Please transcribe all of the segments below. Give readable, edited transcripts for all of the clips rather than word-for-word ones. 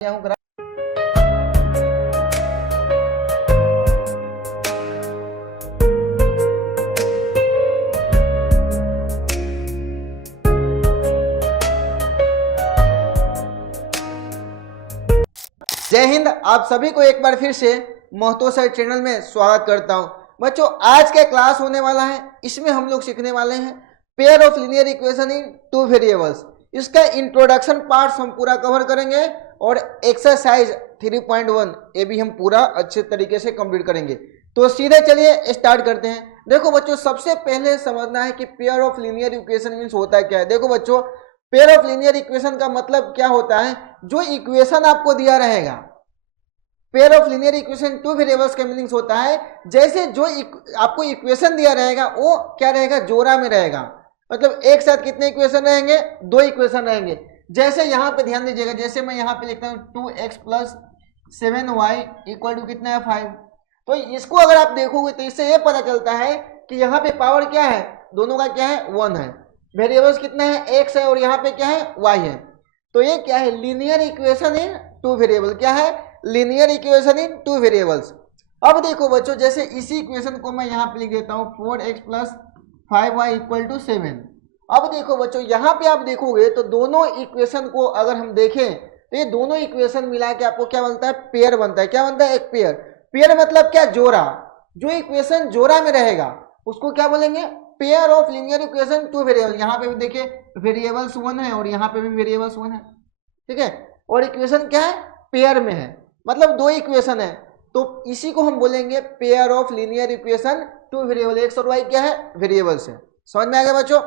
हूँ। जय हिंद। आप सभी को एक बार फिर से महतो सर चैनल में स्वागत करता हूं। बच्चों, आज का क्लास होने वाला है, इसमें हम लोग सीखने वाले हैं pair of linear equation in two variables. इसका इंट्रोडक्शन पार्ट्स हम पूरा कवर करेंगे और एक्सरसाइज 3.1 ये भी हम पूरा अच्छे तरीके से कंप्लीट करेंगे। तो सीधे चलिए स्टार्ट करते हैं। देखो बच्चों, सबसे पहले समझना है कि pair of linear equation means होता क्या है। देखो बच्चों, पेयर ऑफ लीनियर इक्वेशन का मतलब क्या होता है, जो इक्वेशन आपको दिया रहेगा। Pair of linear equation two variables का मीनिंग होता है जैसे जो आपको इक्वेशन दिया रहेगा वो क्या रहेगा, जोड़ा में रहेगा। मतलब एक साथ कितने इक्वेशन रहेंगे, दो इक्वेशन रहेंगे। जैसे यहाँ पे ध्यान दीजिएगा, जैसे मैं यहाँ पे लिखता हूँ 2x plus 7y equal to कितना है 5। तो इसको अगर आप देखोगे तो इससे ये पता चलता है कि यहाँ पे पावर क्या है, दोनों का क्या है, 1 है। वेरिएबल्स कितना है, x है, और यहाँ पे क्या है, y है। तो ये क्या है, linear equation in two variable. क्या है, linear equation in two variables. अब देखो बच्चों, जैसे इसी इक्वेशन को मैं यहाँ पे लिख देता हूँ 4x plus 5y equal to 7। अब देखो बच्चों, यहाँ पे आप देखोगे तो दोनों इक्वेशन को अगर हम देखें तो ये दोनों इक्वेशन मिला के आपको क्या बनता है, पेयर बनता है। क्या बनता है, एक पेयर। पेयर मतलब क्या, जोड़ा। जो इक्वेशन जोड़ा में रहेगा उसको क्या बोलेंगे, pair of linear equation two variable. यहाँ पे भी देखिए वेरिएबल्स 1 है और यहाँ पे भी वेरिएबल्स 1 है, ठीक है। और इक्वेशन क्या है, पेयर में है, मतलब दो इक्वेशन है। तो इसी को हम बोलेंगे pair of linear equation two variable. X और वाई क्या है, वेरिएबल्स है। समझ में आ गया बच्चों।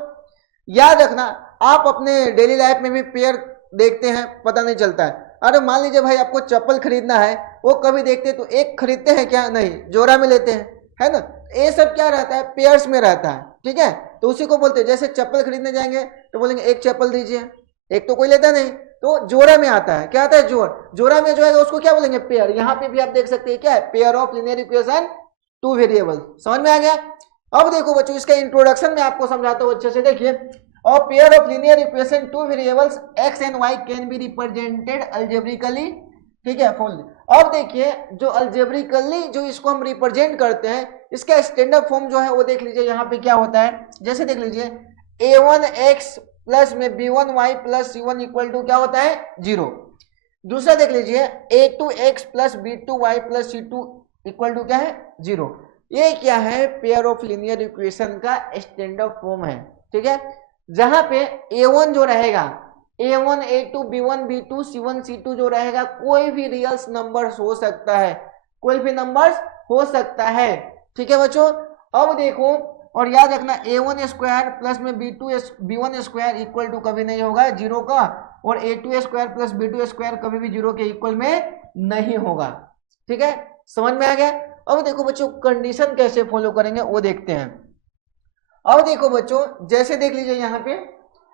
याद रखना, आप अपने डेली लाइफ में भी पेयर देखते हैं, पता नहीं चलता है। अरे मान लीजिए भाई आपको चप्पल खरीदना है, वो कभी देखते तो एक खरीदते हैं क्या, नहीं, जोड़ा में लेते हैं, है ना। ये सब क्या रहता है, पेयर्स में रहता है, ठीक है। तो उसी को बोलते हैं, जैसे चप्पल खरीदने जाएंगे तो बोलेंगे एक चप्पल दीजिए, एक तो कोई लेता नहीं, तो जोड़ा में आता है। क्या आता है, जोड़ा में जो है उसको क्या बोलेंगे, पेयर। यहाँ पे भी आप देख सकते हैं क्या है, pair of linear equation two variable. समझ में आ गया। अब देखो बच्चों, इसका इंट्रोडक्शन में आपको समझाता हूँ अच्छे से। देखिए, और pair of linear equation two variables x and y can be represented algebraically, ठीक है, फॉर। अब देखिए, जो अलजेब्रिकली जो इसको हम रिप्रेजेंट करते हैं, इसका स्टैंडर्ड फॉर्म जो है वो देख लीजिए। यहाँ पे क्या होता है, जैसे देख लीजिए a1x प्लस में b1y plus c1 equal to क्या होता है, 0। दूसरा देख लीजिए a2x plus b2y plus c2 equal to क्या है, 0। ये क्या है, पेयर ऑफ लीनियर इक्वेशन का स्टैंडर्ड फॉर्म है, ठीक है। जहां पे a1 जो रहेगा, a1 a2 b1 b2 c1 c2 जो रहेगा, कोई भी रियल्स नंबर्स हो सकता है, कोई भी नंबर्स हो सकता है, ठीक है बच्चों। अब देखो, और याद रखना a1 स्क्वायर प्लस में b1 स्क्वायर इक्वल टू कभी नहीं होगा 0 का, और a2 square plus b2 square कभी भी 0 के इक्वल में नहीं होगा, ठीक है। समझ में आ गया। अब देखो बच्चों, कंडीशन कैसे फॉलो करेंगे वो देखते हैं। अब देखो बच्चों, जैसे देख लीजिए यहाँ पे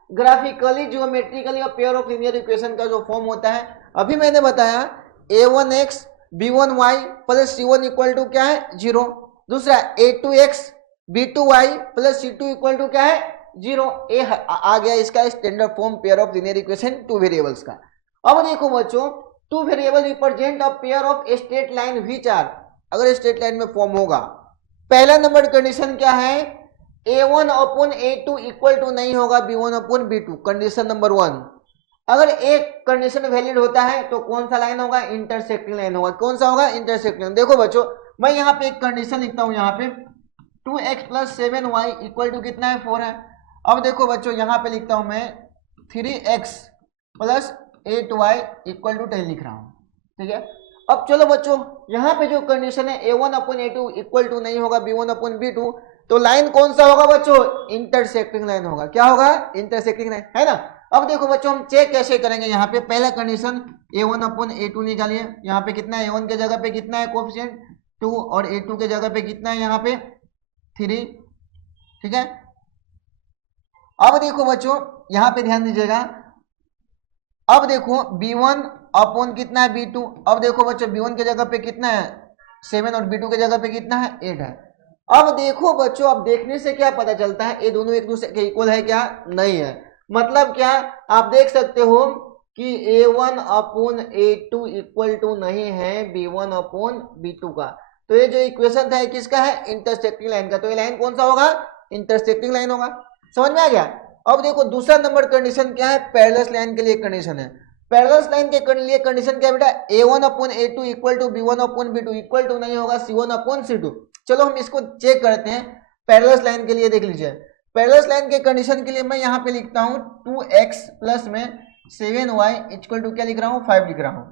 ग्राफिकली ज्योमेट्रिकली और पेयर ऑफ लीनियर इक्वेशन का जो फॉर्म होता है, अभी मैंने बताया a1x b1y plus c1 equal to क्या है, 0। दूसरा a2x b2y plus c2 equal to क्या है, 0। ए आ गया इसका standard form pair of linear equation two variables का। अब देखो बच्चों, two variable represent a pair of straight line which are, अगर स्ट्रेट लाइन में फॉर्म होगा, पहला नंबर कंडीशन क्या है, a1 upon a2 equal to नहीं होगा b1 upon b2, condition number 1। अगर एक कंडीशन वैलिड होता है तो कौन सा लाइन होगा, इंटरसेक्टिंग लाइन होगा। कौन सा होगा, इंटरसेक्टिंग। देखो बच्चों, मैं यहाँ पे एक कंडीशन लिखता हूँ, यहाँ पे 2x plus 7y equal to कितना है, 4 है। अब देखो बच्चों, यहाँ पे लिखता हूँ मैं 3x plus 8y equal to 10 लिख रहा हूँ, ठीक है। अब चलो बच्चों, यहाँ पे जो कंडीशन है a1 upon a2 equal to नहीं होगा b1 अपॉन b2, तो लाइन कौन सा होगा बच्चों, इंटरसेक्टिंग लाइन होगा। क्या होगा, इंटरसेक्टिंग लाइन, है ना। अब देखो बच्चों, हम चेक कैसे करेंगे। यहाँ पे पहला कंडीशन a1 अपॉन a2 निकालिए। यहाँ पे कितना है, a1 के जगह पे कितना है कोफिशिएंट 2, और a2 के जगह पे कितना है, यहाँ पे 3, ठीक है। अब देखो बच्चों, यहाँ पे ध्यान दीजिएगा। अब देखो b1 अपॉन कितना है, b2। अब देखो बच्चों, b1 के जगह पे कितना है 7, और b2 के जगह पे कितना है 8 है। अब देखो बच्चों, अब देखने से क्या पता चलता है, ये दोनों एक दूसरे के इक्वल है क्या, नहीं है। मतलब क्या, आप देख सकते हो कि A1/A2 इक्वल टू नहीं है B1/B2 का। तो ये जो इक्वेशन था किसका है, इंटरसेक्टिंग लाइन का। तो ये लाइन कौन सा होगा, इंटरसेक्टिंग लाइन होगा। समझ में आ गया। अब देखो दूसरा नंबर कंडीशन क्या है, पैरेलल लाइन के लिए कंडीशन है। पैरेलल लाइन के लिए कंडीशन क्या है बेटा, A1/A2 equal to B1/B2 equal to नहीं होगा C1/C2। चलो हम इसको चेक करते हैं पैरेलल लाइन के लिए। देख लीजिए पैरेलल लाइन के कंडीशन के लिए मैं यहाँ पे लिखता हूँ 2x प्लस में 7y इक्वल टू क्या लिख रहा हूँ, 5 लिख रहा हूँ।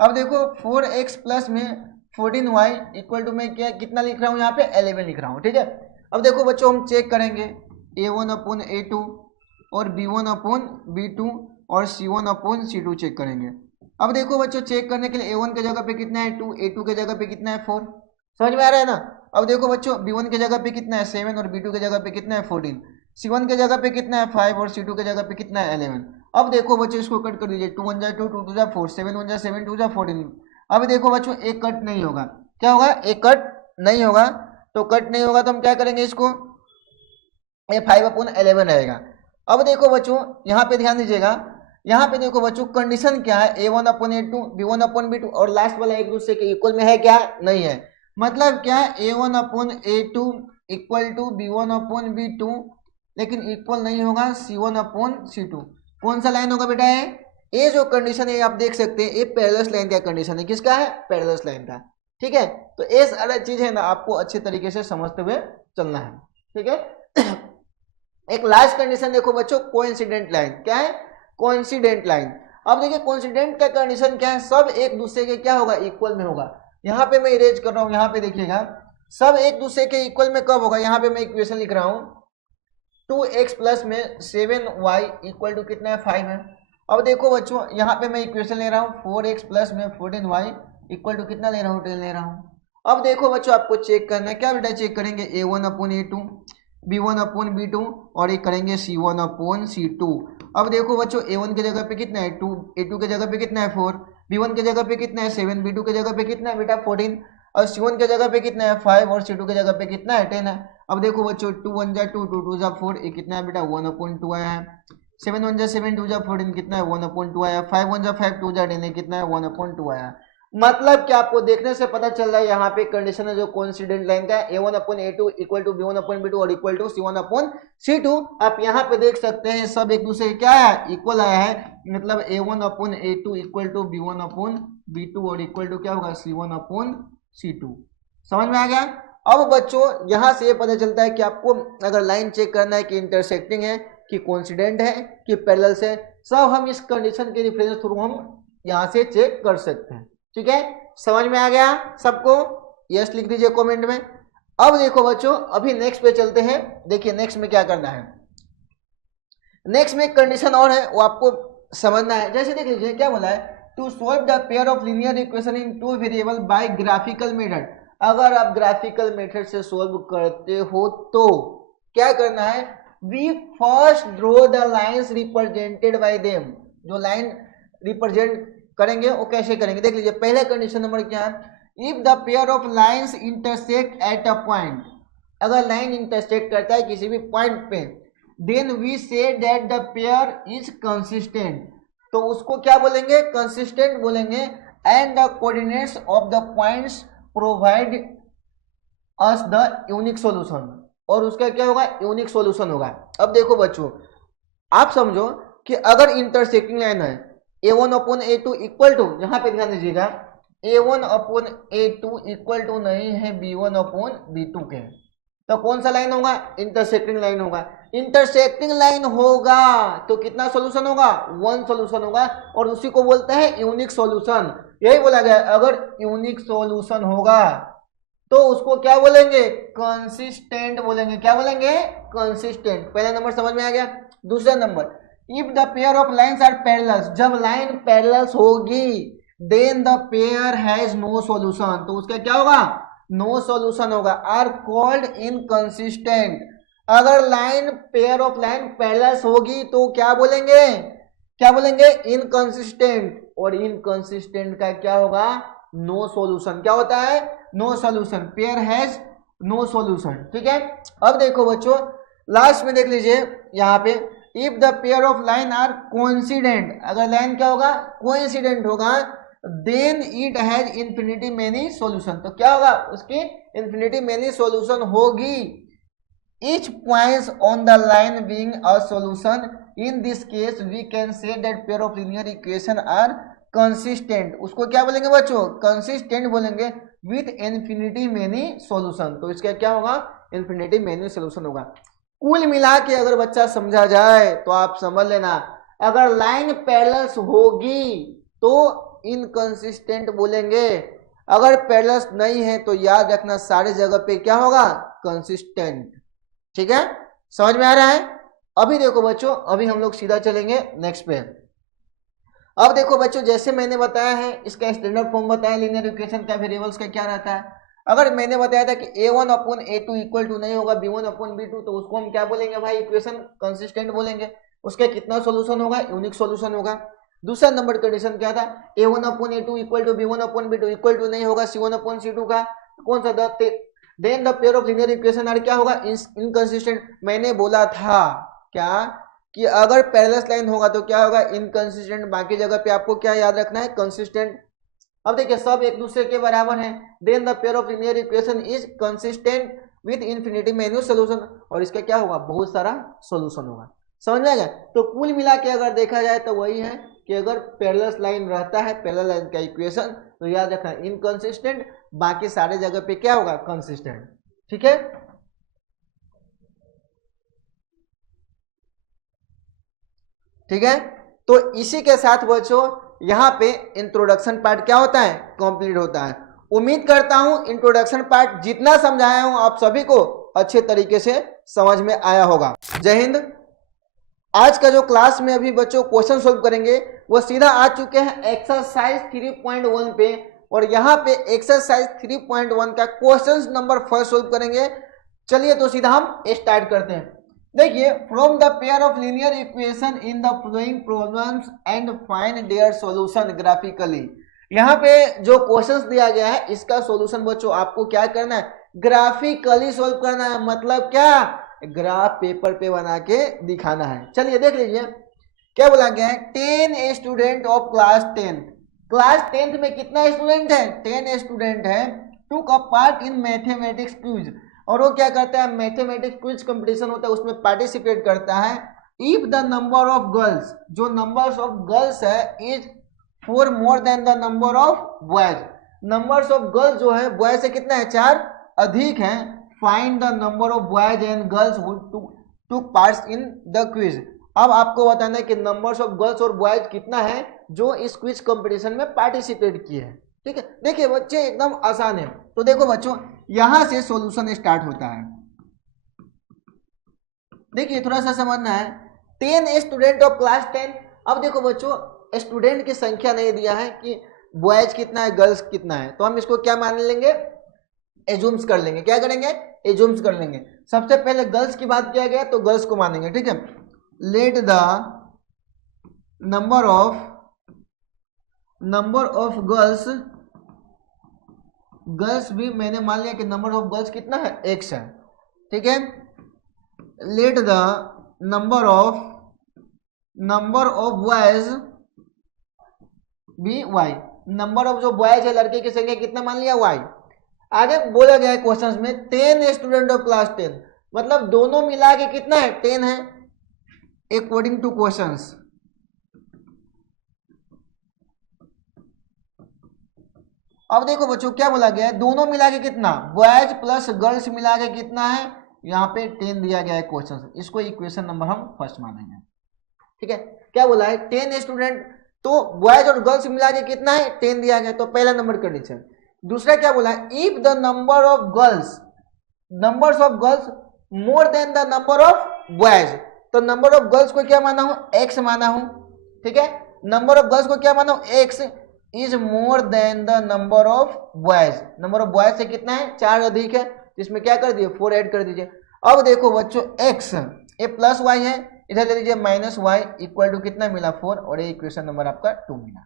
अब देखो 4x प्लस में 14y इक्वल टू मैं क्या कितना लिख रहा हूँ, यहाँ पे 11 लिख रहा हूँ। ठीक है, अब देखो बच्चों हम चेक करेंगे A1/A2 और B1/B2 और C1/C2 चेक करेंगे। अब देखो बच्चों चेक करने के लिए A1 के जगह पे कितना है 2, A2 के जगह पे कितना है 4। समझ में आ रहा है ना। अब देखो बच्चों B1 के जगह पे कितना है 7 और B2 के जगह पे कितना है 14, C1 के जगह पे कितना है 5 और C2 के जगह पे कितना है 11। अब देखो बच्चों इसको कट कर दीजिए, 2 1 जा 2, 2 2 जा 4, 7 1 जा 7, 2 जा 14। अब देखो बच्चों एक कट नहीं होगा, क्या होगा, एक कट नहीं होगा। तो कट नहीं होगा तो हम क्या करेंगे इसको, ये 5/11 रहेगा। अब देखो बच्चों यहाँ पे ध्यान दीजिएगा, यहाँ पे देखो बच्चों कंडीशन क्या है, A1/A2 B1/B2 और लास्ट वाला एक दूसरे के इक्वल में है क्या, नहीं है। मतलब क्या है A1/A2 इक्वल टू B1/B2 लेकिन इक्वल नहीं होगा C1/C2। कौन सा लाइन होगा बेटा, ये जो कंडीशन है आप देख सकते हैं ये पैरेलल लाइन का कंडीशन है। किसका है, पैरेलल लाइन का। ठीक है, तो ये सारा चीज है ना आपको अच्छे तरीके से समझते हुए चलना है। ठीक है एक लास्ट कंडीशन देखो बच्चों, कोइंसिडेंट लाइन। क्या है, कोइंसिडेंट लाइन। अब देखिए कोइंसिडेंट का कंडीशन क्या है, सब एक दूसरे के क्या होगा, इक्वल में होगा। यहाँ पे मैं इरेज कर रहा हूँ, यहाँ पे देखिएगा सब एक दूसरे के इक्वल में कब होगा। यहाँ पे मैं इक्वेशन लिख रहा हूँ 2x प्लस में 7y इक्वल टू कितना है 5 है। अब देखो बच्चों यहाँ पे मैं इक्वेशन ले रहा हूँ 4x प्लस में 14y इक्वल टू कितना ले रहा हूँ, 10 ले रहा हूँ। अब देखो बच्चों आपको चेक करना है, क्या बेटा चेक करेंगे A1/A2 B1/B2 और एक करेंगे C1/C2। अब देखो बच्चों A1 के जगह पे कितना है 2, A2 के जगह पे कितना है 4, B1 के जगह पे कितना है 7, B2 के जगह पे कितना है बेटा 14 और C1 के जगह पे कितना है 5 और C2 के जगह पे कितना है 10 है। अब देखो बच्चों 2 1 जा 2, 2 2 जा 4, ये कितना है बेटा 1/2 आया है। 7 1 जा 7, 2 जा 14 कितना है 1/2 आया। 5 1 जा 5, 2 जा 10 कितना है 1/2 आया। मतलब कि आपको देखने से पता चल रहा है यहाँ पे कंडीशन है जो कोइंसिडेंट लाइन का है A1/A2 इक्वल टू B1/B2 और इक्वल टू C1/C2। आप यहाँ पे देख सकते हैं सब एक दूसरे क्या है, इक्वल आया है। मतलब A1/A2 इक्वल टू B1/B2 और इक्वल टू क्या होगा C1/C2। समझ में आ गया। अब बच्चों यहाँ से ये पता चलता है कि आपको अगर लाइन चेक करना है कि इंटरसेक्टिंग है कि कोइंसिडेंट है कि पैरेलल है, सब हम इस कंडीशन के रेफरेंस थ्रू हम यहाँ से चेक कर सकते हैं। ठीक है, समझ में आ गया सबको, यस लिख दीजिए कमेंट में। अब देखो बच्चों अभी नेक्स्ट पे चलते हैं। देखिए नेक्स्ट में क्या करना है, नेक्स्ट में एक कंडीशन और है वो आपको समझना है। जैसे देख लीजिए क्या बोला है, to solve the pair of linear equation in two variable by graphical method. अगर आप ग्राफिकल मेथड से सॉल्व करते हो तो क्या करना है, we first draw the lines represented by them. जो लाइन रिप्रेजेंट करेंगे वो कैसे करेंगे, देख लीजिए। पहले कंडीशन नंबर क्या है, if the pair of lines intersect at a point. अगर लाइन इंटरसेक्ट करता है किसी भी पॉइंट पे, then we say that the pair is consistent. तो उसको क्या बोलेंगे, कंसिस्टेंट बोलेंगे। And the coordinates of the points provide us the unique solution. और उसका क्या होगा, यूनिक सॉल्यूशन होगा। अब देखो बच्चों आप समझो कि अगर इंटरसेक्टिंग लाइन है A1/A2 इक्वल टू, यहाँ पे ध्यान दीजिएगा A1/A2 इक्वल टू नहीं है B1/B2 के, तो कौन सा लाइन होगा, इंटरसेक्टिंग लाइन होगा। इंटरसेक्टिंग लाइन होगा तो कितना सॉल्यूशन होगा, 1 सॉल्यूशन होगा और उसी को बोलते हैं यूनिक सॉल्यूशन। यही बोला गया अगर यूनिक सॉल्यूशन होगा तो उसको क्या बोलेंगे, कंसिस्टेंट बोलेंगे। क्या बोलेंगे, कंसिस्टेंट। पहला नंबर समझ में आ गया। दूसरा number, if the pair of lines are parallel, जब लाइन पैरेलल होगी then the pair has no solution, तो उसका क्या होगा, नो सॉल्यूशन होगा। Are called inconsistent. अगर line pair of line parallel होगी तो क्या बोलेंगे, क्या बोलेंगे, इनकंसिस्टेंट। और इनकंसिस्टेंट का क्या होगा, नो सॉल्यूशन। क्या होता है, no solution, pair has no solution. ठीक है, अब देखो बच्चों लास्ट में देख लीजिए यहाँ पे if the pair of line are coincident, अगर लाइन क्या होगा, कोइंसिडेंट होगा, then it has infinity many solution, तो क्या होगा, उसकी इन्फिनिटी मेनी सॉल्यूशन होगी। each points on the line being a solution, in this case we can say that pair of linear equation are consistent, उसको क्या बोलेंगे बच्चों, consistent बोलेंगे, with infinity many solution, तो इसका क्या होगा, infinity many solution होगा। कुल मिला के अगर बच्चा समझा जाए तो आप समझ लेना, अगर लाइन पैरेलल होगी तो इनकंसिस्टेंट बोलेंगे, अगर पैरेलल नहीं है तो याद रखना सारे जगह पे क्या होगा, कंसिस्टेंट। ठीक है, समझ में आ रहा है। अभी देखो बच्चों, अभी हम लोग सीधा चलेंगे नेक्स्ट पे। अब देखो बच्चों, जैसे मैंने बताया है, इसका स्टैंडर्ड फॉर्म बताया लीनियर इक्वेशन का, वेरिएबल्स का क्या रहता है। अगर मैंने बताया था कि a1 upon a2 equal to नहीं होगा b1 अपॉन b2, तो उसको हम क्या बोलेंगे भाई, इक्वेशन कंसिस्टेंट बोलेंगे। उसका कितना सॉल्यूशन होगा, यूनिक सॉल्यूशन होगा। दूसरा नंबर कंडीशन क्या था, a1 upon a2 equal to b1 upon b2 equal to नहीं होगा c1 अपॉन c2 का, कौन सा, then the pair of linear equation are क्या होगा, इनकंसिस्टेंट। मैंने बोला था क्या कि अगर पैरेलल लाइन होगा तो क्या होगा, इनकंसिस्टेंट, बाकी जगह पे आपको क्या याद रखना है, कंसिस्टेंट। अब देखिए सब एक दूसरे के बराबर हैं, then the pair of linear equation is consistent with infinity many solution, और इसका क्या होगा, बहुत सारा सॉल्यूशन होगा। समझ में आएगा। तो कुल मिला के अगर देखा जाए तो वही है कि अगर पैरेलल लाइन रहता है, पैरेलल लाइन का इक्वेशन, तो याद रखना इनकंसिस्टेंट, बाकी सारे जगह पे क्या होगा, कंसिस्टेंट। ठीक है, ठीक है। तो इसी के साथ बच्चों यहाँ पे इंट्रोडक्शन पार्ट क्या होता है, कंप्लीट होता है। उम्मीद करता हूं इंट्रोडक्शन पार्ट जितना समझाया हूं आप सभी को अच्छे तरीके से समझ में आया होगा। जय हिंद। आज का जो क्लास में अभी बच्चों क्वेश्चन सोल्व करेंगे वो सीधा आ चुके हैं एक्सरसाइज 3.1 पे, और यहाँ पे एक्सरसाइज 3.1 का क्वेश्चन नंबर फर्स्ट सोल्व करेंगे। चलिए तो सीधा हम स्टार्ट करते हैं। देखिए, from the pair of linear equation in the following problems and find their solution graphically. यहाँ पे जो क्वेश्चंस दिया गया है इसका सॉल्यूशन बच्चों आपको क्या करना है, ग्राफिकली सोल्व करना है। मतलब क्या, ग्राफ पेपर पे बना के दिखाना है। चलिए देख लीजिए क्या बोला गया है, 10 student of class 10, class 10th में कितना स्टूडेंट है, 10 स्टूडेंट है, took a part in mathematics quiz, और वो क्या करता है, मैथमेटिक्स क्विज कंपटीशन होता है उसमें पार्टिसिपेट करता है। If the number of girls, जो नंबर्स ऑफ गर्ल्स है, is 4 more than the number of boys, numbers of girls जो है बॉयज से कितना है, 4 अधिक है। Find the number of boys and girls who took parts in the quiz. अब आपको बताना है कि नंबर्स ऑफ गर्ल्स और बॉयज कितना है जो इस क्विज कंपटीशन में पार्टिसिपेट किए हैं। ठीक है, देखिए बच्चे एकदम आसान है। तो देखो बच्चों यहां से सॉल्यूशन स्टार्ट होता है। देखिए थोड़ा सा समझना है, 10 स्टूडेंट ऑफ क्लास 10। अब देखो बच्चों स्टूडेंट की संख्या नहीं दिया है कि बॉयज कितना है गर्ल्स कितना है, तो हम इसको क्या मान लेंगे, एज्यूम्स कर लेंगे। क्या करेंगे, एज्यूम्स कर लेंगे। सबसे पहले गर्ल्स की बात किया गया तो गर्ल्स को मानेंगे। ठीक है, let the number of girls भी मैंने मान लिया कि नंबर ऑफ गर्ल्स कितना है, x है। ठीक है, let the number of boys be y, number of जो बॉयज है लड़के की संख्या कितना मान लिया, y। आगे बोला गया है क्वेश्चंस में 10 स्टूडेंट ऑफ क्लास 10, मतलब दोनों मिला के कितना है, 10 है अकॉर्डिंग टू क्वेश्चंस। अब देखो बच्चों क्या बोला गया है, दोनों मिला के कितना, बॉयज प्लस गर्ल्स मिला के कितना है, यहाँ पे 10 दिया गया है क्वेश्चन, इसको इक्वेशन नंबर हम फर्स्ट मानेंगे। ठीक है, क्या बोला है, 10 स्टूडेंट, तो बॉयज और गर्ल्स मिला के कितना है, 10 दिया गया, तो पहला नंबर कंडीशन। दूसरा क्या बोला है, if the numbers of girls more than the number of boys, तो नंबर ऑफ गर्ल्स को क्या माना हूं, x माना हूं। ठीक है, नंबर ऑफ गर्ल्स को क्या माना हूं, x is more than the number of boys, number of boys से कितना है, 4 अधिक है, इसमें क्या कर दिए, 4 ऐड कर दीजिए। अब देखो बच्चों x ये प्लस y है, इधर ले लीजिए माइनस y इक्वल टू कितना मिला, 4, और ये इक्वेशन नंबर आपका 2 मिला।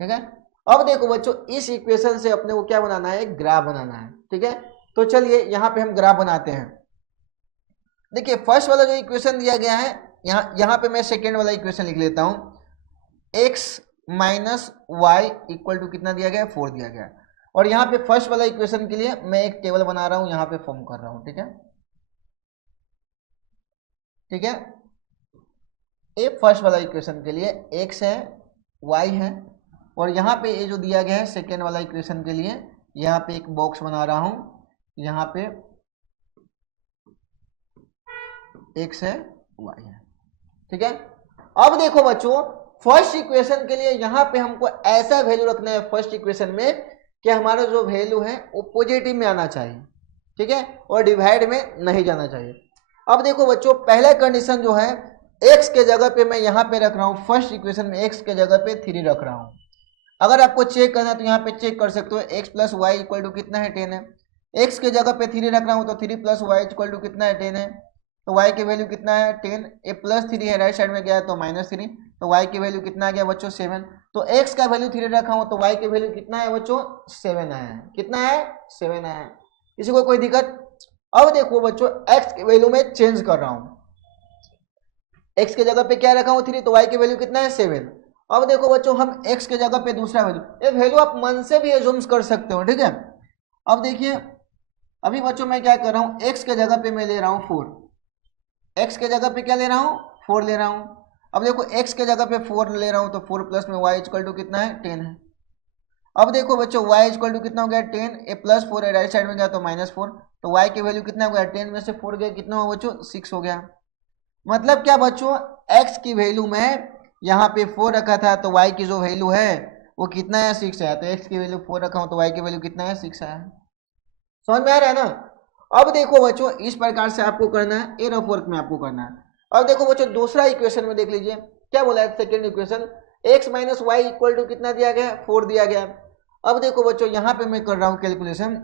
ठीक है, अब देखो बच्चों इस इक्वेशन से अपने को क्या बनाना है, एक ग्राफ बनाना है। ठीक है, तो चलिए यहाँ पे हम ग्राफ बनाते हैं। देखिए फर्स्ट वाला जो इक्वेशन दिया गया है यहाँ पे मैं सेकेंड वाला इक्वेशन लिख लेता हूँ, x minus y equal to कितना दिया गया है, 4 दिया गया है। और यहाँ पे फर्स्ट वाला इक्वेशन के लिए मैं एक टेबल बना रहा हूँ, यहाँ पे फॉर्म कर रहा हूँ, ठीक है, ठीक है। ये फर्स्ट वाला इक्वेशन के लिए x है, y है, और यहाँ पे ये जो दिया गया है सेकेंड वाला इक्वेशन के लिए, यहाँ पे एक बॉक्स बना रहा हूँ, यहाँ पे x है, y है, ठीक है। अब देखो बच्चों, फर्स्ट इक्वेशन के लिए यहाँ पे हमको ऐसा वैल्यू रखना है फर्स्ट इक्वेशन में कि हमारा जो वैल्यू है वो पॉजिटिव में आना चाहिए, ठीक है, और डिवाइड में नहीं जाना चाहिए। अब देखो बच्चों, पहला कंडीशन जो है x के जगह पे मैं यहाँ पे रख रहा हूँ, फर्स्ट इक्वेशन में x के जगह पे 3 रख रहा हूँ। अगर आपको चेक करना है तो यहाँ पे चेक कर सकते हो, x plus y equal to कितना है, 10 है। x के जगह पे 3 रख रहा हूँ तो 3 प्लस वाई इक्वल टू कितना है, 10 है। तो y की वैल्यू कितना है, 10। ए प्लस 3 है, राइट साइड में गया तो -3, तो y की वैल्यू कितना आ गया बच्चों, 7। तो x का वैल्यू 3 रखा हूँ तो y की वैल्यू कितना है बच्चों, 7 आया है। कितना है, 7 आया है। किसी को कोई दिक्कत? अब देखो बच्चों, x की वैल्यू में चेंज कर रहा हूँ, x के जगह पे क्या रखा हूँ 3, तो y की वैल्यू कितना है, 7। अब देखो बच्चों, हम x के जगह पे दूसरा वैल्यू, ये वैल्यू आप मन से भी एज्यूम कर सकते हो, ठीक है। अब देखिए, अभी बच्चों मैं क्या कर रहा हूँ, x के जगह पे मैं ले रहा हूँ 4, x के जगह पे क्या ले रहा हूँ, 4 ले रहा हूँ। अब देखो x के जगह पे 4 ले रहा हूँ तो 4 प्लस में y इक्वल टू कितना है, 10 है। अब देखो बच्चों, y इक्वल टू कितना हो गया, 10। ए प्लस 4 है, राइट साइड में गया तो -4, तो y की वैल्यू कितना हो गया, 10 में से 4 गया, कितना हुआ बच्चों, 6 हो गया। मतलब क्या बच्चों, x की वैल्यू में यहाँ पे 4 रखा था तो y की जो वैल्यू है वो कितना है, 6 है। तो x की वैल्यू 4 रखा हूँ तो y की वैल्यू कितना है, 6 है। समझ में आ रहा है ना? अब देखो बच्चों, इस प्रकार से आपको करना है, ए रफ वर्क में आपको करना है। अब देखो बच्चों, दूसरा इक्वेशन में देख लीजिए क्या बोला है, second equation, x minus y equal to कितना दिया गया, 4 दिया गया। अब देखो बच्चों, यहाँ पे मैं कर रहा हूँ calculation,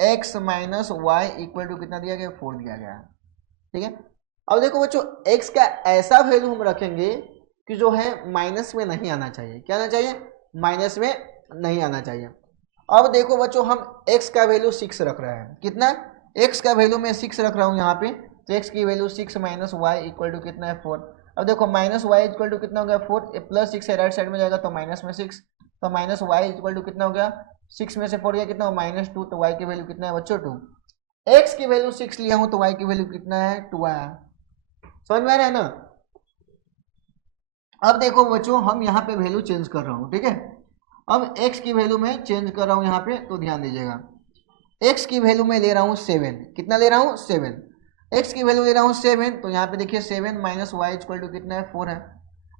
x minus y equal to कितना दिया गया, 4 दिया गया, ठीक है। अब देखो बच्चों, x का ऐसा वैल्यू हम रखेंगे कि जो है माइनस में नहीं आना चाहिए। क्या आना चाहिए, माइनस में नहीं आना चाहिए। अब देखो बच्चों, हम x का वैल्यू 6 रख रहे हैं, कितना, x का वैल्यू मैं 6 रख रहा हूँ यहाँ पे, तो x की value 6 minus y equal to कितना है, 4। अब देखो माइनस वाई इक्वल टू कितना हो गया, 4। ए प्लस 6 है, राइट साइड में जाएगा तो माइनस में 6, तो माइनस वाई इक्वल टू कितना हो गया, 6 में से 4 गया कितना, -2, तो y की वैल्यू कितना है बच्चों, 2। x की वैल्यू 6 लिया हूँ तो y की वैल्यू कितना है, 2 आया। समझ में आ रहा है ना? अब देखो बच्चों, हम यहाँ पे वैल्यू चेंज कर रहा हूँ, ठीक है। अब x की वैल्यू में चेंज कर रहा हूँ यहाँ पे, तो ध्यान दीजिएगा, x की वैल्यू में ले रहा हूँ 7। कितना ले रहा हूँ, 7। x की वैल्यू ले रहा हूँ 7, तो यहाँ पे देखिए 7 माइनस वाई इक्वल टू कितना है, 4 है।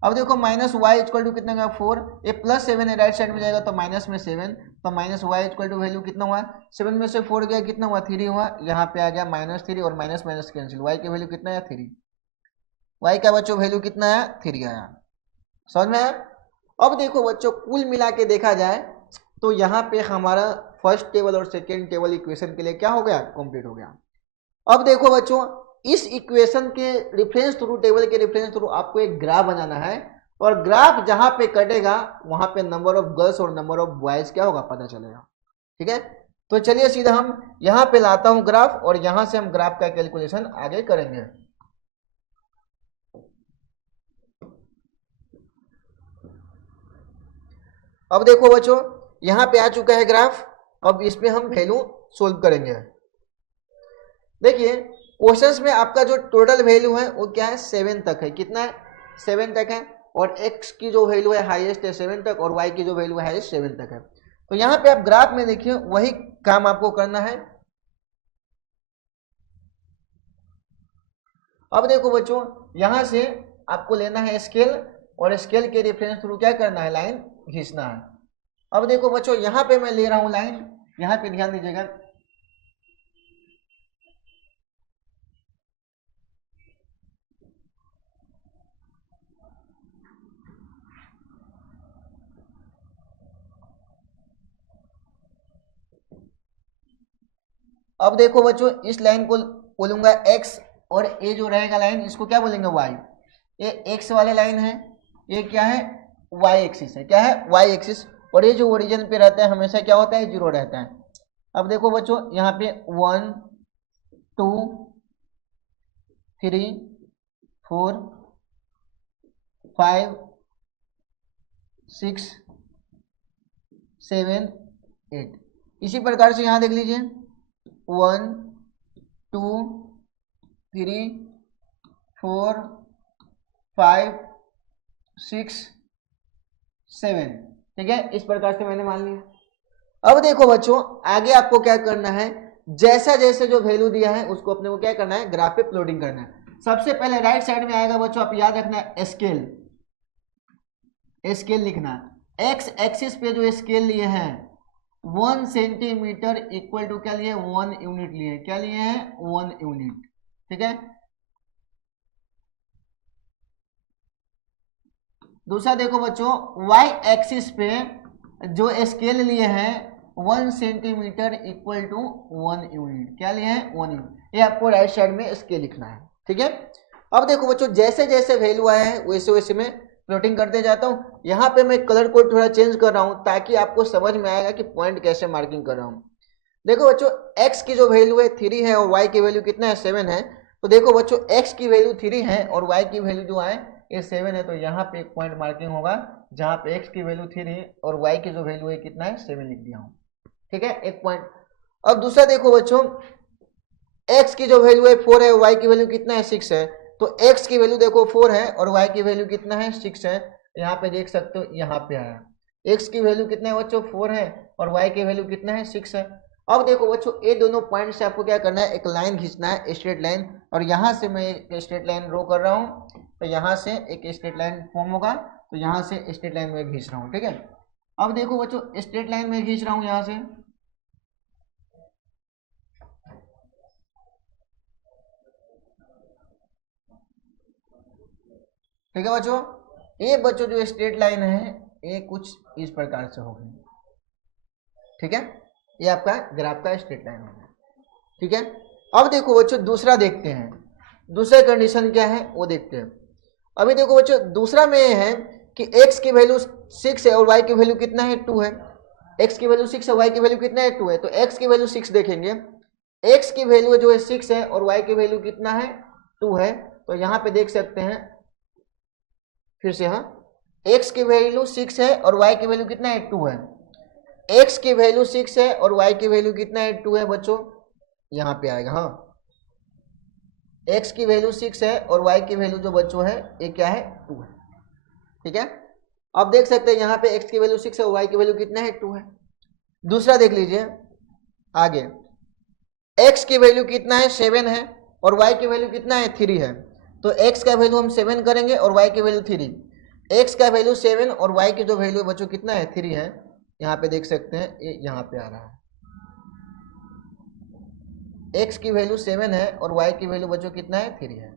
अब देखो माइनस वाई इक्वल टू कितना है, 4। ये प्लस 7 है, राइट साइड में जाएगा तो माइनस में 7, तो minus y equal to value कितना हुआ, 7 में से 4 गया कितना हुआ, 3 हुआ। यहाँ पे आ गया -3 और माइनस माइनस कैंसिल, y की वैल्यू कितना है, 3। y का बच्चों वैल्यू कितना है, 3 आया। समझ में आया? अब देखो बच्चों, कुल मिला के देखा जाए तो यहाँ पे हमारा फर्स्ट टेबल और सेकेंड टेबल इक्वेशन के लिए क्या हो गया, कंप्लीट हो गया। अब देखो बच्चों, इस इक्वेशन के रेफरेंस थ्रू, टेबल के रेफरेंस थ्रू आपको एक ग्राफ बनाना है, और ग्राफ जहां पे कटेगा वहां पे नंबर ऑफ गर्ल्स और नंबर ऑफ बॉयज क्या होगा, पता चलेगा, ठीक है। तो चलिए सीधा हम यहाँ पे लाता हूं ग्राफ, और यहां से हम ग्राफ का कैलकुलेशन आगे करेंगे। अब देखो बच्चों, यहाँ पे आ चुका है ग्राफ, अब इसमें हम वैल्यू सोल्व करेंगे। देखिए, क्वेश्चंस में आपका जो टोटल वैल्यू है वो क्या है, 7 तक है। कितना है, 7 तक है, और x की जो वैल्यू है हाईएस्ट है 7 तक, और y की जो वैल्यू है हाईएस्ट 7 तक है। तो यहाँ पे आप ग्राफ में देखिए वही काम आपको करना है। अब देखो बच्चों, यहाँ से आपको लेना है स्केल, और स्केल के रेफरेंस थ्रू क्या करना है, लाइन खींचना है। अब देखो बच्चों, यहाँ पे मैं ले रहा हूँ लाइन, यहाँ पे ध्यान दीजिएगा, अब देखो बच्चों, इस लाइन को बोलूंगा x, और ये जो रहेगा लाइन इसको क्या बोलेंगे, y। ये x वाले लाइन है, ये क्या है, y एक्सिस है। क्या है, y एक्सिस। और ये जो ओरिजिन पे रहता है हमेशा क्या होता है, 0 रहता है। अब देखो बच्चों, यहाँ पे 1 2 3 4 5 6 7 8। इसी प्रकार से यहाँ देख लीजिए 1 2 3 4 5 6 7। ठीक है, इस प्रकार से मैंने मान लिया। अब देखो बच्चों, आगे आपको क्या करना है, जैसा जैसे जो वैल्यू दिया है उसको अपने को क्या करना है, ग्राफ पे प्लॉटिंग करना है। सबसे पहले राइट साइड में आएगा बच्चों, आप याद रखना स्केल, स्केल लिखना। एक्स एक्सिस पे जो स्केल लिए हैं 1 सेंटीमीटर इक्वल टू क्या लिए, 1 यूनिट लिए, क्या लिए हैं, 1 यूनिट। ठीक है, दूसरा देखो बच्चों, वाई एक्सिस पे जो स्केल लिए हैं 1 सेंटीमीटर इक्वल टू 1 यूनिट, क्या लिए हैं, 1 यूनिट। ये आपको राइट साइड में स्केल लिखना है। ठीक है, अब देखो बच्चों, जैसे जैसे वैल्यू आया है वैसे वैसे मैं प्लॉटिंग करते जाता हूँ। यहाँ पे मैं कलर कोड थोड़ा चेंज कर रहा हूँ ताकि आपको समझ में आएगा कि पॉइंट कैसे मार्किंग कर रहा हूँ। देखो बच्चों, x की जो वैल्यू है 3 है और y की वैल्यू कितना है, 7 है। तो देखो बच्चों, x की वैल्यू 3 है और y की वैल्यू जो है ये 7 है, तो यहाँ पे एक पॉइंट मार्किंग होगा जहाँ पे x की वैल्यू 3 और y की जो वैल्यू है कितना है, 7 लिख दिया हूँ। ठीक है, एक पॉइंट। अब दूसरा देखो बच्चों, x की जो वैल्यू है 4 है, y की वैल्यू कितना है, 6 है। तो x की वैल्यू देखो 4 है और y की वैल्यू कितना है, 6 है। यहाँ पे देख सकते हो, यहाँ पे आया x की वैल्यू कितना है बच्चों, 4 है और y की वैल्यू कितना है, 6 है। अब देखो बच्चों, ये दोनों पॉइंट से आपको क्या करना है, एक लाइन खींचना है, स्ट्रेट लाइन। और यहाँ से मैं एक स्ट्रेट लाइन ड्रॉ कर रहा हूँ, तो यहाँ से एक स्ट्रेट लाइन फॉर्म होगा, तो यहाँ से स्ट्रेट लाइन में खींच रहा हूँ। ठीक है, अब देखो बच्चों, स्ट्रेट लाइन में खींच रहा हूँ यहाँ से। ठीक है बच्चों, ये बच्चों जो स्ट्रेट लाइन है ये कुछ इस प्रकार से होगी। ठीक है, ये आपका ग्राफ का स्ट्रेट लाइन होगा। ठीक है, अब देखो बच्चों, दूसरा देखते हैं, दूसरा कंडीशन क्या है वो देखते हैं। अभी देखो बच्चों, दूसरा में है कि x की वैल्यू 6 है और y की वैल्यू कितना है, 2 है। x की वैल्यू 6 है, y की वैल्यू कितना है, 2 है। तो x की वैल्यू 6 देखेंगे, x की वैल्यू जो है 6 है और y की वैल्यू कितना है, 2 है। तो यहाँ पे देख सकते हैं फिर से, हाँ, x की वैल्यू 6 है और y की वैल्यू कितना है, 2 है। x की वैल्यू 6 है और y की वैल्यू कितना है, 2 है बच्चों, यहाँ पे आएगा। हाँ, x की वैल्यू 6 है और y की वैल्यू जो बच्चों है ये क्या है, 2 है। ठीक है, अब देख सकते हैं यहाँ पे x की वैल्यू 6 है और y की वैल्यू कितना है, 2 है। दूसरा देख लीजिए आगे, x की वैल्यू कितना है, 7 है और y की वैल्यू कितना है, 3 है। तो x का वैल्यू हम 7 करेंगे और y की वैल्यू 3। x का वैल्यू 7 और y की जो वैल्यू बच्चों कितना है, 3 है। यहाँ पे देख सकते हैं ये यहाँ पे आ रहा है, x की वैल्यू 7 है और y की वैल्यू बच्चों कितना है, 3 है।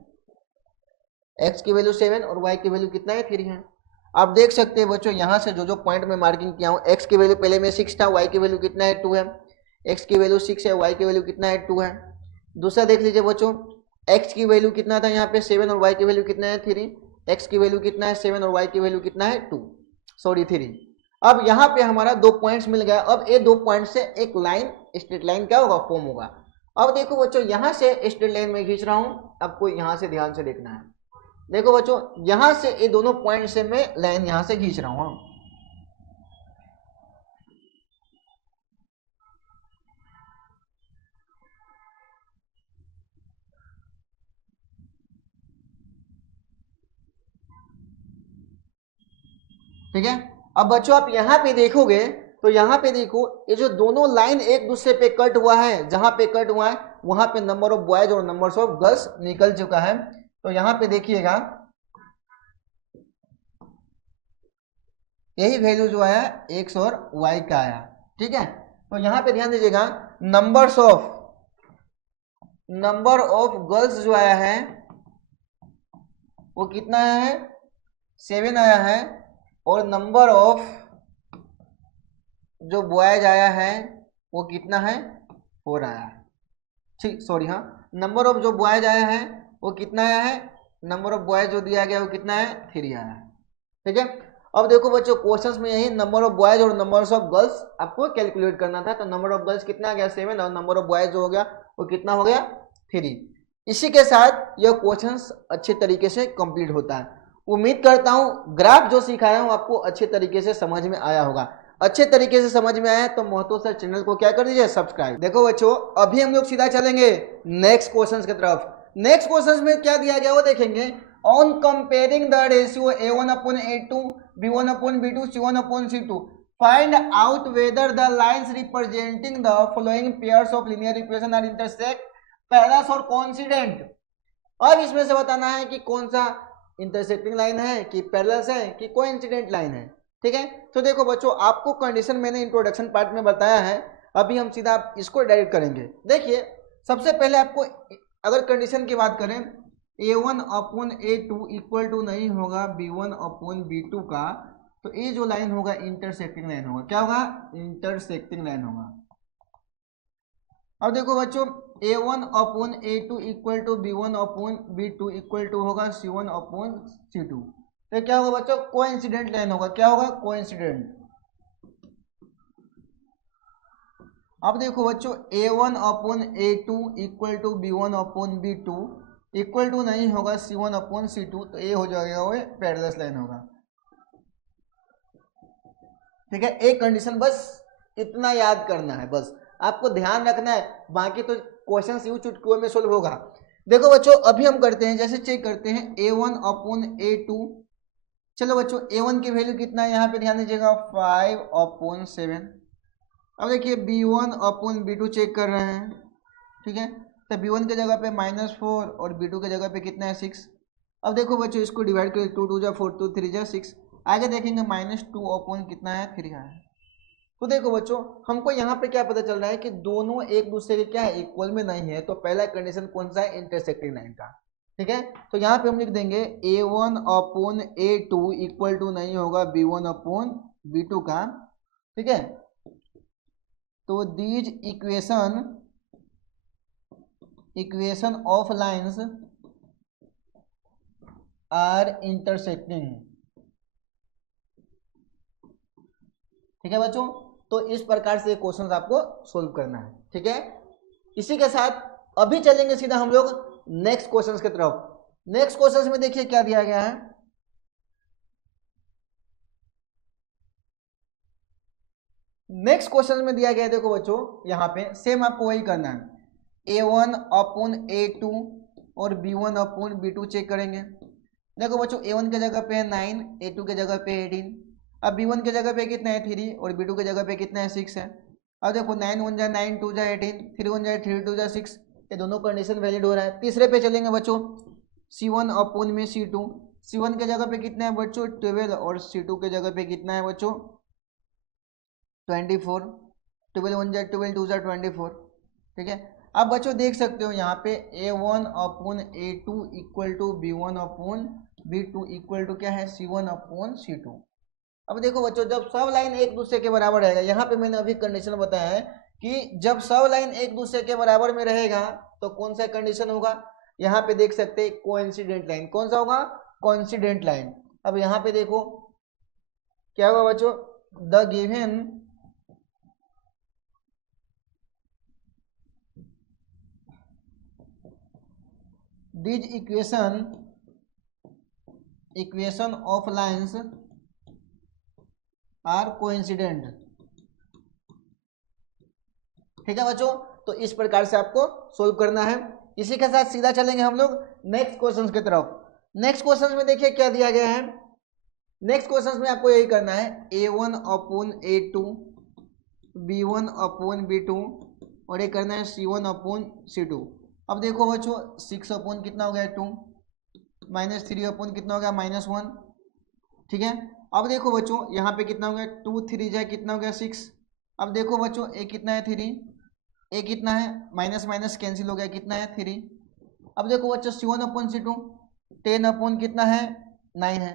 x की वैल्यू 7 और y की वैल्यू कितना है, 3 है। आप देख सकते हैं बच्चों, यहाँ से जो जो पॉइंट में मार्किंग किया हूँ, x की वैल्यू पहले में 6 था, y की वैल्यू कितना है, 2 है। x की वैल्यू 6 है, y की वैल्यू कितना है, 2 है। दूसरा देख लीजिए बच्चों, x की वैल्यू कितना था यहाँ पे, 7 और y की वैल्यू कितना है, 3। x की वैल्यू कितना है, 7 और y की वैल्यू कितना है, 3। अब यहाँ पे हमारा 2 पॉइंट्स मिल गया। अब ये 2 पॉइंट से एक लाइन, स्ट्रेट लाइन क्या होगा, फॉर्म होगा। अब देखो बच्चों, यहाँ से स्ट्रेट लाइन में खींच रहा हूँ, आपको यहाँ से ध्यान से देखना है। देखो बच्चों, यहाँ से ये दोनों पॉइंट से मैं लाइन यहाँ से खींच रहा हूँ। ठीक है, अब बच्चों आप यहाँ पे देखोगे तो यहाँ पे देखो, ये जो दोनों लाइन एक दूसरे पे कट हुआ है, जहां पे कट हुआ है वहां पे नंबर ऑफ बॉयज और नंबर ऑफ गर्ल्स निकल चुका है। तो यहाँ पे देखिएगा, यही वैल्यू जो आया x और y का आया। ठीक है, तो यहाँ पे ध्यान दीजिएगा, नंबर ऑफ गर्ल्स जो आया है वो कितना आया है, 7 आया है। और नंबर ऑफ जो बॉयज आया है वो कितना है, 4 आया है। ठीक, सॉरी, हाँ, नंबर ऑफ जो बॉयज आया है वो कितना आया है, नंबर ऑफ बॉयज जो दिया गया वो कितना है, 3 आया है। ठीक है, अब देखो बच्चों, क्वेश्चंस में यही नंबर ऑफ बॉयज और नंबर ऑफ गर्ल्स आपको कैलकुलेट करना था। तो नंबर ऑफ गर्ल्स कितना आ गया, 7, और नंबर ऑफ बॉयज जो हो गया वो कितना हो गया, 3। इसी के साथ यह क्वेश्चंस अच्छे तरीके से कंप्लीट होता है। उम्मीद करता हूं ग्राफ जो सिखाया हूं आपको अच्छे तरीके से समझ में आया होगा। अच्छे तरीके से समझ में आया तो महतो सर चैनल को क्या कर दीजिए, सब्सक्राइब। देखो बच्चों, अभी हम लोग सीधा चलेंगे नेक्स्ट क्वेश्चन की तरफ। नेक्स्ट क्वेश्चन में क्या दिया गया वो देखेंगे। On comparing the ratio a1/a2 b1/b2 c1/c2 find out whether the lines representing the following pairs of linear equation are intersect, parallel और कोइंसिडेंट। अब इसमें से बताना है कि कौन सा इंटरसेक्टिंग लाइन है, कि पैरेलल है, कि कोइंसिडेंट लाइन है। ठीक है, तो देखो बच्चों, आपको कंडीशन मैंने इंट्रोडक्शन पार्ट में बताया है, अभी हम सीधा इसको डायरेक्ट करेंगे। देखिए, सबसे पहले आपको अगर कंडीशन की बात करें, a1/a2 इक्वल टू नहीं होगा b1/b2 का, तो ये जो लाइन होगा इंटरसेक्टिंग लाइन होगा। क्या होगा? इंटरसेक्टिंग लाइन होगा। अब देखो बच्चों, a1/a2 equal to b1/b2 equal to होगा c1/c2, तो क्या होगा बच्चों? कोइंसिडेंट लाइन होगा। क्या होगा? कोइंसिडेंट। अब देखो बच्चों, a1/a2 equal to b1/b2 equal to नहीं होगा c1/c2, तो ये हो जाएगा वो पैरेलल लाइन होगा। ठीक है, एक कंडीशन बस इतना याद करना है, बस आपको ध्यान रखना है, बाकी तो क्वेश्चन यूं चुटकियों में सोल्व होगा। देखो बच्चों, अभी हम करते हैं, जैसे चेक करते हैं a1/a2। चलो बच्चों, a1 की वैल्यू कितना है यहाँ पे ध्यान दीजिएगा, 5/7। अब देखिए b1/b2 चेक कर रहे हैं। ठीक है, तो b1 की जगह पे -4 और b2 की जगह पे कितना है, 6। अब देखो बच्चों, इसको डिवाइड करें, 2 2 जा 4, 2 3 जा 6। आगे देखेंगे -2 कितना है, 3 है। तो देखो बच्चों, हमको यहाँ पे क्या पता चल रहा है कि दोनों एक दूसरे के क्या है, इक्वल में नहीं है। तो पहला कंडीशन कौन सा है? इंटरसेक्टिंग लाइन का। ठीक है, तो यहाँ पे हम लिख देंगे a1/a2 इक्वल टू नहीं होगा b1/b2 का। ठीक है, तो these equation of lines are intersecting. ठीक है बच्चों, तो इस प्रकार से क्वेश्चन आपको सोल्व करना है। ठीक है, इसी के साथ अभी चलेंगे सीधा हम लोग नेक्स्ट क्वेश्चन की तरफ। नेक्स्ट क्वेश्चन में देखिए क्या दिया गया है। नेक्स्ट क्वेश्चन में दिया गया है, देखो बच्चों, यहाँ पे सेम आपको वही करना है। a1/a2 और b1/b2 चेक करेंगे। देखो बच्चों, a1 के जगह पे है 9, a2 के जगह पे 18। अब b1 के जगह पे कितना है, 3, और b2 के जगह पे कितना है, 6 है। अब देखो 9 1 जा 9, 2 जा 18, 3 1 जा 3, 2 जा 6, ये दोनों कंडीशन वैलिड हो रहा है। तीसरे पे चलेंगे बच्चों, c1 में c2। c1 के जगह पे कितना है बच्चों, 12, और c2 के जगह पे कितना है बच्चों, 24। 12 1 जा 12, 2 जा 24। ठीक है, अब बच्चों देख सकते हो यहाँ पे a1/a2 equal to b1/b2 equal to क्या है, c1/c2। अब देखो बच्चों, जब सब लाइन एक दूसरे के बराबर रहेगा, यहाँ पे मैंने अभी कंडीशन बताया है कि जब सब लाइन एक दूसरे के बराबर में रहेगा तो कौन सा कंडीशन होगा, यहाँ पे देख सकते हैं कोइंसिडेंट लाइन। कौन सा होगा? Coincident line. अब यहाँ पे देखो क्या होगा बच्चों, the given this equation of lines are coincident. ठीक है बच्चों, तो इस प्रकार से आपको सोल्व करना है। इसी के साथ सीधा चलेंगे हम लोग नेक्स्ट क्वेश्चन की तरफ। नेक्स्ट क्वेश्चन में देखिए क्या दिया गया है। नेक्स्ट क्वेश्चन में आपको यही करना है, a1/a2 b1/b2 और ये करना है c1/c2। अब देखो बच्चों, 6 कितना हो गया, 2, -3 कितना हो गया, -1। ठीक है, अब देखो बच्चों, यहाँ पे कितना हो गया, 2 3 जाए कितना हो गया, 6। अब देखो बच्चों, एक कितना है, 3, एक कितना है, माइनस माइनस कैंसिल हो गया, कितना है, 3। अब देखो बच्चों, c1/c2 10 कितना है, 9 है।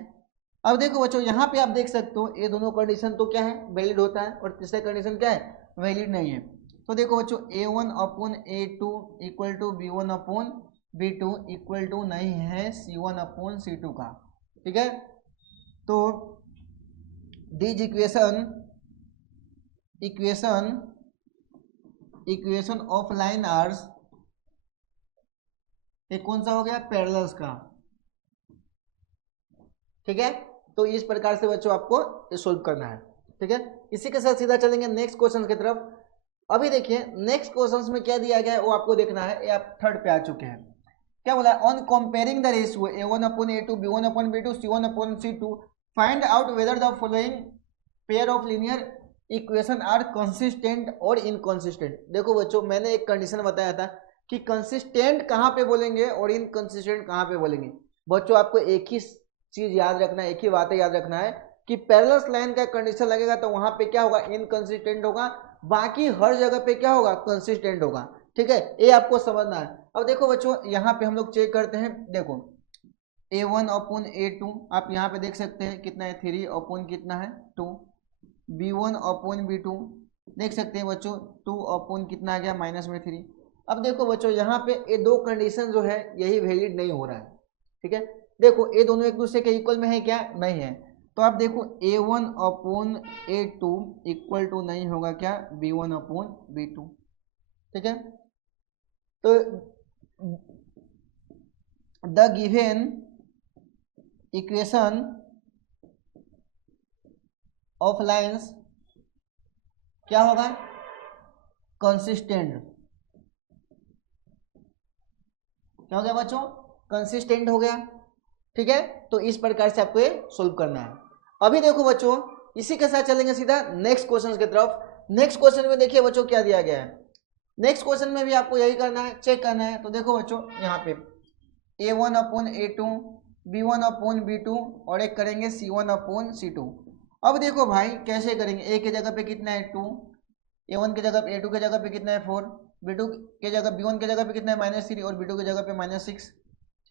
अब देखो बच्चों, यहाँ पे आप देख सकते हो ये दोनों कंडीशन तो क्या है, वैलिड होता है, और तीसरा कंडीशन क्या है, वैलिड नहीं है। तो देखो बच्चों, a1/a2 equal to b1/b2 equal to नहीं है c1/c2 का। ठीक है, तो this equation of line are, ये कौन सा हो गया, पैरेलल्स का। ठीक है, तो इस प्रकार से बच्चों आपको ये सोल्व करना है। ठीक है, इसी के साथ सीधा चलेंगे नेक्स्ट क्वेश्चन की तरफ। अभी देखिए नेक्स्ट क्वेश्चन में क्या दिया गया है वो आपको देखना है। ये आप थर्ड पे आ चुके हैं। क्या बोला, on comparing the ratio a1/a2 b1/b2 c1/c2 find out whether the following pair of linear equation are consistent और इनकंसिस्टेंट। देखो बच्चों, मैंने एक कंडीशन बताया था कि कंसिस्टेंट कहाँ पे बोलेंगे और इनकंसिस्टेंट कहाँ पे बोलेंगे। बच्चों आपको एक ही चीज याद रखना है, एक ही बात याद रखना है कि पैरेलल लाइन का कंडीशन लगेगा तो वहां पे क्या होगा, इनकंसिस्टेंट होगा, बाकी हर जगह पे क्या होगा, कंसिस्टेंट होगा। ठीक है, ये आपको समझना है। अब देखो बच्चों, यहाँ पे हम लोग चेक करते हैं। देखो a1/a2 आप यहाँ पे देख सकते हैं कितना है, 3 कितना है 2, b1/b2 देख सकते हैं बच्चों 2 कितना आ गया -3। अब देखो बच्चों, यहाँ पे ये दो कंडीशन जो है यही वैलिड नहीं हो रहा है। ठीक है, देखो ये दोनों एक दूसरे के इक्वल में है क्या, नहीं है। तो आप देखो a1/a2 इक्वल टू नहीं होगा क्या, b1/b2। ठीक है, तो the given equation of lines क्या होगा, कंसिस्टेंट। क्या हो गया बच्चों, कंसिस्टेंट हो गया। ठीक है, तो इस प्रकार से आपको ये सोल्व करना है। अभी देखो बच्चों, इसी के साथ चलेंगे सीधा नेक्स्ट क्वेश्चन की तरफ। नेक्स्ट क्वेश्चन में देखिए बच्चों क्या दिया गया है। नेक्स्ट क्वेश्चन में भी आपको यही करना है, चेक करना है। तो देखो बच्चों, यहाँ पे a1/a2 b1/b2 और एक करेंगे c1/c2। अब देखो भाई कैसे करेंगे, a के जगह पे कितना है 2, a1 के जगह पे a2 के जगह पे कितना है 4, b2 के जगह b1 के जगह पे कितना है -3 और b2 के जगह पे -6।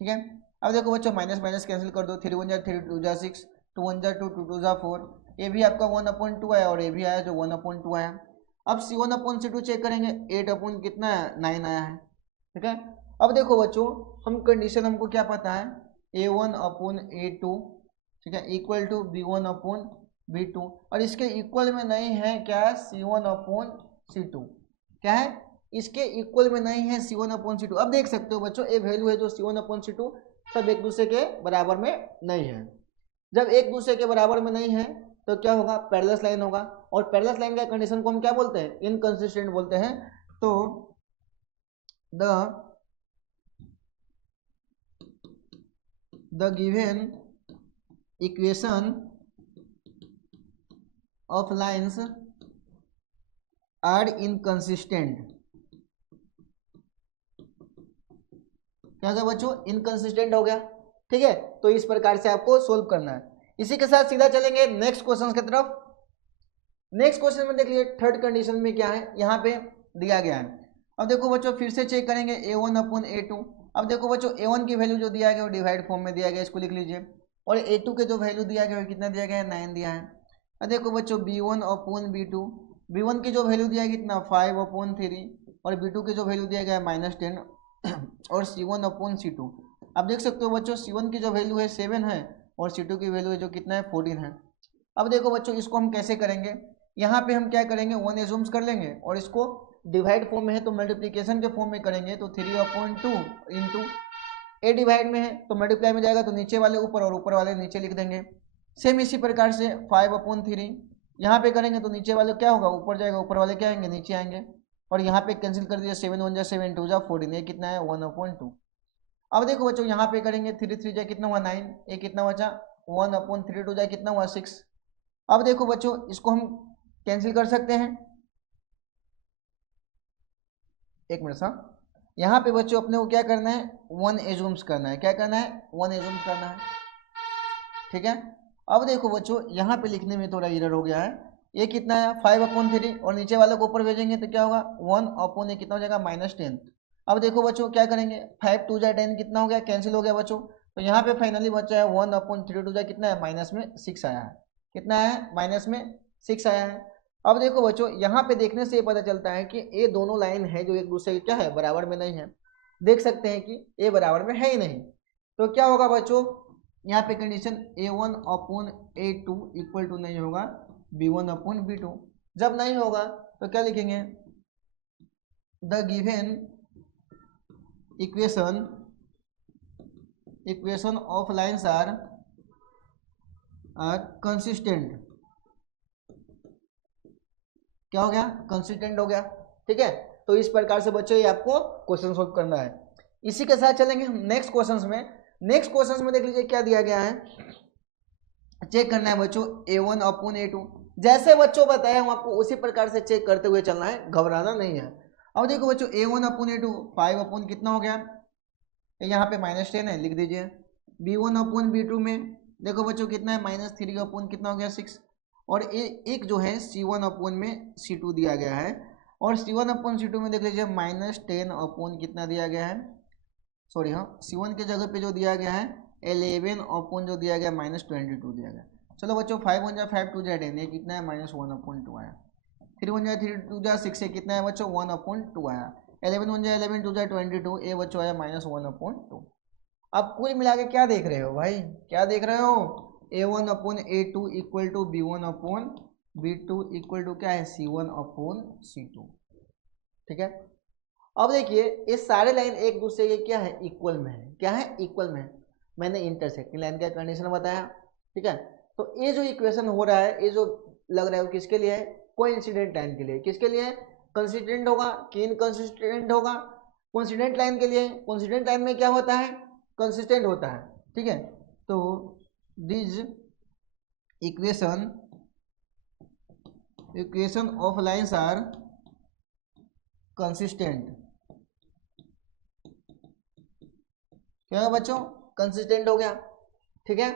ठीक है, अब देखो बच्चों माइनस माइनस कैंसिल कर दो, 3 1 जा 3 2 जा 6, 2 1 जा 2 2 2 जा 4। ये भी आपका 1/2 आया और ये भी आया जो 1/2 आया। अब c1/c2 चेक करेंगे, 8 कितना है 9 आया है। ठीक है, अब देखो बच्चों, हम कंडीशन हमको क्या पता है, a1/a2 ठीक है इक्वल टू b1/b2 और इसके इक्वल में नहीं है क्या, c1/c2। क्या है, इसके इक्वल में नहीं है c1/c2। अब देख सकते हो बच्चों, ये वैल्यू है जो c1/c2 सब एक दूसरे के बराबर में नहीं है। जब एक दूसरे के बराबर में नहीं है तो क्या होगा, पैरेलल लाइन होगा। और पैरेलल लाइन का कंडीशन को हम क्या बोलते हैं, इनकंसिस्टेंट बोलते हैं। तो the given equation of lines are inconsistent. क्या हो गया बच्चों, इनकंसिस्टेंट हो गया। ठीक है, तो इस प्रकार से आपको सोल्व करना है। इसी के साथ सीधा चलेंगे नेक्स्ट क्वेश्चन की तरफ। नेक्स्ट क्वेश्चन में देख लीजिए थर्ड कंडीशन में क्या है, यहाँ पे दिया गया है। अब देखो बच्चों, फिर से चेक करेंगे a1/a2। अब देखो बच्चों, a1 की वैल्यू जो दिया गया वो डिवाइड फॉर्म में दिया गया, इसको लिख लीजिए। और a2 के जो वैल्यू दिया गया वो कितना दिया गया है, 9 दिया है। अब देखो बच्चों, b1/b2, b1 की जो वैल्यू दिया गया कितना 5/3 और b2 की जो वैल्यू दिया गया है -10 और c1/c2। अब देख सकते हो बच्चों, c1 की जो वैल्यू है 7 है और c2 की वैल्यू है जो कितना है 14 है। अब देखो बच्चों, इसको हम कैसे करेंगे, यहाँ पे हम क्या करेंगे, 1 एज्यूम्स कर लेंगे और इसको डिवाइड फॉर्म में है तो मल्टीप्लिकेशन के फॉर्म में करेंगे। तो 3/2 इंटू ए डिवाइड में है तो मल्टीप्लाई में जाएगा तो नीचे वाले ऊपर और ऊपर वाले नीचे लिख देंगे। सेम इसी प्रकार से 5/3 यहाँ पे करेंगे तो नीचे वाले क्या होगा, ऊपर जाएगा, ऊपर वाले क्या आएंगे, नीचे आएंगे। और यहाँ पे कैंसिल कर दिया, 7 1 जा 7 2 जा 14, ये कितना है 1/2। अब देखो बच्चों, यहाँ पे करेंगे 3 3 जा कितना हुआ 9, ये कितना बचा 1/3 2 जा कितना हुआ 6। अब देखो बच्चों, इसको हम कैंसिल कर सकते हैं। एक मिनट साहब, यहाँ पे बच्चों अपने को क्या करना है, 1 एज्यूम्स करना है। क्या करना है, 1 एज्यूम्स करना है। ठीक है, अब देखो बच्चों, यहाँ पे लिखने में थोड़ा एरर हो गया है। ये कितना है 5/3 और नीचे वाले को ऊपर भेजेंगे तो क्या होगा 1/, कितना हो जाएगा -10। अब देखो बच्चों क्या करेंगे, 5 2 जा 10 कितना हो गया, कैंसिल हो गया बच्चों। तो यहाँ पे फाइनली बचा है 1/3 2 जा कितना है -6 आया है। कितना है -6 आया है। अब देखो बच्चों, यहाँ पे देखने से ये पता चलता है कि ये दोनों लाइन है जो एक दूसरे के क्या है, बराबर में नहीं है। देख सकते हैं कि ये बराबर में है ही नहीं। तो क्या होगा बच्चों, यहाँ पे कंडीशन a1/a2 इक्वल टू नहीं होगा b1/b2। जब नहीं होगा तो क्या लिखेंगे, the given equation of lines are consistent, क्या हो गया, कंसिस्टेंट हो गया। ठीक है, तो इस प्रकार से बच्चों ये आपको क्वेश्चन सोल्व करना है। इसी के साथ चलेंगे हम नेक्स्ट क्वेश्चंस में। नेक्स्ट क्वेश्चंस में देख लीजिए क्या दिया गया है, चेक करना है बच्चों A1 अपॉन A2। जैसे बच्चों बताया हूं आपको उसी प्रकार से चेक करते हुए चलना है, घबराना नहीं है। अब देखो बच्चों A1 अपॉन A2 5 अपॉन कितना हो गया, यहाँ पे -10 है, लिख दीजिए। B1 अपॉन B2 में देखो बच्चों कितना है, -3 अपॉन कितना हो गया 6। और एक जो है C1 अपॉन में C2 दिया गया है, और C1 अपॉन C2 में देख लीजिए -10 अपॉन कितना दिया गया है, सॉरी हाँ, C1 के जगह पे जो दिया गया है 11 अपॉन जो दिया गया -22 दिया गया। चलो बच्चों 5 1 5 2 10, ये कितना है -1 अपॉन 2 आया। 3 1 3 2 6 है, कितना है बच्चों 1 अपॉन 2 आया। 11 1 11 2 22, ये बच्चों आया -1 अपॉन 2। अब कुल मिला के क्या देख रहे हो भाई, क्या देख रहे हो, A1 upon A2 equal to B1 upon B2 equal to क्या है C1 अपॉन C2। ठीक है, अब देखिए ये सारे लाइन एक दूसरे के क्या है, इक्वल में है। क्या है, इक्वल में है। मैंने इंटरसेक्टिंग लाइन का कंडीशन बताया। ठीक है, तो ये जो इक्वेशन हो रहा है, ये जो लग रहा है वो किसके लिए है, कोइंसिडेंट लाइन के लिए। किसके लिए, कंसिस्टेंट होगा कि इनकंसिस्टेंट होगा, कोइंसिडेंट लाइन के लिए। कोइंसिडेंट लाइन में क्या होता है, कंसिस्टेंट होता है। ठीक है, तो this equation of lines are consistent. क्या है बच्चों, कंसिस्टेंट हो गया। ठीक है,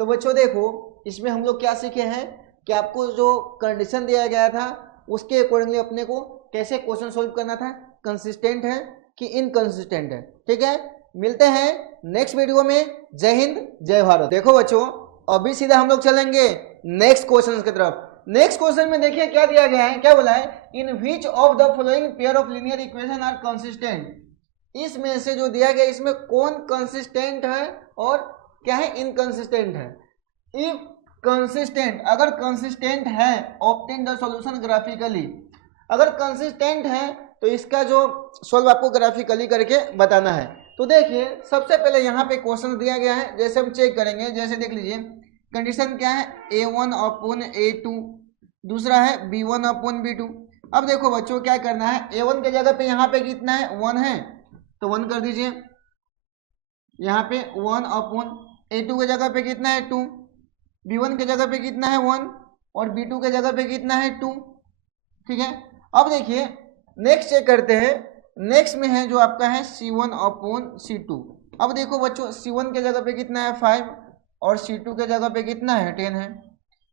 तो बच्चों देखो इसमें हम लोग क्या सीखे हैं कि आपको जो कंडीशन दिया गया था उसके अकॉर्डिंगली अपने को कैसे क्वेश्चन सोल्व करना था, कंसिस्टेंट है कि इनकंसिस्टेंट है। ठीक है, मिलते हैं नेक्स्ट वीडियो में। जय हिंद जय भारत। देखो बच्चों अभी सीधा हम लोग चलेंगे नेक्स्ट क्वेश्चन की तरफ। नेक्स्ट क्वेश्चन में देखिए क्या दिया गया है, क्या बोला है, in which of the following pair of linear equation are consistent. इसमें से जो दिया गया इसमें कौन कंसिस्टेंट है और क्या है, इनकंसिस्टेंट है। इफ कंसिस्टेंट, अगर कंसिस्टेंट है ऑब्टेन द सॉल्यूशन ग्राफिकली। अगर कंसिस्टेंट है तो इसका जो सॉल्व आपको ग्राफिकली करके बताना है। तो देखिए सबसे पहले यहाँ पे क्वेश्चन दिया गया है, जैसे हम चेक करेंगे। जैसे देख लीजिए कंडीशन क्या है, A1 अपॉन A2, दूसरा है B1 अपॉन B2। अब देखो बच्चों क्या करना है, A1 के जगह पे यहाँ पे कितना है, 1 है, तो 1 कर दीजिए। यहाँ पे 1 अपॉन A2 के जगह पे कितना है 2, B1 के जगह पे कितना है 1, और B2 के जगह पे कितना है 2। ठीक है, अब देखिए नेक्स्ट चेक करते हैं। नेक्स्ट में है जो आपका है C1 अपॉन C2। अब देखो बच्चों C1 के जगह पे कितना है 5, और C2 के जगह पे कितना है 10 है।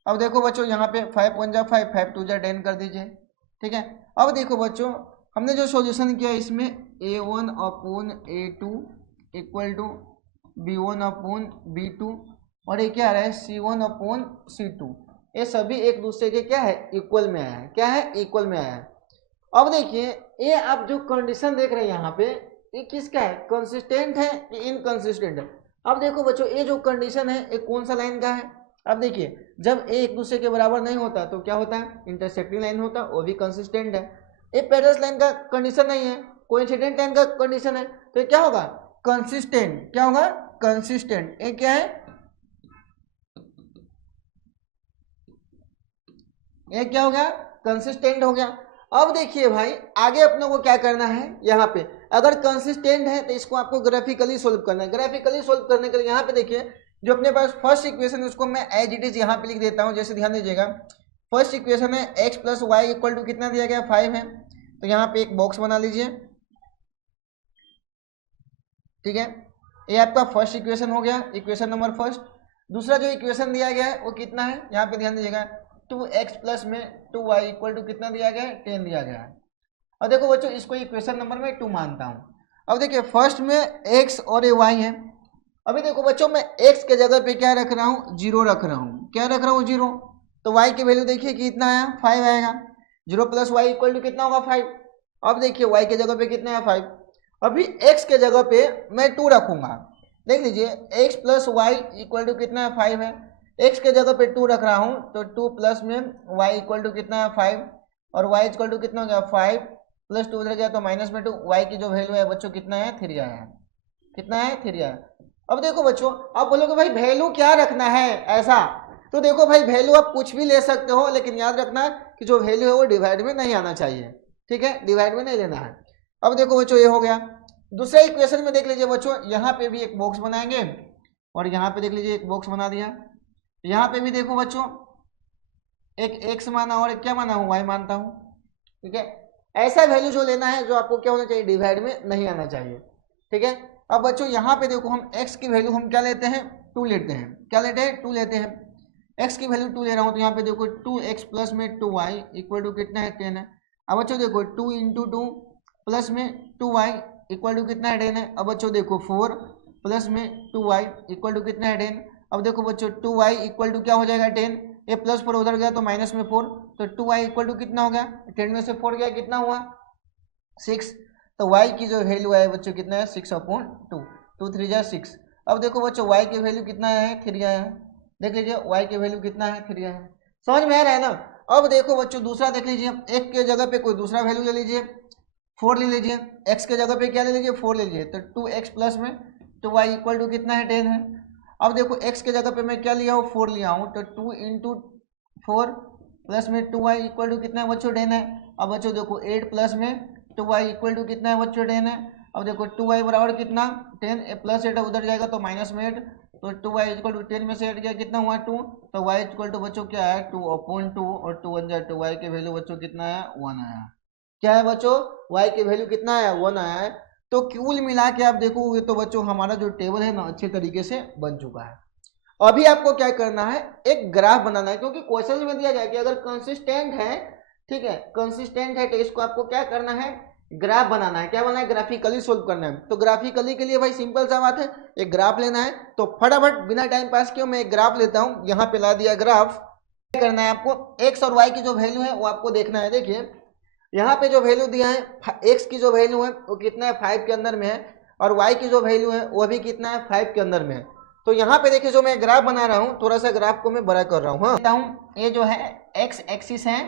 अब देखो बच्चों यहाँ पे 5 1 जा 5, 5 2 जा 10 कर दीजिए। ठीक है, अब देखो बच्चों हमने जो सॉल्यूशन किया इसमें A1 upon A2 equal to B1 upon B2, और ये क्या आ रहा है C1 अपॉन C2। ये सभी एक दूसरे के क्या है, इक्वल में आया है। क्या है, इक्वल में आया है। अब देखिए ये आप जो कंडीशन देख रहे हैं यहाँ पे, ये किसका है, कंसिस्टेंट है कि इनकंसिस्टेंट है। अब देखो बच्चों ये जो कंडीशन है ये कौन सा लाइन का है। अब देखिए जब ए एक दूसरे के बराबर नहीं होता तो क्या होता है, इंटरसेक्टिंग लाइन होता है, वो भी कंसिस्टेंट है। ये पैरेलल लाइन का कंडीशन नहीं है, कोइंसिडेंट लाइन का कंडीशन है, तो ये क्या होगा, कंसिस्टेंट। क्या होगा, कंसिस्टेंट। ये क्या है, ये क्या हो गया, कंसिस्टेंट हो गया। अब देखिए भाई आगे अपने को क्या करना है, यहाँ पे अगर कंसिस्टेंट है तो इसको आपको ग्राफिकली सोल्व करना है। ग्राफिकली सोल्व करने के लिए यहाँ पे देखिए जो अपने पास फर्स्ट इक्वेशन है उसको मैं एज इट इज यहाँ पे लिख देता हूँ। जैसे ध्यान दीजिएगा फर्स्ट इक्वेशन है x plus y equal to कितना दिया गया 5 है, तो यहाँ पे एक बॉक्स बना लीजिए। ठीक है, ये आपका फर्स्ट इक्वेशन हो गया, इक्वेशन नंबर फर्स्ट। दूसरा जो इक्वेशन दिया गया है वो कितना है, यहाँ पे ध्यान दीजिएगा 2x प्लस में 2y इक्वल टू कितना दिया गया है, 10 दिया गया है। और देखो बच्चों इसको इक्वेशन नंबर में 2 मानता हूँ। अब देखिए फर्स्ट में x और y है। अभी देखो बच्चों मैं x के जगह पे क्या रख रहा हूँ, 0 रख रहा हूँ। क्या रख रहा हूँ, 0। तो y की वैल्यू देखिए कितना आया, 5 आएगा। 0 प्लस वाई इक्वल टू कितना होगा, 5। अब देखिए y के जगह पे कितना है, 5। अभी x के जगह पे मैं 2 रखूंगा। देख लीजिए x plus y equal to कितना है, 5 है। x के जगह पे 2 रख रहा हूँ तो 2 प्लस में y इक्वल टू कितना है, 5, और y इक्वल टू कितना हो गया, 5 प्लस 2 उधर गया तो माइनस में 2। y की जो वैल्यू है बच्चों कितना है, 3 आया है। कितना है, 3 आया। अब देखो बच्चों, आप बोलोगे भाई वैल्यू क्या रखना है ऐसा, तो देखो भाई वैल्यू आप कुछ भी ले सकते हो, लेकिन याद रखना कि जो वैल्यू है वो डिवाइड में नहीं आना चाहिए, ठीक है, डिवाइड में नहीं लेना है। अब देखो बच्चों ये हो गया। दूसरा इक्वेशन में देख लीजिए बच्चों, यहाँ पे भी एक बॉक्स बनाएंगे और यहाँ पे देख लीजिए एक बॉक्स बना दिया। यहाँ पे भी देखो बच्चों एक एक्स माना और एक क्या माना हूँ, वाई मानता हूँ, ठीक है। ऐसा वैल्यू जो लेना है जो आपको क्या होना चाहिए, डिवाइड में नहीं आना चाहिए, ठीक है। अब बच्चों यहाँ पे देखो हम x की वैल्यू हम क्या लेते हैं, 2 लेते हैं, क्या लेते हैं, 2 लेते हैं। x की वैल्यू 2 ले रहा हूँ तो यहाँ पे देखो 2x प्लस में 2y इक्वल टू कितना है, 10 है। अब बच्चों देखो 2 इंटू 2 प्लस में 2y इक्वल टू कितना है, 10 है। अब बच्चों देखो 4 प्लस में 2y इक्वल टू कितना है, 10। अब देखो बच्चों 2y इक्वल टू क्या हो जाएगा, 10, ये प्लस 4 उधर गया तो माइनस में 4, तो 2y इक्वल टू कितना हो गया, 10 में से 4 गया कितना हुआ, 6। तो y की जो वैल्यू है बच्चों कितना है, 6/2, 2 3 जा 6। अब देखो बच्चों y की वैल्यू कितना है, 3 आया है। देख लीजिए y की वैल्यू कितना है, 3 आया है। समझ में आ रहा है ना। अब देखो बच्चों दूसरा देख लीजिए, एक के जगह पे कोई दूसरा वैल्यू ले लीजिए, 4 ले लीजिए, x के जगह पे क्या ले लीजिए, 4 ले लीजिए, तो 2x प्लस में 2y इक्वल टू कितना है, 10 है। अब देखो x के जगह पे मैं क्या लिया हूँ, 4 लिया हूँ, तो 2 इंटू 4 प्लस में 2y इक्वल टू कितना है बच्चों, 10 है। अब बच्चों देखो 8 प्लस में 2y इक्वल टू कितना है बच्चों, 10 है। अब देखो 2y बराबर कितना, 10, प्लस 8 उधर जाएगा तो माइनस में 8, तो 2y इक्वल टू 10 में से 8 गया कितना हुआ, 2, तो y इक्वल टू बच्चों क्या है, 2/2, और 2 1 जा 2, y की वैल्यू बच्चों कितना है, 1 आया। क्या है बच्चों, y की वैल्यू कितना है, 1 आया है। तो कुल मिला के आप देखोगे तो बच्चों हमारा जो टेबल है ना अच्छे तरीके से बन चुका है। अभी आपको क्या करना है, एक ग्राफ बनाना है, क्योंकि क्वेश्चन में दिया गया कि अगर कंसिस्टेंट है, ठीक है, कंसिस्टेंट है तो इसको आपको क्या करना है, ग्राफ बनाना है। क्या बनाना है, ग्राफिकली सोल्व करना है। तो ग्राफिकली के लिए भाई सिंपल सा बात है, एक ग्राफ लेना है। तो फटाफट बिना टाइम पास किए मैं एक ग्राफ लेता हूं, यहाँ पे ला दिया ग्राफ। क्या करना है आपको, एक्स और वाई की जो वैल्यू है वो आपको देखना है। देखिए यहाँ पे जो वैल्यू दिया है, एक्स की जो वैल्यू है वो कितना है, 5 के अंदर में है, और वाई की जो वैल्यू है वो भी कितना है, 5 के अंदर में है। तो यहाँ पे देखिए जो मैं ग्राफ बना रहा हूँ, थोड़ा सा ग्राफ को मैं बड़ा कर रहा हूँ, हाँ, ये जो है एक्स एक्सिस है,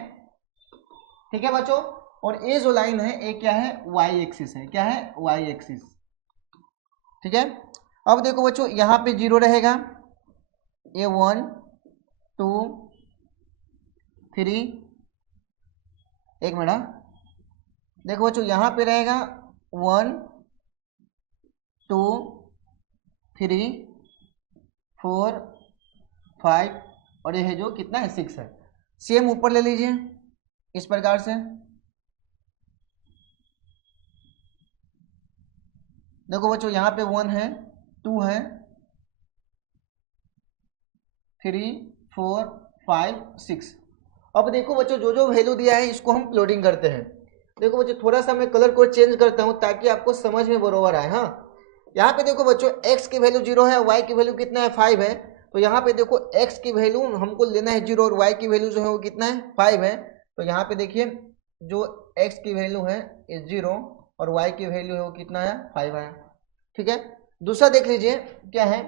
ठीक है बच्चों, और ये जो लाइन है ये क्या है, वाई एक्सिस है। क्या है, वाई एक्सिस, ठीक है। अब देखो बच्चों यहाँ पे 0 रहेगा, ये 1 2 3, एक मिनट, देखो बच्चों यहाँ पे रहेगा 1 2 3 4 5, और ये है जो कितना है, 6 है। सेम ऊपर ले लीजिए इस प्रकार से, देखो बच्चों यहाँ पे 1 है, 2 है, 3 4 5 6। अब देखो बच्चों जो जो वैल्यू दिया है इसको हम प्लॉटिंग करते हैं। देखो बच्चों थोड़ा सा मैं कलर को चेंज करता हूँ ताकि आपको समझ में बरोबर आए। हाँ, यहाँ पे देखो बच्चों x की वैल्यू 0 है, y की वैल्यू कितना है, 5 है। तो यहाँ पे देखो x की वैल्यू हमको लेना है 0 और y की वैल्यू जो है वो कितना है, 5 है। तो यहाँ पे देखिए जो x की वैल्यू है 0 और y की वैल्यू है वो कितना है, 5 है, ठीक है। दूसरा देख लीजिए क्या है,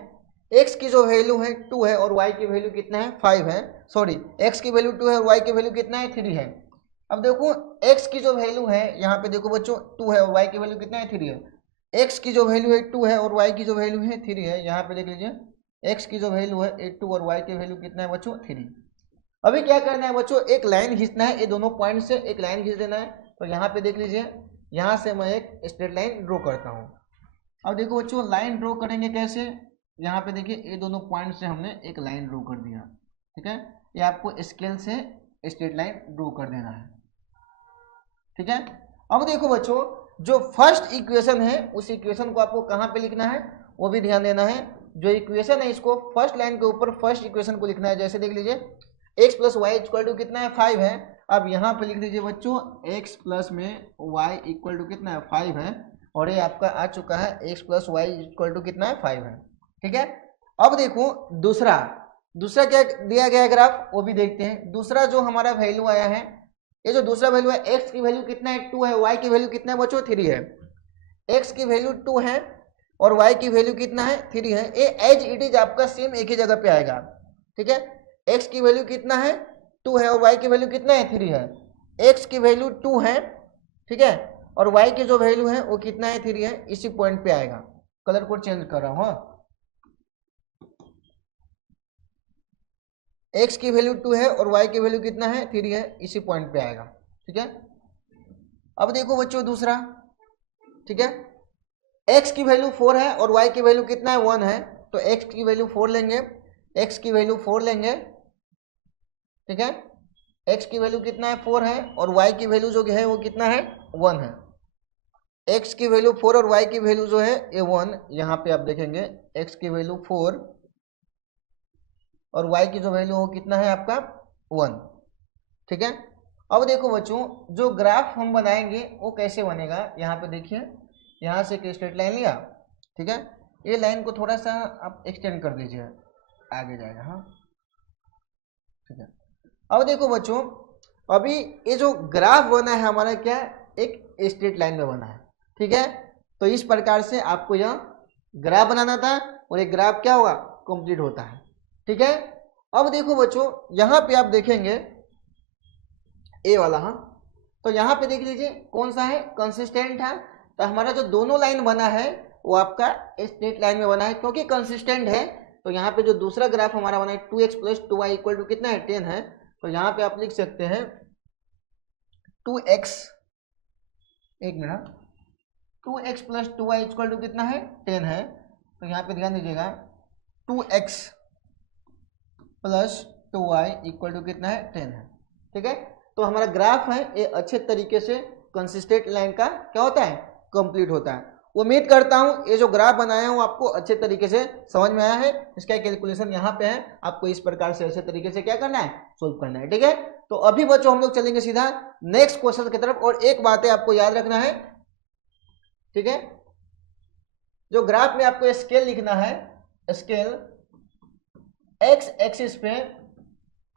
x की जो वैल्यू है 2 है और y की वैल्यू कितना है, 5 है। सॉरी, x की वैल्यू 2 है और y की वैल्यू कितना है, 3 है। अब देखो x की जो वैल्यू है यहाँ पे देखो बच्चों 2 है और y की वैल्यू कितना है, 3 है। x की जो वैल्यू है 2 है और y की जो वैल्यू है 3 है। यहाँ पे देख लीजिए x की जो वैल्यू है 2 और y की वैल्यू कितना है बच्चों, 3। अभी क्या करना है बच्चों, एक लाइन खींचना है, ये दोनों पॉइंट से एक लाइन खींच देना है। तो यहाँ पे देख लीजिए, यहाँ से मैं एक स्ट्रेट लाइन ड्रॉ करता हूँ। अब देखो बच्चों लाइन ड्रॉ करेंगे कैसे, यहाँ पे देखिए ये दोनों पॉइंट से हमने एक लाइन ड्रॉ कर दिया, ठीक है। ये आपको स्केल से स्ट्रेट लाइन ड्रॉ कर देना है, ठीक है। अब देखो बच्चों जो फर्स्ट इक्वेशन है उस इक्वेशन को आपको कहाँ पे लिखना है वो भी ध्यान देना है। जो इक्वेशन है इसको फर्स्ट लाइन के ऊपर फर्स्ट इक्वेशन को लिखना है। जैसे देख लीजिए x plus y equal to कितना है, 5 है। अब यहाँ पे लिख दीजिए बच्चों x प्लस में y इक्वल टू कितना है, 5 है, और ये आपका आ चुका है x plus y equal to कितना है, 5 है, ठीक है। अब देखो दूसरा क्या दिया गया है ग्राफ वो भी देखते हैं। दूसरा जो हमारा वैल्यू आया है, ये जो दूसरा वैल्यू है x की वैल्यू कितना है, 2 है, y की वैल्यू कितना है बच्चों, 3 है। x की वैल्यू 2 है और y की वैल्यू कितना है, 3 है। ये एज इट इज आपका सेम एक ही जगह पे आएगा, ठीक है। x की वैल्यू कितना है, 2 है, और y की वैल्यू कितना है, 3 है। x की वैल्यू 2 है, ठीक है, और y की जो वैल्यू है वो कितना है, 3 है। इसी पॉइंट पे आएगा। कलर को चेंज कर रहा हूँ, x की वैल्यू 2 है और y की वैल्यू कितना है 3 है, इसी पॉइंट पे आएगा। ठीक है, अब देखो बच्चों दूसरा, ठीक है, x की वैल्यू 4 है और y की वैल्यू कितना है 1 है, तो x की वैल्यू 4 लेंगे, x की वैल्यू 4 लेंगे, ठीक है, x की वैल्यू कितना है 4 है और y की वैल्यू जो है वो कितना है 1 है। x की वैल्यू 4 और y की वैल्यू जो है ये 1, यहाँ पे आप देखेंगे x की वैल्यू 4 और y की जो वैल्यू वो कितना है आपका 1। ठीक है, अब देखो बच्चों जो ग्राफ हम बनाएंगे वो कैसे बनेगा, यहाँ पे देखिए, यहाँ से एक स्ट्रेट लाइन लिया, ठीक है, ये लाइन को थोड़ा सा आप एक्सटेंड कर दीजिए, आगे जाएगा। हाँ ठीक है, अब देखो बच्चों अभी ये जो ग्राफ बना है हमारा क्या एक स्ट्रेट लाइन में बना है। ठीक है, तो इस प्रकार से आपको यह ग्राफ बनाना था और एक ग्राफ क्या होगा कंप्लीट होता है। ठीक है, अब देखो बच्चों यहाँ पे आप देखेंगे ए वाला, हाँ, तो यहाँ पे देख लीजिए कौन सा है कंसिस्टेंट है, तो हमारा जो दोनों लाइन बना है वो आपका स्ट्रेट लाइन में बना है, क्योंकि कंसिस्टेंट है। तो यहाँ पे जो दूसरा ग्राफ हमारा बना है 2x plus 2y equal to कितना है 10 है, तो यहाँ पे आप लिख सकते हैं 2x, एक minute, 2x plus 2y equal to कितना है 10 है, तो यहाँ पे ध्यान दीजिएगा 2x plus 2y equal to कितना है 10 है। ठीक है, तो हमारा ग्राफ है ये अच्छे तरीके से कंसिस्टेंट लाइन का क्या होता है कंप्लीट होता है। उम्मीद करता हूं ये जो ग्राफ बनाया हूं आपको अच्छे तरीके से समझ में आया है। इसका कैलकुलेशन यहाँ पे है, आपको इस प्रकार से अच्छे तरीके से क्या करना है सोल्व करना है। ठीक है, तो अभी बच्चों हम लोग चलेंगे सीधा नेक्स्ट क्वेश्चन की तरफ, और एक बात है आपको याद रखना है, ठीक है, जो ग्राफ में आपको स्केल लिखना है, स्केल एक्स एक्सिस पे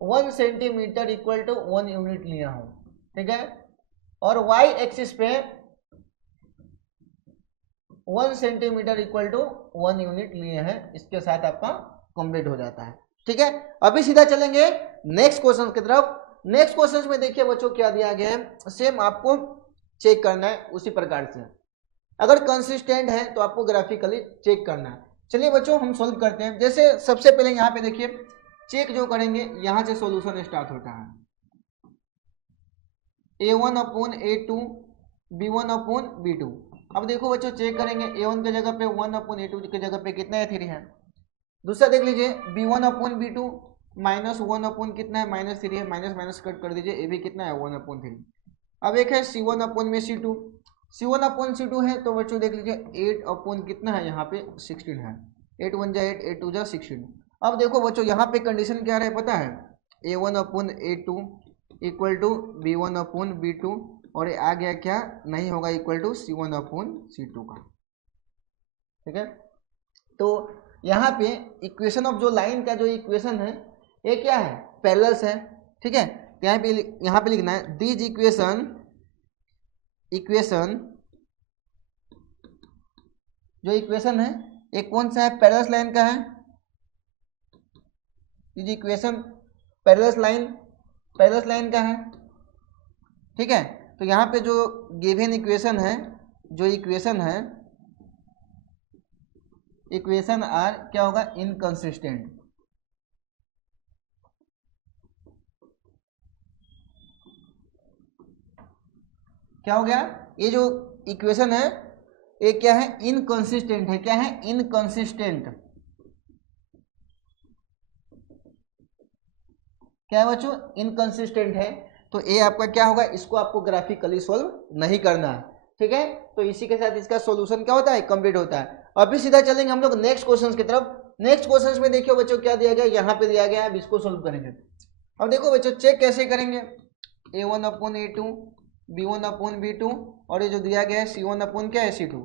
1 सेंटीमीटर इक्वल टू 1 यूनिट लिया हूं। ठीक है, और y एक्सिस पे 1 सेंटीमीटर इक्वल टू 1 यूनिट लिए हैं, इसके साथ आपका कंप्लीट हो जाता है। ठीक है, अभी सीधा चलेंगे नेक्स्ट क्वेश्चन की तरफ। नेक्स्ट क्वेश्चन में देखिए बच्चों क्या दिया गया है, सेम आपको चेक करना है उसी प्रकार से, अगर कंसिस्टेंट है तो आपको ग्राफिकली चेक करना है। चलिए बच्चों हम सोल्व करते हैं। जैसे सबसे पहले यहाँ पे देखिए चेक जो करेंगे, यहां से सॉल्यूशन स्टार्ट होता है, a1 upon a2 b1 upon b2। अब देखो बच्चों चेक करेंगे, a1 के जगह पे 1 अपॉन a2 की जगह पे कितना है 3 है। दूसरा देख लीजिए b1 upon b2 minus 1 upon कितना है माइनस 3 है, माइनस माइनस कट कर दीजिए, a भी कितना है 1 अपॉन 3। अब एक है c1 अपॉन में c2, c1 अपॉन c2 है तो बच्चों देख लीजिए 8 अपॉन कितना है यहाँ पे 16 है, 8 1 जा 8 8 2 जा 16। अब देखो बच्चों यहाँ पे कंडीशन क्या रहे पता है, a1 upon a2 equal to b1 upon b2, और ये आ गया क्या नहीं होगा equal to c1 upon c2 का। ठीक है, तो यहाँ पे इक्वेशन ऑफ जो लाइन का जो इक्वेशन है ये क्या है पैरेलल्स है। ठीक है, तो यहाँ पे लिखना है दिस इक्वेशन जो इक्वेशन है ये कौन सा है पैरेलल्स लाइन का है, ये इक्वेशन पैरेलल्स लाइन का है। ठीक है, तो यहाँ पे जो गिवन इक्वेशन है, जो इक्वेशन है, इक्वेशन आर क्या होगा इनकंसिस्टेंट। क्या हो गया, ये जो इक्वेशन है ये क्या है इनकंसिस्टेंट है, क्या है इनकंसिस्टेंट, क्या है बच्चों इनकंसिस्टेंट है। तो ये आपका क्या होगा, इसको आपको ग्राफिकली सोल्व नहीं करना है। ठीक है, तो इसी के साथ इसका सॉल्यूशन क्या होता है कंप्लीट होता है। अभी सीधा चलेंगे हम लोग नेक्स्ट क्वेश्चन की तरफ। नेक्स्ट क्वेश्चन में देखिए बच्चों क्या दिया गया, यहाँ पे दिया गया है, अब इसको सोल्व करेंगे। अब देखो बच्चों चेक कैसे करेंगे, a1 upon a2 b1 upon b2, और ये जो दिया गया है c1 अपॉन क्या है c2।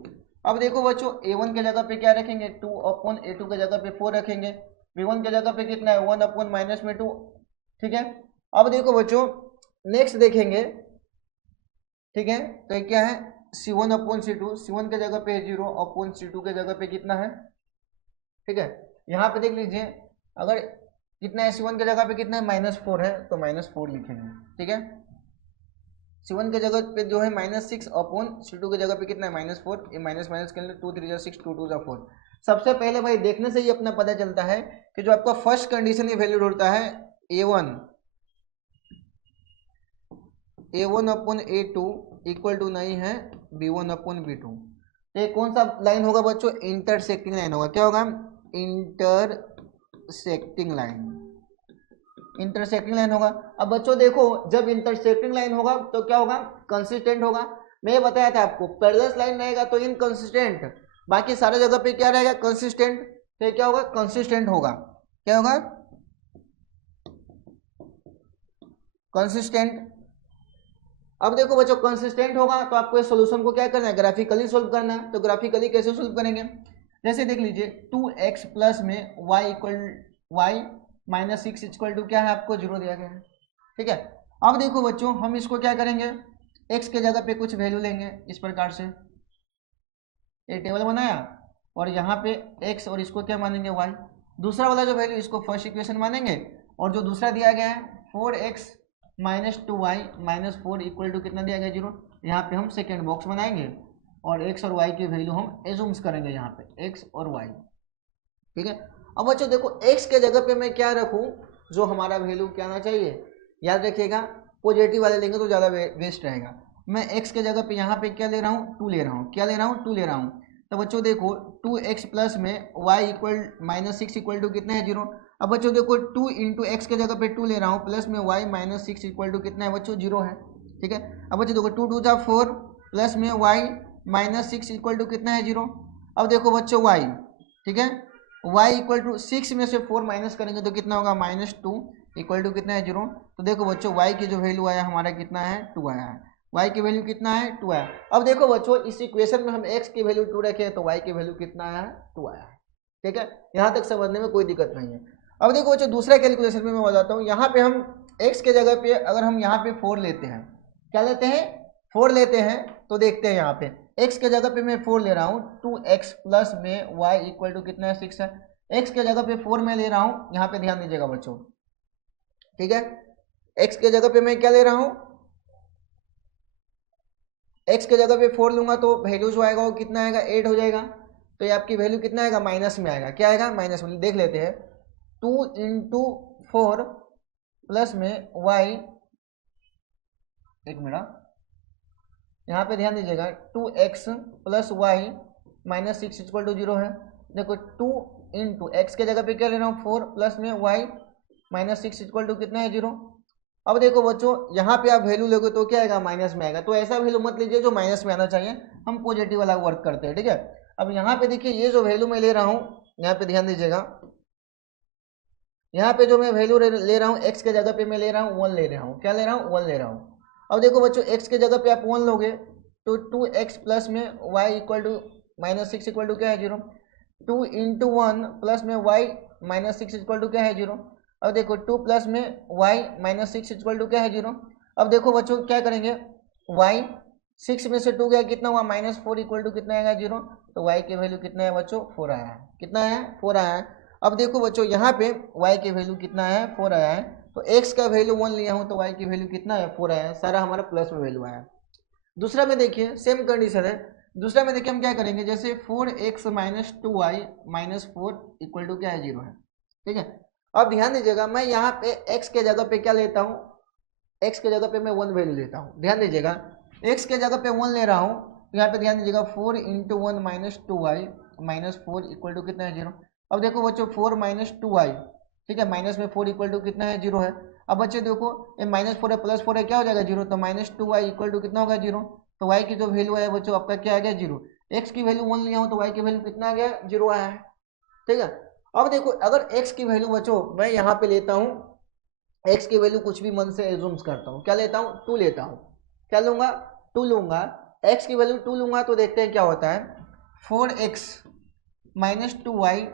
अब देखो बच्चों a1 के जगह पे क्या रखेंगे 2 अपॉन a2 के जगह पे 4 रखेंगे, b1 के जगह पे कितना है 1 अपॉन माइनस में 2। ठीक है, अब देखो बच्चों नेक्स्ट देखेंगे, ठीक है, तो क्या है c1 अपॉन c2, c1 के जगह पे 0 अपॉन c2 के जगह पे कितना है। ठीक है, यहाँ पे देख लीजिए अगर कितना है c1 के जगह पे कितना है -4 है तो -4 लिखेंगे। ठीक है, c1 के जगह पे जो है -6 अपॉन c2 के जगह पे कितना है -4, ये माइनस माइनस कर लें 2 3 जा 6 2 2 जा 4। सबसे पहले भाई देखने से ही अपना पता चलता है कि जो आपका फर्स्ट कंडीशन ये वैलिड होता है, A1 upon A2 equal to नहीं है B1 अपॉन B2। ये कौन सा लाइन होगा बच्चों? इंटरसेक्टिंग लाइन होगा। क्या होगा? इंटरसेक्टिंग लाइन, इंटरसेक्टिंग लाइन होगा। अब बच्चों देखो, जब इंटरसेक्टिंग लाइन होगा तो क्या होगा? कंसिस्टेंट होगा। मैं ये बताया था आपको, पैरेलल लाइन रहेगा तो इनकंसिस्टेंट, बाकी सारे जगह पे क्या रहेगा? कंसिस्टेंट। तो क्या होगा? कंसिस्टेंट होगा। क्या होगा? कंसिस्टेंट। अब देखो बच्चों, कंसिस्टेंट होगा तो आपको इस सॉल्यूशन को क्या करना है? ग्राफिकली सोल्व करना है। तो ग्राफिकली कैसे सोल्व करेंगे? जैसे देख लीजिए, 2x प्लस में y माइनस 6 इक्वल टू क्या है? आपको 0 दिया गया है। ठीक है। अब देखो बच्चों, हम इसको क्या करेंगे? x के जगह पे कुछ वैल्यू लेंगे इस प्रकार से, ये टेबल बनाया और यहाँ पे x और इसको क्या मानेंगे? y। दूसरा वाला जो वैल्यू, इसको फर्स्ट इक्वेशन मानेंगे, और जो दूसरा दिया गया है 4x minus 2y minus 4 equal to कितना दिया गया? 0। यहाँ पे हम सेकेंड बॉक्स बनाएंगे और x और y की वैल्यू हम एज्यूम्स करेंगे यहाँ पे, x और y। ठीक है। अब बच्चों देखो, x के जगह पे मैं क्या रखूँ जो हमारा वैल्यू क्या आना चाहिए? याद रखिएगा, पॉजिटिव वाले लेंगे तो ज़्यादा वेस्ट रहेगा। मैं x के जगह पे यहाँ पे क्या ले रहा हूँ? 2 ले रहा हूँ। क्या ले रहा हूँ? 2 ले रहा हूँ। तो बच्चों देखो, 2x प्लस में y equal minus 6 equal to कितना है? 0। अब बच्चों देखो, 2 इंटू एक्स के जगह पे 2 ले रहा हूँ, प्लस में y माइनस 6 इक्वल टू कितना है बच्चों? 0 है। ठीक है। अब बच्चों देखो, 2 2 4 प्लस में y माइनस 6 इक्वल टू कितना है? 0। अब देखो बच्चों y, ठीक है, y इक्वल टू 6 में से 4 माइनस करेंगे तो कितना होगा? -2 इक्वल टू कितना है? 0। तो देखो बच्चों, y की जो वैल्यू आया हमारा कितना है? 2 आया है। y की वैल्यू कितना है? 2 आया। अब देखो बच्चों, इस इक्वेशन में हम x की वैल्यू 2 रखे तो y की वैल्यू कितना आया है? 2 आया है। ठीक है। यहाँ तक समझने में कोई दिक्कत नहीं है। अब देखो बच्चों, दूसरा कैलकुलेशन में मैं बताता हूँ। यहाँ पे हम x के जगह पे अगर हम यहाँ पे 4 लेते हैं, क्या लेते हैं? 4 लेते हैं। तो देखते हैं यहाँ पे x के जगह पे मैं 4 ले रहा हूँ, 2x प्लस में y इक्वल टू कितना है? 6 है। x के जगह पे 4 मैं ले रहा हूँ, यहाँ पे ध्यान दीजिएगा बच्चों। ठीक है। x के जगह पे मैं क्या ले रहा हूँ? x के जगह पे 4 लूंगा तो वैल्यू जो आएगा वो कितना आएगा? 8 हो जाएगा। तो ये आपकी वैल्यू कितना आएगा? माइनस में आएगा। क्या आएगा? माइनस में। देख लेते हैं, 2 इंटू 4 प्लस में y, एक मिनट, यहाँ पे ध्यान दीजिएगा, 2x plus y minus 6 equal to 0 है। देखो, 2 इंटू एक्स के जगह पे क्या ले रहा हूँ? 4 प्लस में y माइनस 6 इक्वल टू कितना है? 0। अब देखो बच्चों, यहाँ पे आप वैल्यू लोगे तो क्या आएगा? माइनस में आएगा। तो ऐसा वैल्यू मत लीजिए जो माइनस में आना चाहिए, हम पॉजिटिव वाला वर्क करते हैं। ठीक है। अब यहाँ पे देखिए, ये जो वैल्यू मैं ले रहा हूँ, यहाँ पे ध्यान दीजिएगा, यहाँ पे जो मैं वैल्यू ले रहा हूँ x के जगह पे मैं ले रहा हूँ 1 ले रहा हूँ। क्या ले रहा हूँ? 1 ले रहा हूँ। अब देखो बच्चों, x के जगह पे आप 1 लोगे तो 2x प्लस में y equal to minus 6 equal to क्या है? 0। 2 इंटू 1 प्लस में y माइनस 6 इक्वल टू क्या है? 0। अब देखो, 2 प्लस में y माइनस 6 इक्वल टू क्या है? 0। अब देखो बच्चों, क्या करेंगे? y 6 में से 2 गया, कितना हुआ? -4 इक्वल टू कितना आएगा? 0। तो y की वैल्यू कितना है बच्चों? 4 आया है। कितना है? 4 आया है। अब देखो बच्चों, यहाँ पे y की वैल्यू कितना है? 4 आया है। तो x का वैल्यू 1 लिया हूँ तो y की वैल्यू कितना है? 4 आया है। सारा हमारा प्लस में वैल्यू आया है। दूसरा में देखिए, सेम कंडीशन है। दूसरा में देखिए हम क्या करेंगे, जैसे 4x minus 2y minus 4 equal to क्या है? 0 है। ठीक है। अब ध्यान दीजिएगा, मैं यहाँ पे x के जगह पे क्या लेता हूँ? x के जगह पे मैं 1 वैल्यू लेता हूँ। ध्यान दीजिएगा, x के जगह पे 1 ले रहा हूँ, यहाँ पे ध्यान दीजिएगा, 4 into 1 minus 2y minus 4 equal to कितना है? 0। अब देखो बच्चों, 4 माइनस 2y, ठीक है, माइनस में 4 इक्वल टू कितना है? 0 है। अब बच्चे देखो, ये माइनस 4 है प्लस 4 है, क्या हो जाएगा? 0। तो माइनस 2y इक्वल टू कितना होगा? 0। तो y की जो वैल्यू है बच्चों आपका क्या आ गया? 0। x की वैल्यू 1 लिया हूँ तो y की वैल्यू कितना आ गया? 0 आया है। ठीक है। अब देखो, अगर x की वैल्यू बच्चों मैं यहाँ पे लेता हूँ, x की वैल्यू कुछ भी मन से एज्यूम्स करता हूँ, क्या लेता हूँ? 2 लेता हूँ। क्या लूंगा? 2 लूंगा। x की वैल्यू 2 लूंगा तो देखते हैं क्या होता है। 4x minus 2y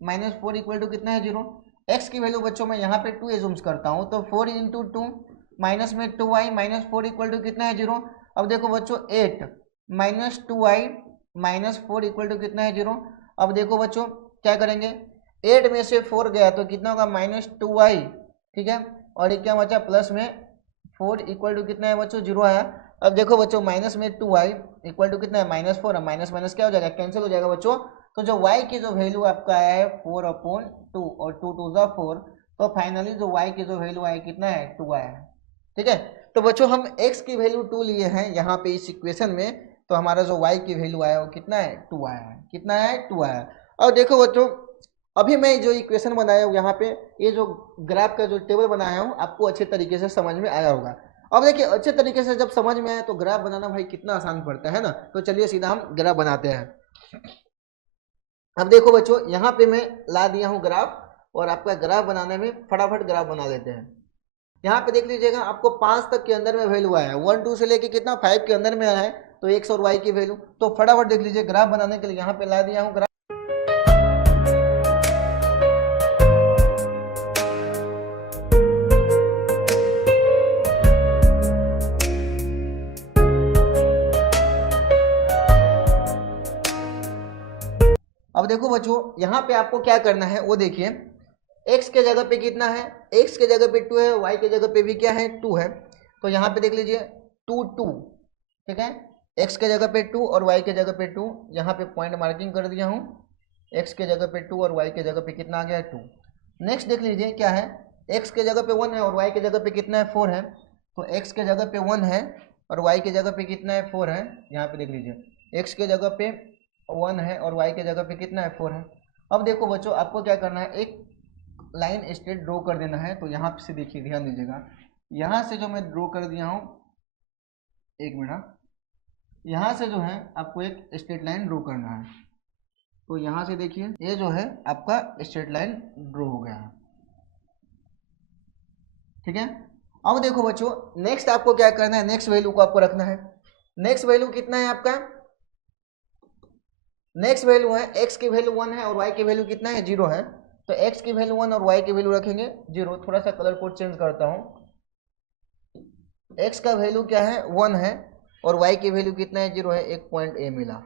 minus 4 equal to कितना है? 0। x की वैल्यू बच्चों मैं यहाँ पे 2 एज्यूम्स करता हूँ, तो 4 इंटू 2 माइनस में 2y माइनस 4 इक्वल टू कितना है? 0। अब देखो बच्चों, 8 minus 2y minus 4 equal to कितना है? 0। अब देखो बच्चों, क्या करेंगे? 8 में से 4 गया तो कितना होगा? Minus 2y। ठीक है। और ये क्या बचा? प्लस में 4 इक्वल टू कितना है बच्चों? 0 आया। अब देखो बच्चों, माइनस में 2y इक्वल टू कितना है? माइनस 4 है। माइनस माइनस क्या हो जाएगा? कैंसिल हो जाएगा बच्चों। तो जो y की जो वैल्यू आपका आया है 4/2 और 2 2 4, तो फाइनली जो y की जो वैल्यू आया कितना है 2 आया है। ठीक है, तो बच्चों हम x की वैल्यू 2 लिए हैं यहाँ पे इस इक्वेशन में, तो हमारा जो y की वैल्यू आया वो कितना है 2 आया है। कितना है 2 आया है। और देखो बच्चों अभी मैं जो इक्वेशन बनाया हूँ यहाँ पे, ये जो ग्राफ का जो टेबल बनाया हूँ आपको अच्छे तरीके से समझ में आया होगा। अब देखिए अच्छे तरीके से जब समझ में आया तो ग्राफ बनाना भाई कितना आसान पड़ता है ना। तो चलिए सीधा हम ग्राफ बनाते हैं। अब देखो बच्चों यहाँ पे मैं ला दिया हूँ ग्राफ, और आपका ग्राफ बनाने में फटाफट ग्राफ बना लेते हैं। यहाँ पे देख लीजिएगा आपको 5 तक के अंदर में वैल्यू आया है, 1 2 से लेके कितना 5 के अंदर में आया है, तो x और y की वैल्यू। तो फटाफट देख लीजिए ग्राफ बनाने के लिए यहाँ पे ला दिया हूँ ग्राफ। अब देखो बच्चों यहाँ पे आपको क्या करना है वो देखिए, x के जगह पे कितना है, x के जगह पे 2 है, y के जगह पे भी क्या है 2 है। तो यहाँ पे देख लीजिए 2 2, ठीक है, x के जगह पे 2 और y के जगह पे 2, यहाँ पे पॉइंट मार्किंग कर दिया हूँ। x के जगह पे 2 और y के जगह पे कितना आ गया है 2। नेक्स्ट देख लीजिए क्या है, x के जगह पे 1 है और y के जगह पे कितना है 4 है। तो x के जगह पे 1 है और y के जगह पे कितना है 4 है। यहाँ पे देख लीजिए x के जगह पे 1 है और y के जगह पे कितना है 4 है। अब देखो बच्चों आपको क्या करना है, एक लाइन स्ट्रेट ड्रॉ कर देना है। तो यहाँ से देखिए ध्यान दीजिएगा, यहाँ से जो मैं ड्रॉ कर दिया हूँ, एक मिनट, यहाँ से जो है आपको एक स्ट्रेट लाइन ड्रॉ करना है। तो यहाँ से देखिए ये जो है आपका स्ट्रेट लाइन ड्रॉ हो गया है। ठीक है, अब देखो बच्चों नेक्स्ट आपको क्या करना है, नेक्स्ट वैल्यू को आपको रखना है। नेक्स्ट वैल्यू कितना है आपका, नेक्स्ट वैल्यू है x की वैल्यू 1 है और y की वैल्यू कितना है 0 है। तो x की वैल्यू 1 और y की वैल्यू रखेंगे 0। थोड़ा सा कलर कोड चेंज करता हूँ, x का वैल्यू क्या है 1 है और y की वैल्यू कितना है 0 है, एक पॉइंट a मिला।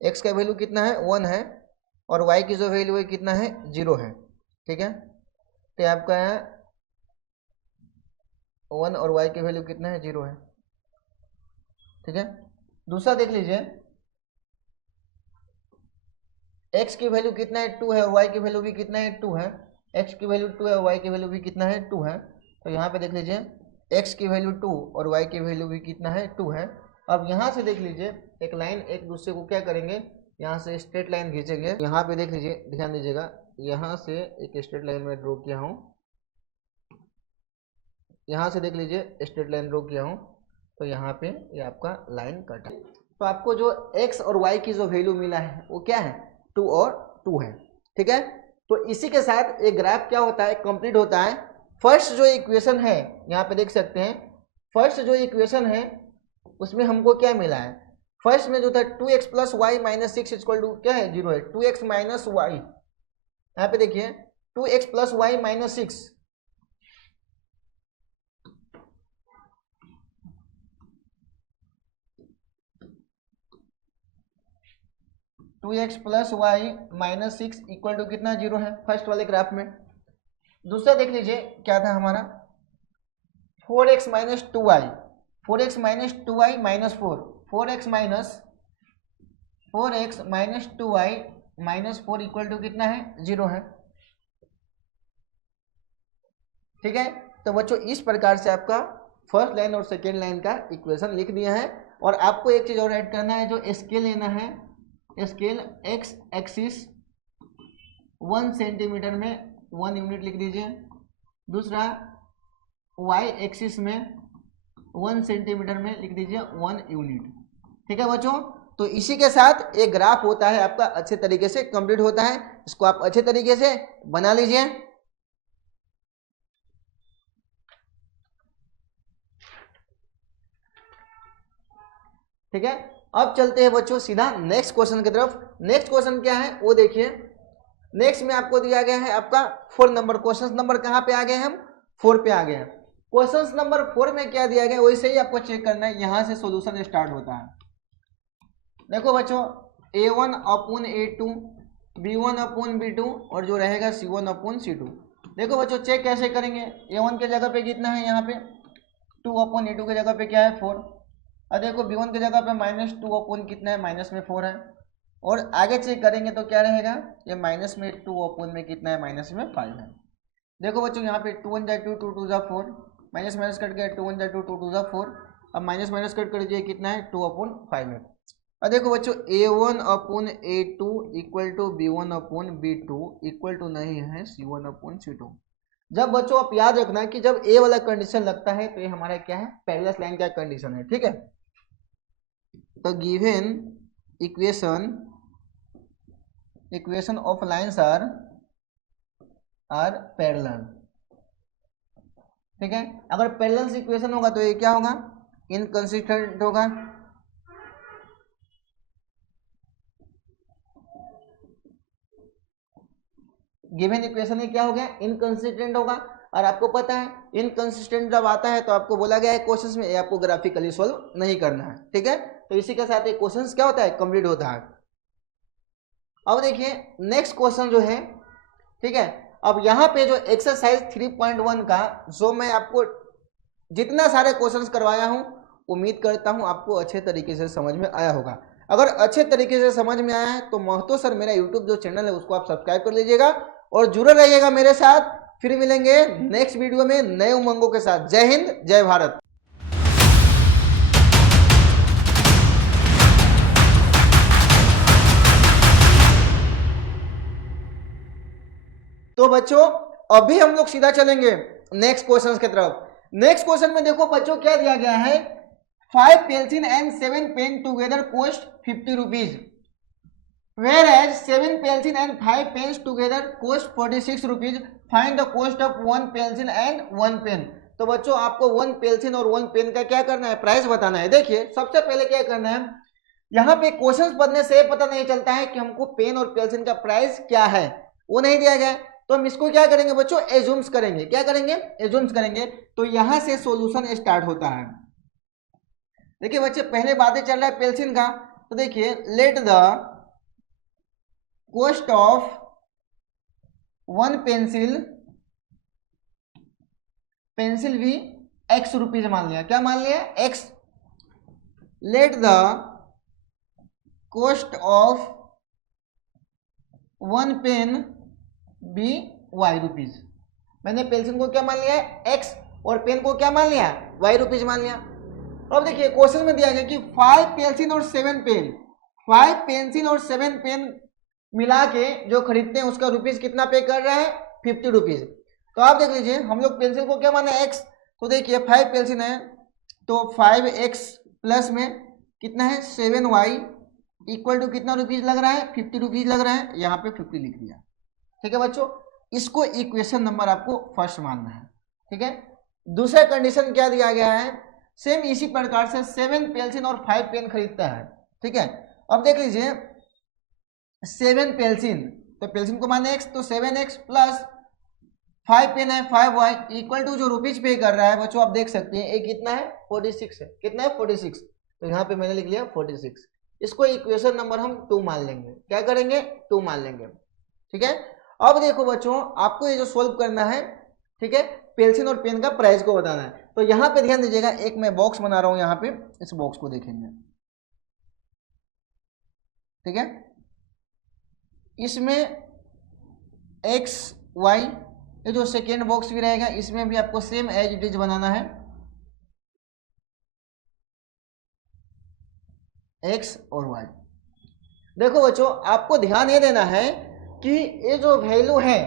x का वैल्यू कितना है 1 है और y की जो वैल्यू है कितना है 0 है। ठीक है, तो आपका है 1 और y की वैल्यू कितना है 0 है। ठीक है, दूसरा देख लीजिए x की वैल्यू कितना है 2 है और y की वैल्यू भी कितना है 2 है। x की वैल्यू 2 है और y की वैल्यू भी कितना है 2 है। तो यहाँ पे देख लीजिए x की वैल्यू 2 और y की वैल्यू भी कितना है 2 है। अब यहाँ से देख लीजिए एक लाइन एक दूसरे को क्या करेंगे, यहाँ से स्ट्रेट लाइन खींचेंगे। यहाँ पे देख लीजिए ध्यान दीजिएगा, यहाँ से एक स्ट्रेट लाइन में ड्रॉ किया हूँ, यहाँ से देख लीजिए स्ट्रेट लाइन ड्रॉ किया हूँ। तो यहाँ पे ये आपका लाइन कटा। तो आपको जो x और y की जो वैल्यू मिला है वो क्या है 2 और 2 है। ठीक है, तो इसी के साथ एक ग्राफ क्या होता है कंप्लीट होता है। फर्स्ट जो इक्वेशन है यहाँ पे देख सकते हैं, फर्स्ट जो इक्वेशन है उसमें हमको क्या मिला है, फर्स्ट में जो था 2x plus y minus 6 equal to क्या है 0 है। 2x माइनस वाई, यहाँ पे देखिए 2x plus y minus 6, two x plus y minus 6 equal to कितना 0 है फर्स्ट वाले ग्राफ में। दूसरा देख लीजिए क्या था हमारा 4x minus 2y, 4x minus 2y minus 4, 4x minus 2y minus 4 equal to कितना है 0 है। ठीक है, तो बच्चों इस प्रकार से आपका फर्स्ट लाइन और सेकेंड लाइन का इक्वेशन लिख दिया है। और आपको एक चीज और ऐड करना है, जो स्केल लेना है, स्केल एक्स एक्सिस 1 सेंटीमीटर में 1 यूनिट लिख दीजिए, दूसरा वाई एक्सिस में 1 सेंटीमीटर में लिख दीजिए 1 यूनिट। ठीक है बच्चों, तो इसी के साथ एक ग्राफ होता है आपका अच्छे तरीके से कंप्लीट होता है। इसको आप अच्छे तरीके से बना लीजिए। ठीक है, अब चलते हैं बच्चों सीधा नेक्स्ट क्वेश्चन की तरफ। नेक्स्ट क्वेश्चन क्या है वो देखिए, नेक्स्ट में आपको दिया गया है आपका 4 नंबर। क्वेश्चन नंबर कहाँ पे आ गए हम 4 पे आ गए हैं। क्वेश्चन नंबर 4 में क्या दिया गया वैसे ही आपको चेक करना है, यहाँ से सॉल्यूशन स्टार्ट होता है। देखो बच्चों a1 upon a2, b1 upon b2 और जो रहेगा c1 अपॉन c2। देखो बच्चों चेक कैसे करेंगे, a1 के जगह पे कितना है, यहाँ पे 2 अपॉन a2 के जगह पे क्या है 4, और देखो b1 की जगह पे माइनस 2 अपॉन कितना है माइनस में 4 है, और आगे चेक करेंगे तो क्या रहेगा, ये माइनस में 2 अपॉन में कितना है माइनस में 5 है। देखो बच्चों यहाँ पे 2 1 जा 2 2 2 जा 4, माइनस माइनस कट गया, 2 1 जा 2 2 2 जा 4, अब माइनस माइनस कट कर दिए, कितना है 2/5 है। अब देखो बच्चों A1/A2 equal to B1/B2 equal to नहीं है C1/C2। जब बच्चों आप याद रखना कि जब ए वाला कंडीशन लगता है तो ये हमारा क्या है, पैरेलल लाइन का कंडीशन है, ठीक है। तो given equation of lines are parallel, ठीक है। अगर पैरेलल इक्वेशन होगा तो ये क्या होगा, इनकंसिस्टेंट होगा। गिवन इक्वेशन में क्या हो गया, इनकंसिस्टेंट होगा। और आपको पता है इनकंसिस्टेंट जब आता है तो आपको बोला गया है क्वेश्चंस में आपको ग्राफिकली सॉल्व नहीं करना है, ठीक है। तो इसी के साथ ये क्वेश्चंस क्या होता है, कंप्लीट होता है। अब देखिए नेक्स्ट क्वेश्चन जो है, ठीक है। अब यहाँ पे जो एक्सरसाइज 3.1 का जो मैं आपको जितना सारे क्वेश्चंस करवाया हूँ, उम्मीद करता हूँ आपको अच्छे तरीके से समझ में आया होगा। अगर अच्छे तरीके से समझ में आया है तो महतो सर मेरा यूट्यूब जो चैनल है उसको आप सब्सक्राइब कर लीजिएगा और जुड़े रहिएगा मेरे साथ। फिर मिलेंगे नेक्स्ट वीडियो में नए उमंगों के साथ। जय हिंद, जय भारत। तो बच्चों अभी हम लोग सीधा चलेंगे नेक्स्ट क्वेश्चन की तरफ। नेक्स्ट क्वेश्चन में देखो बच्चों क्या दिया गया है, 5 pencil and 7 pen together cost 50 rupees, whereas 7 pencil and 5 pens together cost 46 rupees. Find the cost of 1 pencil and 1 pen. तो बच्चों आपको 1 पेंसिल और 1 पेन का क्या करना है, प्राइस बताना है। देखिए सबसे पहले क्या करना है, यहाँ पे क्वेश्चंस पढ़ने से पता नहीं चलता है कि हमको पेन और पेंसिल का प्राइस क्या है, वो नहीं दिया गया। तो हम इसको क्या करेंगे बच्चों, एज्यूम्स करेंगे। क्या करेंगे, एज्यूम्स करेंगे। तो यहाँ से सॉल्यूशन स्टार्ट होता है। देखिए बच्चे पहले बातें चल रहा है पेंसिल का, तो देखिए let the cost of 1 pencil भी x रुपीज मान लिया। क्या मान लिया, x। Let the cost of 1 pen भी y रुपीज। मैंने पेंसिल को क्या मान लिया है, x, और पेन को क्या मान लिया, y रुपीज मान लिया। अब देखिए क्वेश्चन में दिया गया कि 5 पेंसिल और 7 पेन, 5 पेंसिल और 7 पेन मिला के जो खरीदते हैं उसका रुपीज कितना पे कर रहा है, 50 रुपीज। तो आप देख लीजिए हम लोग पेंसिल को क्या माने, x। तो देखिए 5 पेंसिल है तो 5x प्लस में कितना है 7y इक्वल टू कितना रुपीज लग रहा है, 50 रुपीज लग रहा है। यहाँ पे 50 लिख दिया, ठीक है बच्चों। इसको इक्वेशन नंबर आपको फर्स्ट मानना है, ठीक है। दूसरा कंडीशन क्या दिया गया है, सेम इसी प्रकार से 7 पेंसिल और 5 पेन खरीदता है, ठीक है। अब देख लीजिए 7 पेंसिल, तो पेंसिल को माने x, तो 7x प्लस 5 पेन है 5y इक्वल टू जो रुपीज पे कर रहा है बच्चों आप देख सकते हैं ये कितना है, 46 है। कितना है, 46। तो यहाँ पे मैंने लिख लिया 46। इसको इक्वेशन नंबर हम 2 मान लेंगे। क्या करेंगे, 2 मान लेंगे, ठीक है। अब देखो बच्चों आपको ये जो सोल्व करना है, ठीक है, पेंसिल और पेन का प्राइस को बताना है। तो यहाँ पे ध्यान दीजिएगा, एक मैं बॉक्स बना रहा हूँ, यहाँ पे इस बॉक्स को देखेंगे, ठीक है। इसमें x y, ये जो सेकेंड बॉक्स भी रहेगा इसमें भी आपको सेम एज इट इज बनाना है, x और y। देखो बच्चों आपको ध्यान ये देना है कि ये जो वैल्यू है,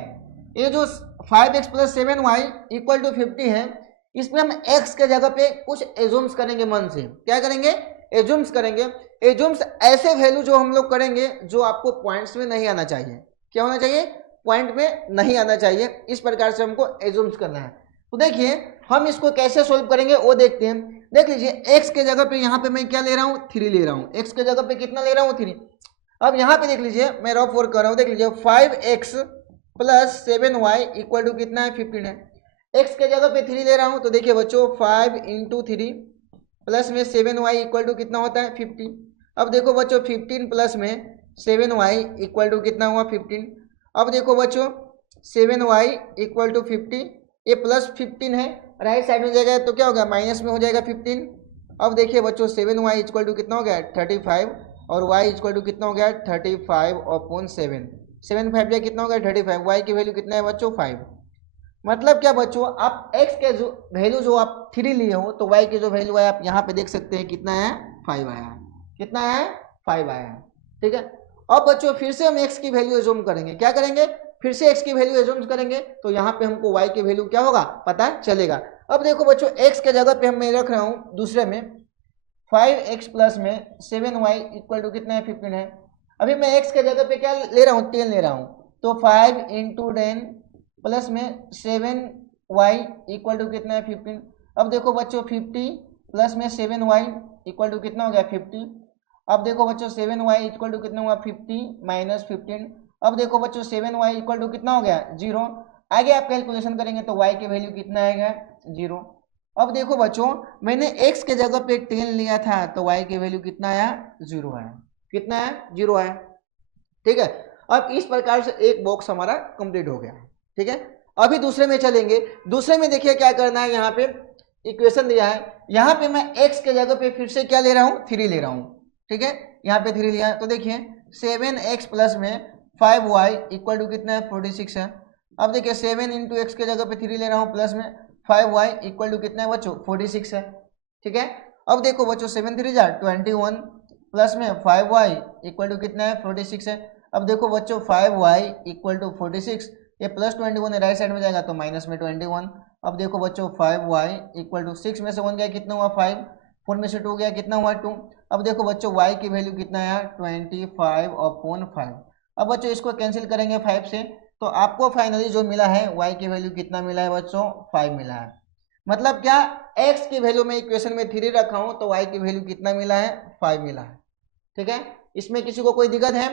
ये जो 5x plus 7y equal to 50 है, इसमें हम x के जगह पे कुछ एज्यूम्स करेंगे मन से। क्या करेंगे, एज्यूम्स करेंगे। एज्यूम्स ऐसे वैल्यू जो हम लोग करेंगे जो आपको पॉइंट्स में नहीं आना चाहिए। क्या होना चाहिए, पॉइंट में नहीं आना चाहिए। इस प्रकार से हमको एज्यूम्स करना है। तो देखिए हम इसको कैसे सोल्व करेंगे वो देखते हैं। देख लीजिए x के जगह पे यहाँ पे मैं क्या ले रहा हूँ, 3 ले रहा हूँ। x के जगह पे कितना ले रहा हूँ, 3। अब यहाँ पे देख लीजिए मैं रफ वर्क कर रहा हूँ, देख लीजिए 5x plus 7y equal to कितना है, 15 है। x के जगह पे 3 ले रहा हूँ, तो देखिए बच्चों 5 इंटू 3 प्लस में 7y इक्वल टू कितना होता है, 50। अब देखो बच्चों 15 प्लस में 7y इक्वल टू कितना हुआ, 15। अब देखो बच्चों 7y इक्वल टू 50, ये प्लस 15 है, राइट साइड में जाएगा तो क्या होगा, माइनस में हो जाएगा 15। अब देखिए बच्चों 7y इक्वल टू कितना हो गया, 35, और y इक्वल टू कितना हो गया, 35/7। 7 5 कितना हो गया, 35। y की वैल्यू कितना है बच्चों, 5। मतलब क्या बच्चों, आप x के जो वैल्यू जो आप 3 लिए हो तो y की जो वैल्यू है आप यहाँ पे देख सकते हैं कितना है, 5 आया है। कितना है, 5 आया है। ठीक है, अब बच्चों फिर से हम x की वैल्यू एज्यूम करेंगे। क्या करेंगे, फिर से x की वैल्यू एज्यूम करेंगे तो यहाँ पे हमको y की वैल्यू क्या होगा पता चलेगा। अब देखो बच्चों, x के जगह पे मैं रख रहा हूँ दूसरे में 5x प्लस में 7y इक्वल टू कितना है, 15 है। अभी मैं x के जगह पे क्या ले रहा हूँ, 10 ले रहा हूँ, तो 5 इंटू 10 प्लस में 7y इक्वल टू कितना है, 15। अब देखो बच्चों 50 प्लस में 7y इक्वल टू कितना हो गया, 50। अब देखो बच्चों 7y इक्वल टू कितना हुआ, 50 माइनस 15। अब देखो बच्चों 7y इक्वल टू कितना हो गया, 0। आगे आप कैलकुलेशन करेंगे तो y की वैल्यू कितना आएगा, 0। अब देखो बच्चों, मैंने x के जगह पे 10 लिया था तो y की वैल्यू कितना आया, 0 आया। कितना है, 0 आया। ठीक है, अब इस प्रकार से एक बॉक्स हमारा कंप्लीट हो गया। ठीक है, अभी दूसरे में चलेंगे। दूसरे में देखिए क्या करना है, यहाँ पे इक्वेशन दिया है, यहाँ पे मैं x के जगह पे फिर से क्या ले रहा हूँ, 3 ले रहा हूँ। ठीक है, यहाँ पे 3 लिया है तो देखिए 7x प्लस में 5y इक्वल टू कितना है, 46 है। अब देखिए 7 इंटू एक्स के जगह पे 3 ले रहा हूँ प्लस में 5y इक्वल टू कितना है बच्चों, 46 है। ठीक है, अब देखो बच्चों 7 3 जा 21 प्लस में 5y इक्वल टू कितना है, 46 है। अब देखो बच्चों 5y इक्वल टू 46, ये प्लस 21 है, राइट साइड में जाएगा तो माइनस में 21। अब देखो बच्चों 5y इक्वल टू 6 में से 1 गया कितना हुआ, 5, 4 में से 2 गया कितना हुआ, 2। अब देखो बच्चों y की वैल्यू कितना है, 25/5। अब बच्चों इसको कैंसिल करेंगे 5 से तो आपको फाइनली जो मिला है y की वैल्यू कितना मिला है बच्चों, 5 मिला है। मतलब क्या, x की वैल्यू में इक्वेशन में 3 रखा हूं तो y की वैल्यू कितना मिला है, 5 मिला है। ठीक है, इसमें किसी को कोई दिक्कत है।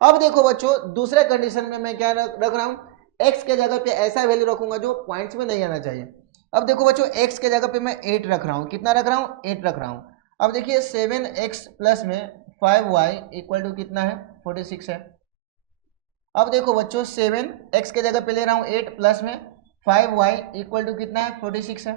अब देखो बच्चों दूसरे कंडीशन में मैं क्या रख रहा हूं, x के जगह पे ऐसा वैल्यू रखूंगा जो पॉइंट्स में नहीं आना चाहिए। अब देखो बच्चों x के जगह पे मैं 8 रख रहा हूं। कितना रख रहा हूं, 8 रख रहा हूं। अब देखिए 7x प्लस में 5y इक्वल टू कितना है, 46 है। अब देखो बच्चों 7x के जगह पे ले रहा हूँ 8 प्लस में 5y इक्वल टू कितना है, 46 है।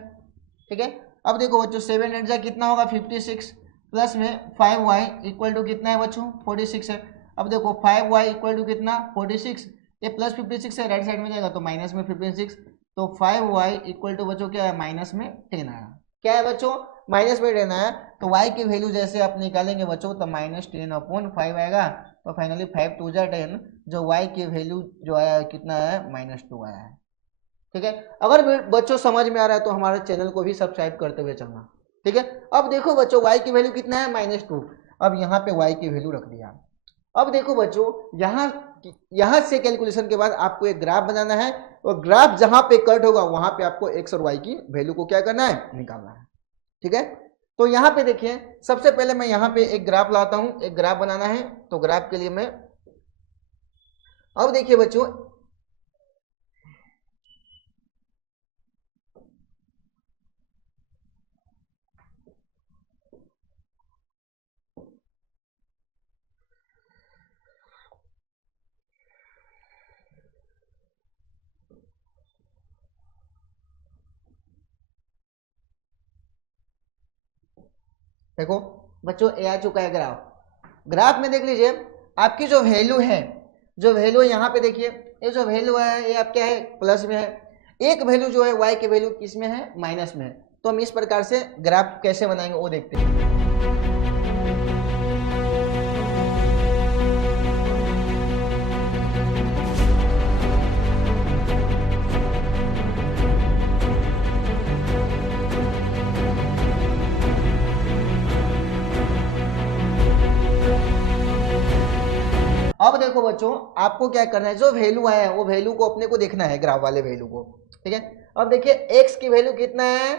ठीक है, अब देखो बच्चों 7 8 जा कितना होगा, 56 प्लस में 5y इक्वल टू कितना है बच्चों, 46 है। अब देखो 5y इक्वल टू कितना, 46, ये प्लस 56 है, राइट साइड में जाएगा तो माइनस में 56, तो 5y इक्वल टू बच्चों क्या है, माइनस में 10 आया। क्या है बच्चों, माइनस में 10 आया। तो y की वैल्यू जैसे आप निकालेंगे बच्चों तो -10/5 आएगा। तो फाइनली 5 2 जा 10, जो y की वैल्यू जो आया कितना है, -2 आया है। ठीक है, अगर बच्चों समझ में आ रहा है तो हमारे चैनल को भी सब्सक्राइब करते हुए चलना। ठीक है, अब देखो बच्चों y की वैल्यू कितना है, -2। अब यहाँ पे y की वैल्यू रख दिया। अब देखो बच्चों यहाँ से कैलकुलेशन के बाद आपको एक ग्राफ बनाना है और ग्राफ जहां पे कट होगा वहां पे आपको x और y की वैल्यू को क्या करना है, निकालना है। ठीक है, तो यहाँ पे देखिए सबसे पहले मैं यहाँ पे एक ग्राफ लाता हूं, एक ग्राफ बनाना है। तो ग्राफ के लिए मैं, अब देखिए बच्चों देखो बच्चों ये आ चुका है ग्राफ। ग्राफ में देख लीजिए आपकी जो वैल्यू है, जो वैल्यू यहाँ पे देखिए, ये जो वैल्यू है ये आप क्या है, प्लस में है। एक वैल्यू जो है y की वैल्यू किस में है, माइनस में है। तो हम इस प्रकार से ग्राफ कैसे बनाएंगे वो देखते हैं। अब देखो बच्चों आपको क्या करना है, जो वैल्यू आया है वो वैल्यू को अपने को देखना है, ग्राफ वाले वैल्यू को। ठीक है, अब देखिए x की वैल्यू कितना है,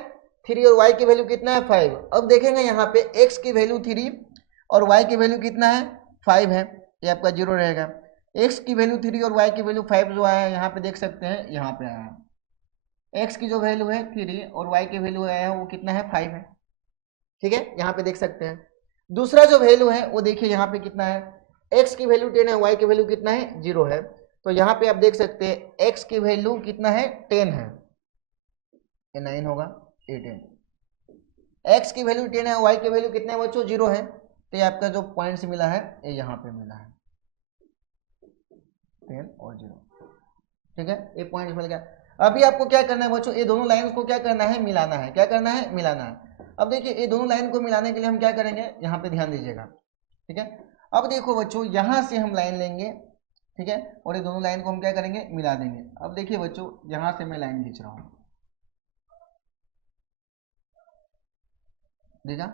3 और y की वैल्यू कितना है, 5। अब देखेंगे यहाँ पे x की वैल्यू 3 और y की वैल्यू कितना है, 5 है, ये आपका 0 रहेगा। x की वैल्यू 3 और y की वैल्यू 5 जो आया है यहाँ पे देख सकते हैं, यहाँ पे आया है। x की जो वैल्यू है 3 और y की वैल्यू आया है वो कितना है, 5 है। ठीक है, यहाँ पे देख सकते हैं। दूसरा जो वैल्यू है वो देखिए यहाँ पे कितना है, x की वैल्यू 10 है, y की वैल्यू कितना है, 0 है। तो यहाँ पे आप देख सकते हैं x की वैल्यू कितना है, 10 है, ये 9 होगा, 18। x की वैल्यू 10 है, y की वैल्यू कितना है बच्चों, 0 है। तो ये आपका जो पॉइंट्स मिला है ये यहाँ पे मिला है, 10 और 0। ठीक है, ये पॉइंट मिल गया। अभी आपको क्या करना है बच्चों, ये दोनों लाइन को क्या करना है, मिलाना है। क्या करना है, मिलाना है। अब देखिए ये दोनों लाइन को मिलाने के लिए हम क्या करेंगे, यहाँ पे ध्यान दीजिएगा, ठीक है। अब देखो बच्चों यहाँ से हम लाइन लेंगे, ठीक है, और ये दोनों लाइन को हम क्या करेंगे, मिला देंगे। अब देखिए बच्चों यहाँ से मैं लाइन खींच रहा हूँ, देखा,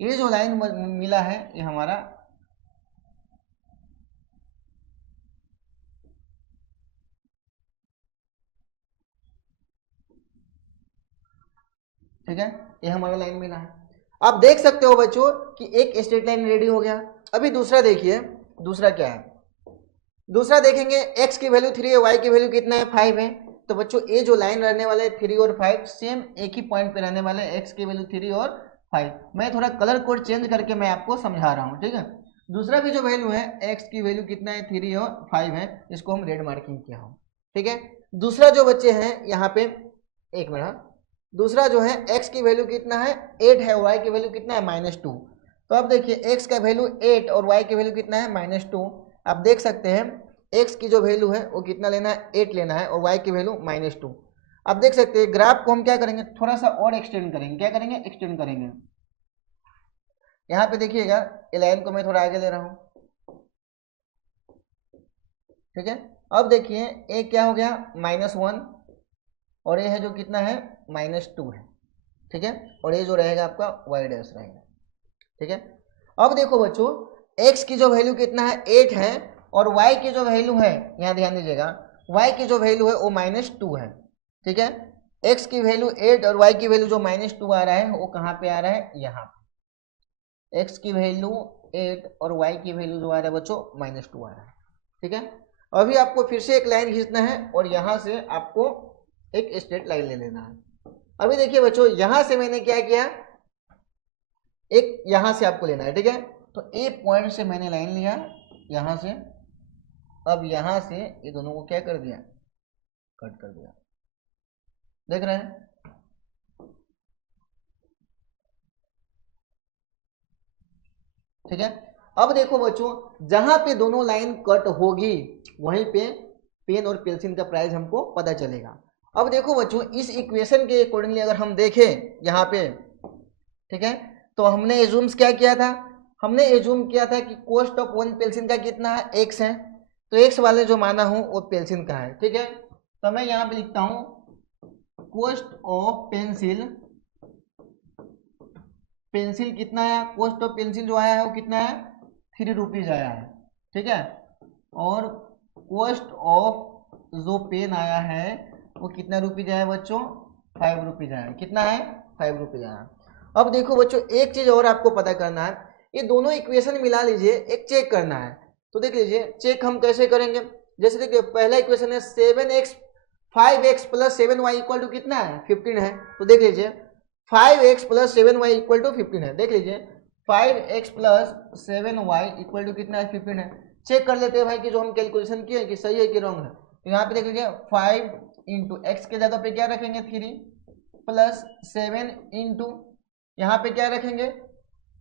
ये जो लाइन मिला है ये हमारा ठीक है, ये हमारा लाइन मिला है। आप देख सकते हो बच्चों कि एक स्ट्रेट लाइन रेडी हो गया। अभी दूसरा देखिए, दूसरा क्या है, दूसरा देखेंगे x की वैल्यू 3 है, y की वैल्यू कितना है, 5 है। तो बच्चों ये जो लाइन रहने वाले 3 और 5 सेम एक ही पॉइंट पे रहने वाले, x की वैल्यू 3 और 5। मैं थोड़ा कलर कोड चेंज करके मैं आपको समझा रहा हूँ, ठीक है। दूसरा भी जो वैल्यू है x की वैल्यू कितना है, 3 और 5 है, इसको हम रेड मार्किंग किया हूँ, ठीक है। दूसरा जो बच्चे हैं यहाँ पे, एक मिनट, दूसरा जो है x की वैल्यू कितना है, 8 है, y की वैल्यू कितना है, -2। तो अब देखिए x का वैल्यू 8 और y की वैल्यू कितना है, -2। आप देख सकते हैं x की जो वैल्यू है वो कितना लेना है, 8 लेना है, और y की वैल्यू -2। आप देख सकते हैं ग्राफ को हम क्या करेंगे, थोड़ा सा और एक्सटेंड करेंगे। क्या करेंगे, एक्सटेंड करेंगे। यहाँ पे देखिएगा ये लाइन को मैं थोड़ा आगे ले रहा हूँ, ठीक है। अब देखिए ये क्या हो गया, -1, और ये है जो कितना है, -2 है, ठीक है, और ये जो रहेगा आपका y डैश रहेगा, ठीक है। अब देखो बच्चों x की जो वैल्यू कितना है, 8 है, और y की जो वैल्यू है, यहाँ ध्यान दीजिएगा, y की जो वैल्यू है वो -2 है, ठीक है। x की वैल्यू 8 और y की वैल्यू जो -2 आ रहा है वो कहाँ पे आ रहा है, यहाँ पे। x की वैल्यू 8 और y की वैल्यू जो आ रहा है बच्चों -2 आ रहा है, ठीक है। अभी आपको फिर से एक लाइन खींचना है और यहाँ से आपको एक स्ट्रेट लाइन ले लेना है। अभी देखिए बच्चों यहाँ से मैंने क्या किया, एक यहाँ से आपको लेना है, ठीक है। तो ए पॉइंट से मैंने लाइन लिया यहाँ से, अब यहाँ से ये दोनों को क्या कर दिया, कट कर दिया, देख रहे हैं, ठीक है। अब देखो बच्चों जहां पे दोनों लाइन कट होगी वहीं पे पेन और पेंसिल का प्राइस हमको पता चलेगा। अब देखो बच्चों इस इक्वेशन के अकॉर्डिंगली अगर हम देखें यहाँ पे, ठीक है, तो हमने एज्यूम्स क्या किया था, हमने एज्यूम किया था कि कॉस्ट ऑफ वन पेंसिल का कितना है, x है। तो x वाले जो माना हूं वो पेंसिल का है, ठीक है। तो मैं यहाँ पे लिखता हूं कॉस्ट ऑफ पेंसिल, पेंसिल कितना है, कॉस्ट ऑफ पेंसिल जो आया है वो कितना है, 3 रुपीज आया है, ठीक है। और कॉस्ट ऑफ जो पेन आया है वो कितना रुपीज आया बच्चों, 5 रुपीज आया। कितना है, 5 रुपीज आया। अब देखो बच्चों एक चीज और आपको पता करना है, ये दोनों इक्वेशन मिला लीजिए, एक चेक करना है। तो देख लीजिए चेक हम कैसे करेंगे, जैसे देखिए पहला इक्वेशन है 7x 5x plus 7y equal to कितना है, 15 है। तो देख लीजिए 5x plus 7y equal to 15 है। देख लीजिए 5x plus 7y equal to कितना है, 15 है। चेक कर लेते हैं भाई कि जो हम कैलकुलेशन किए कि सही है कि रॉन्ग है। तो यहाँ पे देख लीजिए 5 इंटू एक्स के जगह पे क्या रखेंगे, 3 प्लस 7 इंटू यहाँ पे क्या रखेंगे,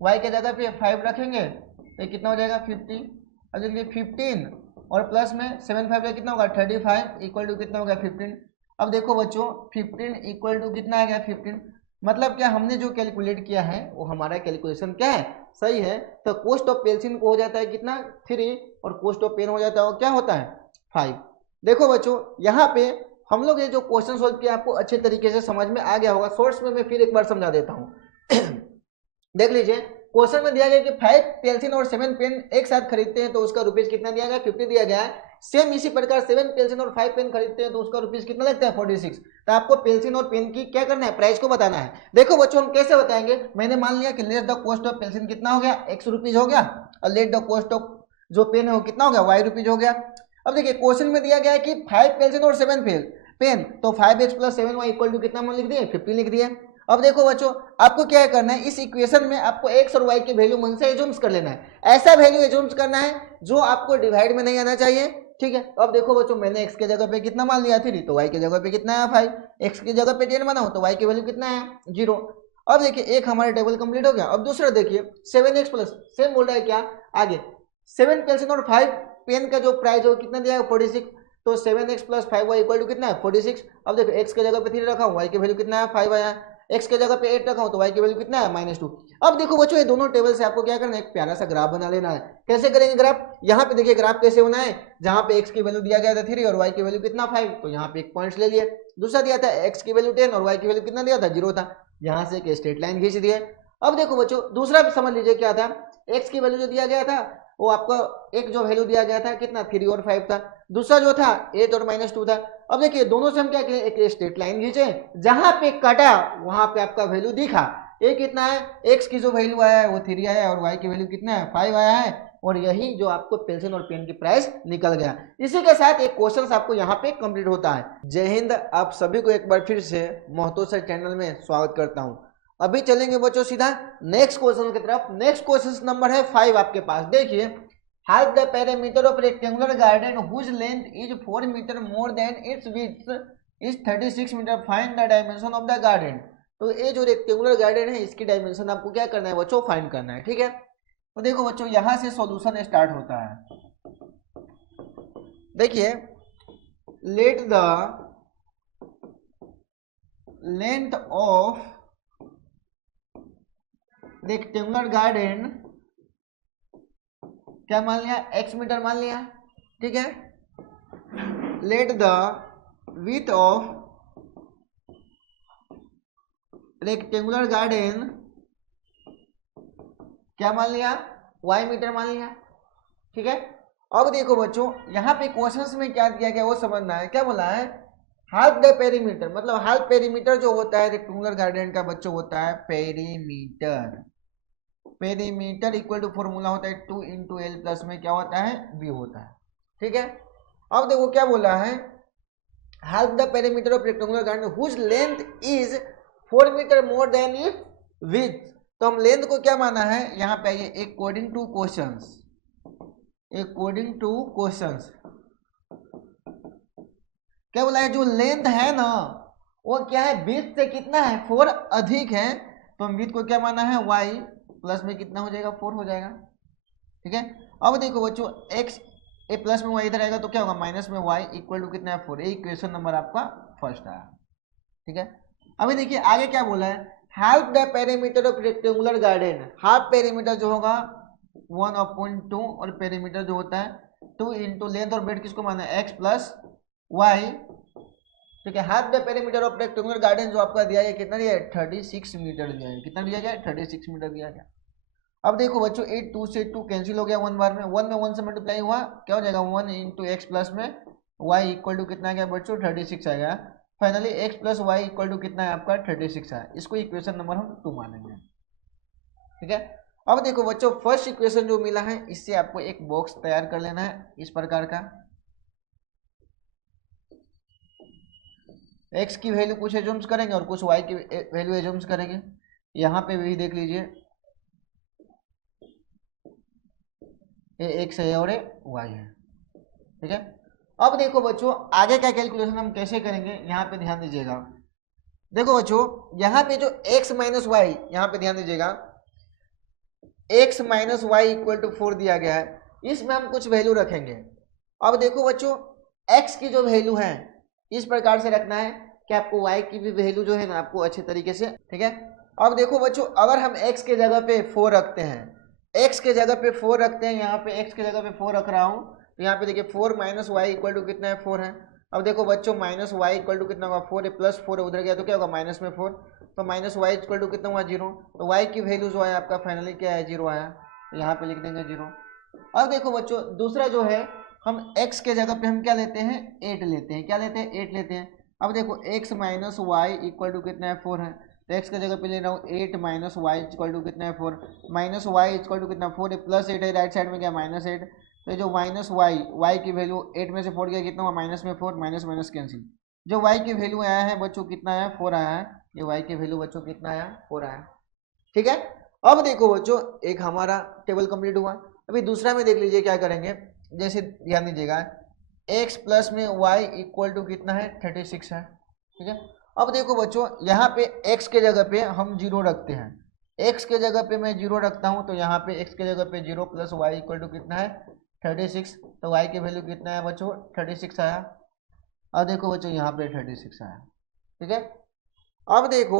y के जगह पे 5 रखेंगे, तो कितना हो जाएगा 50। अब देखिए 15 और प्लस में 7 5 का कितना होगा 35 इक्वल टू कितना होगा 15। अब देखो बच्चों 15 इक्वल टू कितना आ गया 15, मतलब क्या हमने जो कैलकुलेट किया है वो हमारा कैलकुलेशन क्या है, सही है। तो कॉस्ट ऑफ पेंसिल को हो जाता है कितना 3 और कॉस्ट ऑफ पेन हो जाता है वो क्या होता है 5। देखो बच्चों यहाँ पे हम लोग ये जो क्वेश्चन सोल्व किया आपको अच्छे तरीके से समझ में आ गया होगा। सोर्स में मैं फिर एक बार समझा देता हूँ। देख लीजिए क्वेश्चन में दिया गया कि 5 पेंसिल और 7 पेन एक साथ खरीदते हैं तो उसका रुपीज कितना दिया गया 50 दिया गया है। सेम इसी प्रकार 7 पेंसिल और 5 पेन खरीदते हैं तो उसका रुपीज कितना लगता है 46। तो आपको पेंसिल और पेन की क्या करना है, प्राइस को बताना है। देखो बच्चों हम कैसे बताएंगे, मैंने मान लिया कि let the cost of pencil कितना हो गया 100 रुपीज हो गया, और लेट द कॉस्ट ऑफ जो पेन है वो कितना हो गया y रुपीज हो गया। अब देखिए क्वेश्चन में दिया गया है कि 5 पेंसिल और 7 पेन, तो 5x plus 7y equal to कितना लिख दिए 50 लिख दिए। अब देखो बच्चों आपको क्या करना है, इस इक्वेशन में आपको x और y की वैल्यू मन से एज्यूम्स कर लेना है। ऐसा वैल्यू एज्यूम्स करना है जो आपको डिवाइड में नहीं आना चाहिए, ठीक है। अब देखो बच्चों मैंने x के जगह पे कितना मान लिया 3, तो y के जगह पे कितना है 5, x की जगह पे 10 बनाओ तो y की वैल्यू कितना है 0। अब देखिए एक हमारा टेबल कंप्लीट हो गया। अब दूसरा देखिए 7x प्लस सेम बोल रहा है क्या आगे 7 पेंसिल और 5 पेन का जो प्राइस है वो कितना दिया है 46। तो 7x plus 5y equal to कितना है 46। अब देखो x के जगह पे 3 रखा हूँ, y की वैल्यू कितना है 5 आया, x के जगह पे 8 रखा हूँ तो y की वैल्यू कितना है -2। अब देखो बच्चों ये दोनों टेबल से आपको क्या करना है, एक प्यारा सा ग्राफ बना लेना है। कैसे करेंगे ग्राफ, यहाँ पे देखिए ग्राफ कैसे होना है, जहाँ पे x की वैल्यू दिया गया था 3 और y की वैल्यू कितना 5, तो यहाँ पे एक पॉइंट ले लिए। दूसरा दिया था x की वैल्यू 10 और y की वैल्यू कितना दिया था 0 था, यहाँ से एक स्ट्रेट लाइन खींच दिए। अब देखो बच्चों दूसरा भी समझ लीजिए क्या था, x की वैल्यू जो दिया गया था वो आपको एक जो वैल्यू दिया गया था कितना 3 और 5 था, दूसरा जो था 8 और -2 था। अब देखिए दोनों से हम क्या किए, एक स्ट्रेट लाइन खींचे, जहां पे कटा वहां पे आपका वैल्यू दिखा। ये कितना है, x की जो वैल्यू आया है वो 3 आया है और y की वैल्यू कितना है 5 आया है, और यही जो आपको पेंसिल और पेन की प्राइस निकल गया। इसी के साथ एक क्वेश्चन आपको यहाँ पे कंप्लीट होता है। जय हिंद, आप सभी को एक बार फिर से महतो सर चैनल में स्वागत करता हूँ। अभी चलेंगे बच्चों सीधा नेक्स्ट क्वेश्चन की तरफ। नेक्स्ट क्वेश्चन नंबर है 5 आपके पास। देखिए, half the perimeter of rectangular garden whose length is 4 metre more than its width is 36 metre, find the dimension of the garden. तो ये जो रेक्टेंगुलर गार्डन है इसकी डायमेंशन आपको क्या करना है बच्चों, फाइंड करना है। ठीक है, तो देखो बच्चों यहां से सॉल्यूशन स्टार्ट होता है। देखिए, let the length of rectangular garden क्या मान लिया, x मीटर मान लिया। ठीक है, let the width of rectangular garden क्या मान लिया, y मीटर मान लिया। ठीक है, अब देखो बच्चों यहाँ पे क्वेश्चंस में क्या दिया गया वो समझना है। क्या बोला है, हाफ द पेरीमीटर, मतलब हाफ पेरीमीटर जो होता है रेक्टेंगुलर गार्डन का बच्चों होता है perimeter. Perimeter equal to formula होता है 2 इंटू एल प्लस में क्या होता है b होता है। ठीक है, अब देखो क्या बोला है, half the perimeter of rectangular garden whose length is 4 metre more than its width. तो हम लेंथ को क्या माना है, यहाँ पे आइए, according two questions, according two questions क्या बोला है, जो लेंथ है ना वो क्या है विड्थ से कितना है 4 अधिक है, तो हम विड्थ को क्या माना है y प्लस में कितना हो जाएगा 4 हो जाएगा। ठीक है, अब देखो बच्चों x ए प्लस में y इधर आएगा तो क्या होगा माइनस में y इक्वल टू कितना है 4। ये इक्वेशन नंबर आपका फर्स्ट आया। ठीक है, अभी देखिए आगे क्या बोला है, half the perimeter of rectangular garden. Half perimeter जो होगा 1/2 और पेरीमीटर जो होता है 2 इंटू लेंथ और ब्रेड्थ किसको माना है x प्लस वाई। ठीक है, half the perimeter of rectangular garden जो आपका दिया है कितना दिया है 36 मीटर दिया है। कितना दिया गया 36 मीटर दिया गया। अब देखो बच्चों 8 2 से 2 कैंसिल हो गया, 1 बार में 1 में 1 से मल्टीप्लाई हुआ क्या हो जाएगा 1 इंटू एक्स प्लस में y इक्वल टू कितना आ गया बच्चों 36 आ गया। Finally x plus y equal to कितना है आपका 36 है। इसको इक्वेशन नंबर हम 2 मानेंगे। ठीक है, अब देखो बच्चों फर्स्ट इक्वेशन जो मिला है इससे आपको एक बॉक्स तैयार कर लेना है इस प्रकार का। x की वैल्यू कुछ एज्यूम्स करेंगे और कुछ y की वैल्यू एज्यूम्स करेंगे। यहाँ पे भी देख लीजिए ये x है और ये y है। ठीक है, अब देखो बच्चों आगे का कैलकुलेशन हम कैसे करेंगे यहाँ पे ध्यान दीजिएगा। देखो बच्चों यहाँ पे जो x माइनस वाई, यहाँ पे ध्यान दीजिएगा x minus y equal to 4 दिया गया है, इसमें हम कुछ वैल्यू रखेंगे। अब देखो बच्चों x की जो वैल्यू है इस प्रकार से रखना है कि आपको y की भी वैल्यू जो है ना आपको अच्छे तरीके से। ठीक है, अब देखो बच्चों अगर हम x के जगह पे 4 रखते हैं, x के जगह पे 4 रखते हैं, यहाँ पे x के जगह पे 4 रख रहा हूँ तो यहाँ पे देखिए 4 माइनस वाई इक्वल टू कितना है 4 है। अब देखो बच्चों माइनस वाई इक्वल टू कितना होगा 4 है, प्लस 4 उधर गया तो क्या होगा माइनस में 4, तो माइनस वाई इक्वल टू कितना हुआ 0। तो y की वैल्यू जो है आपका फाइनली क्या है 0 आया, तो यहाँ पे लिख देंगे 0। अब देखो बच्चों दूसरा जो है हम x के जगह पे हम क्या लेते हैं 8 लेते हैं, क्या लेते हैं 8 लेते हैं। अब देखो x minus y equal to कितना है 4 है, तो x के जगह पे ले रहा हूँ 8 माइनस वाई इक्वल टू कितना है 4, माइनस वाई इक्वल टू कितना 4 है, प्लस 8 है, राइट साइड में क्या माइनस 8, तो जो माइनस वाई की वैल्यू 8 में से 4 गया कितना हुआ माइनस में 4, माइनस माइनस कैंसिल, जो y की वैल्यू आया है बच्चों कितना आया 4 आया है, ये y की वैल्यू बच्चों कितना आया 4 आया। ठीक है, अब देखो बच्चों एक हमारा टेबल कंप्लीट हुआ। अभी दूसरा में देख लीजिए क्या करेंगे, जैसे ध्यान दीजिएगा x प्लस में y इक्वल टू कितना है 36 है। ठीक है, अब देखो बच्चों यहाँ पे x के जगह पे हम 0 रखते हैं, x के जगह पे मैं 0 रखता हूँ तो यहाँ पे x के जगह पे 0 प्लस वाई इक्वल टू कितना है 36, तो y की वैल्यू कितना है बच्चों 36 आया। अब देखो बच्चों यहाँ पे 36 आया, ठीक है। अब देखो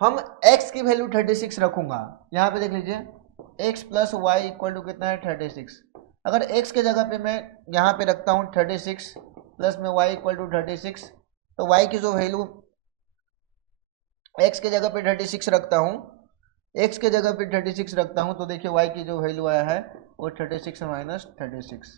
हम x की वैल्यू 36 रखूंगा, यहाँ पे देख लीजिए x plus y equal to कितना है 36। अगर x के जगह पे मैं यहाँ पे रखता हूँ 36 प्लस में y इक्वल टू 36, तो y की जो वैल्यू x के जगह पे 36 रखता हूँ, x के जगह पे 36 रखता हूँ, तो देखिए y की जो वैल्यू आया है वो 36 माइनस 36,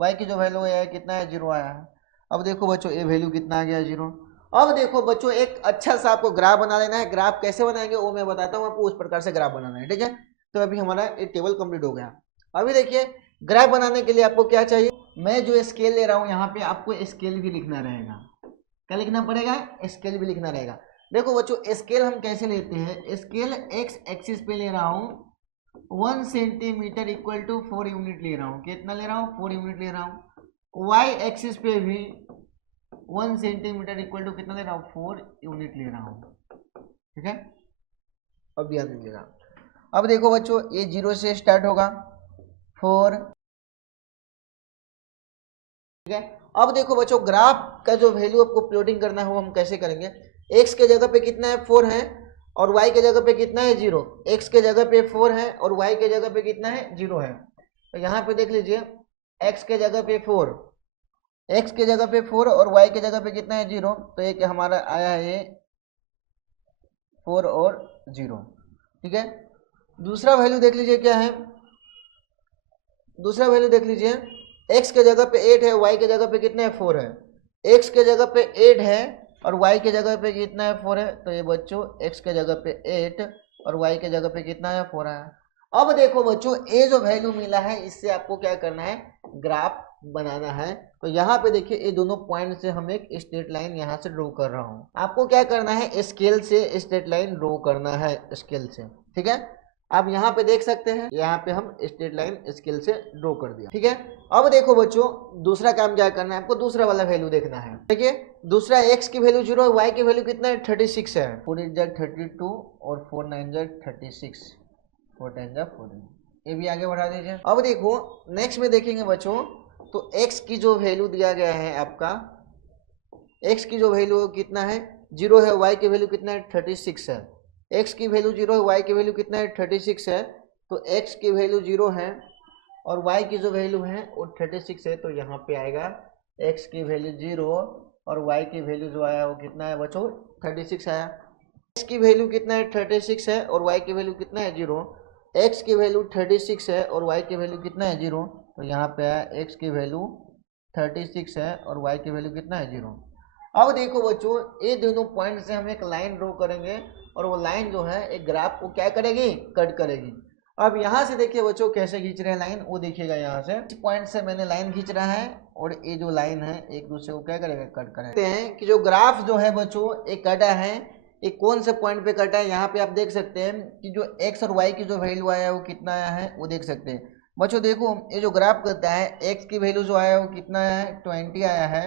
y की जो वैल्यू आया है कितना है 0 आया है। अब देखो बच्चों ये वैल्यू कितना आ गया 0। अब देखो बच्चों एक अच्छा सा आपको ग्राफ बना लेना है, ग्राफ कैसे बनाएंगे वो मैं बताता हूँ आपको, उस प्रकार से ग्राफ बनाना है, ठीक है। तो अभी हमारा ये टेबल कंप्लीट हो गया। अभी देखिए ग्राफ बनाने के लिए आपको क्या चाहिए, मैं जो स्केल ले रहा हूँ यहाँ पे आपको स्केल भी लिखना रहेगा। क्या लिखना पड़ेगा, स्केल भी लिखना रहेगा। देखो बच्चों स्केल हम कैसे लेते हैं, स्केल एक्स एक्सिस पे ले रहा हूँ 1 सेंटीमीटर इक्वल टू 4 यूनिट ले रहा हूँ, कितना ले रहा हूँ 4 यूनिट ले रहा हूँ। वाई एक्सिस पे भी 1 सेंटीमीटर इक्वल टू कितना ले रहा हूँ 4 यूनिट ले रहा हूँ, ठीक है। अब ध्यान दीजिएगा, अब देखो बच्चों ये 0 से स्टार्ट होगा 4, ठीक है। अब देखो बच्चों ग्राफ का जो वैल्यू आपको प्लॉटिंग करना है वो हम कैसे करेंगे, x के जगह पे कितना है 4 है और y के जगह पे कितना है 0, x के जगह पे 4 है और y के जगह पे कितना है 0 है। तो यहाँ पे देख लीजिए x के जगह पे 4, x के जगह पे 4 और y के जगह पे कितना है 0, तो एक हमारा आया है ये 4 और 0, ठीक है। दूसरा वैल्यू देख लीजिए क्या है, दूसरा वैल्यू देख लीजिए x के जगह पे 8 है, y के जगह पे कितना है 4 है, x के जगह पे 8 है और y के जगह पे कितना है 4 है, तो ये बच्चों x के जगह पे 8 और y के जगह पे कितना है 4 है। अब देखो बच्चों ये जो वैल्यू मिला है इससे आपको क्या करना है, ग्राफ बनाना है। तो यहाँ पे देखिए ये दोनों पॉइंट से हम एक स्ट्रेट लाइन यहाँ से ड्रॉ कर रहा हूँ, आपको क्या करना है स्केल से स्ट्रेट लाइन ड्रॉ करना है, स्केल से, ठीक है। आप यहाँ पे देख सकते हैं, यहाँ पे हम स्ट्रेट लाइन स्केल से ड्रॉ कर दिया, ठीक है। अब देखो बच्चों दूसरा काम क्या करना है, आपको दूसरा वाला वैल्यू देखना है, देखिए दूसरा x की वैल्यू 0 है, y की वैल्यू कितना है 36 है, 4 8 जा 32 और 4 9 जा 36, 4 10 जा 14, ये भी आगे बढ़ा दीजिए। अब देखो नेक्स्ट में देखेंगे बच्चों, तो x की जो वैल्यू दिया गया है आपका, x की जो वैल्यू कितना है 0 है, y की वैल्यू कितना है 36 है, x की वैल्यू 0 है, y की वैल्यू कितना है 36 है, तो x की वैल्यू 0 है और y की जो वैल्यू है वो 36 है, तो यहाँ पे आएगा x की वैल्यू 0 और y की वैल्यू जो आया वो कितना है बच्चों 36 आया। x की वैल्यू कितना है 36 है और y की वैल्यू कितना है 0, x की वैल्यू 36 है और y की वैल्यू कितना है 0, तो यहाँ पे आया x की वैल्यू 36 है और y की वैल्यू कितना है 0। अब देखो बच्चों ये दोनों पॉइंट से हम एक लाइन ड्रॉ करेंगे और वो लाइन जो है एक ग्राफ को क्या करेगी, कट करेगी। अब यहाँ से देखिए बच्चों कैसे खींच रहे हैं लाइन, वो देखिएगा यहाँ से इस पॉइंट से मैंने लाइन खींच रहा है और ये जो लाइन है एक दूसरे को क्या करेगा, कट करेंगे हैं कि जो ग्राफ जो है बच्चों एक कटा है, ये कौन से पॉइंट पे कटा है, यहाँ पे आप देख सकते हैं कि जो x और y की जो वैल्यू आया है वो कितना आया है वो देख सकते हैं। बच्चों देखो ये जो ग्राफ करता है x की वैल्यू जो आया है वो कितना है 20 आया है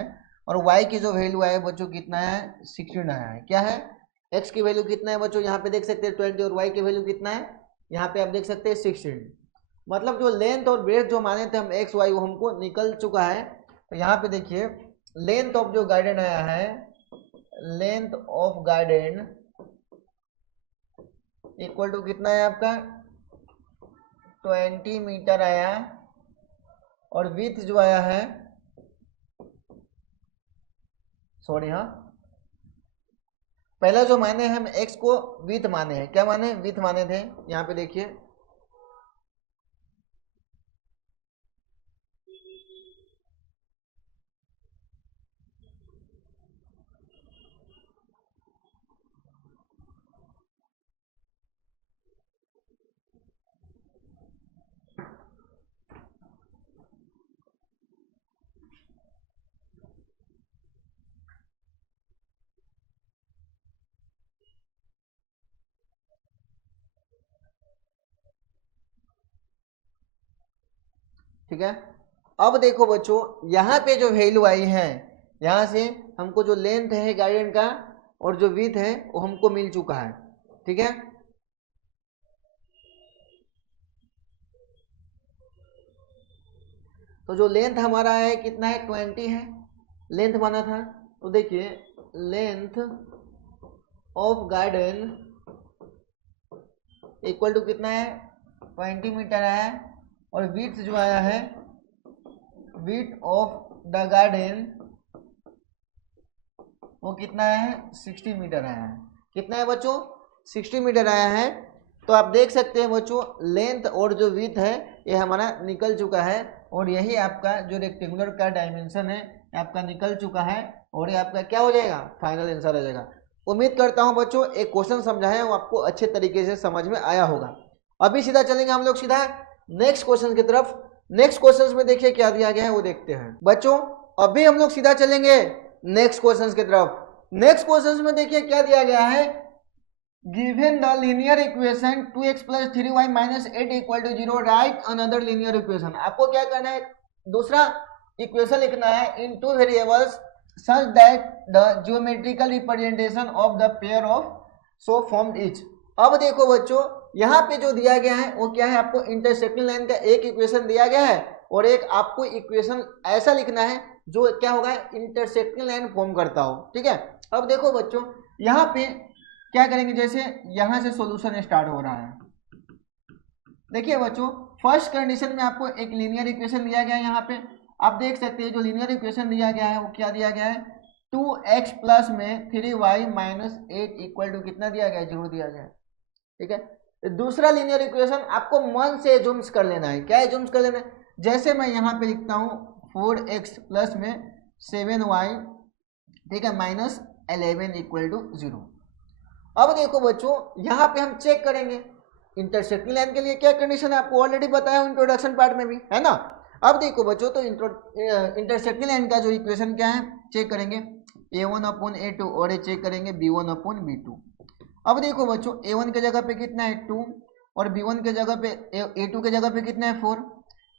और y की जो वैल्यू आया है बच्चों कितना है 16 आया है। क्या है x की वैल्यू कितना है बच्चों, यहाँ पे देख सकते हैं 20 और y की वैल्यू कितना है, यहाँ पे आप देख सकते हैं 16। मतलब जो लेंथ और ब्रेथ जो माने थे हम x y वो हमको निकल चुका है। तो यहाँ पे देखिए लेंथ ऑफ जो गार्डन आया है, length of garden equal to कितना है आपका 20 मीटर आया और विथ जो आया है, सॉरी हाँ पहला जो माने हम x को विथ माने हैं, क्या माने विथ माने थे, यहाँ पे देखिए ठीक है। अब देखो बच्चों यहाँ पे जो वैल्यू आई है, यहाँ से हमको जो लेंथ है गार्डन का और जो विथ है वो हमको मिल चुका है, ठीक है। तो जो लेंथ हमारा है कितना है 20 है, लेंथ माना था। तो देखिए length of garden equal to कितना है 20 मीटर है, और विड्थ जो आया है विड्थ ऑफ द गार्डन वो कितना है 60 मीटर आया है। कितना है बच्चों 60 मीटर आया है। तो आप देख सकते हैं बच्चों लेंथ और जो विड्थ है ये हमारा निकल चुका है, और यही आपका जो रेक्टेंगुलर का डायमेंशन है आपका निकल चुका है, और ये आपका क्या हो जाएगा फाइनल आंसर हो जाएगा। उम्मीद करता हूं बच्चों एक क्वेश्चन समझा है वो आपको अच्छे तरीके से समझ में आया होगा। अभी सीधा चलेंगे हम लोग सीधा नेक्स्ट क्वेश्चन की तरफ। नेक्स्ट क्वेश्चन में देखिए क्या दिया गया है वो देखते हैं बच्चों। अभी हम लोग सीधा चलेंगे नेक्स्ट क्वेश्चन की तरफ। नेक्स्ट क्वेश्चन में देखिए क्या दिया गया है, given the linear equation 2x + 3y - 8 = 0 right another linear equation. आपको क्या करना है दूसरा इक्वेशन लिखना है in two variables such that the geometrical representation of the pair of so formed is। अब देखो बच्चों यहाँ पे जो दिया गया है वो क्या है, आपको इंटरसेक्टिंग लाइन का एक इक्वेशन दिया गया है और एक आपको इक्वेशन ऐसा लिखना है जो क्या होगा इंटरसेक्टिंग लाइन फॉर्म करता हो। ठीक है, अब देखो बच्चों यहाँ पे क्या करेंगे, जैसे यहाँ से सॉल्यूशन स्टार्ट हो रहा है। देखिए बच्चों फर्स्ट कंडीशन में आपको एक लीनियर इक्वेशन दिया गया है। यहाँ पे आप देख सकते हैं जो लीनियर इक्वेशन दिया गया है वो क्या दिया गया है 2x प्लस में 3y - 8 इक्वल टू कितना दिया गया है 0 दिया गया है। ठीक है, दूसरा लीनियर इक्वेशन आपको मन से जूम्स कर लेना है। क्या है जूम्स कर लेना है, जैसे मैं यहाँ पे लिखता हूँ 4x प्लस में 7y ठीक है -11 इक्वल टू 0। अब देखो बच्चों यहाँ पे हम चेक करेंगे इंटरसेक्टिंग लाइन के लिए क्या कंडीशन है, आपको ऑलरेडी बताया इंट्रोडक्शन पार्ट में भी है ना। अब देखो बच्चों तो इंटरसेक्टिंग लाइन का जो इक्वेशन क्या है चेक करेंगे a1/a2 और ये चेक करेंगे b1/b2। अब देखो बच्चों a1 के जगह पे कितना है 2 और b1 के जगह पे a2 के जगह पे कितना है 4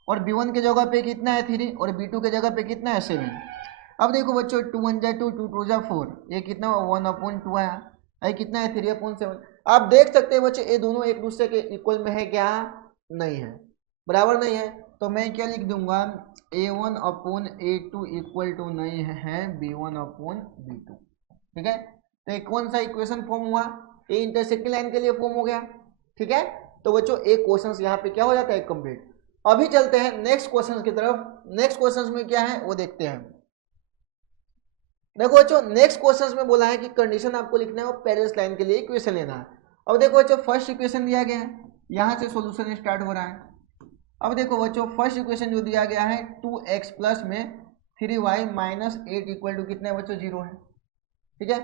और b1 के जगह पे कितना है 3 और b2 के जगह पे कितना है 7। अब देखो बच्चों 2 1 जा 2 2 2 जा 4 ये कितना 1/2 है, ये कितना है 3/7। आप देख सकते हैं बच्चों ये दोनों एक दूसरे के इक्वल में है क्या, नहीं है, बराबर नहीं है। तो मैं क्या लिख दूंगा a1/a2 इक्वल टू नहीं है b1/b2। ठीक है, तो एक कौन सा इक्वेशन फॉर्म हुआ, ये इंटरसेक्टिंग लाइन के लिए फॉर्म हो गया। ठीक है, तो बच्चों एक क्वेश्चन यहाँ पे क्या हो जाता है कंप्लीट। अभी चलते हैं नेक्स्ट क्वेश्चन की तरफ। नेक्स्ट क्वेश्चन में क्या है वो देखते हैं। देखो बच्चों नेक्स्ट क्वेश्चन में बोला है कि कंडीशन आपको लिखना है वो पैरेलल लाइन के लिए इक्वेशन लेना है। अब देखो बच्चों फर्स्ट इक्वेशन दिया गया है, यहाँ से सॉल्यूशन स्टार्ट हो रहा है। अब देखो बच्चों फर्स्ट इक्वेशन जो दिया गया है 2x प्लस में 3y - 8 इक्वल टू कितना है बच्चों 0 है। ठीक है,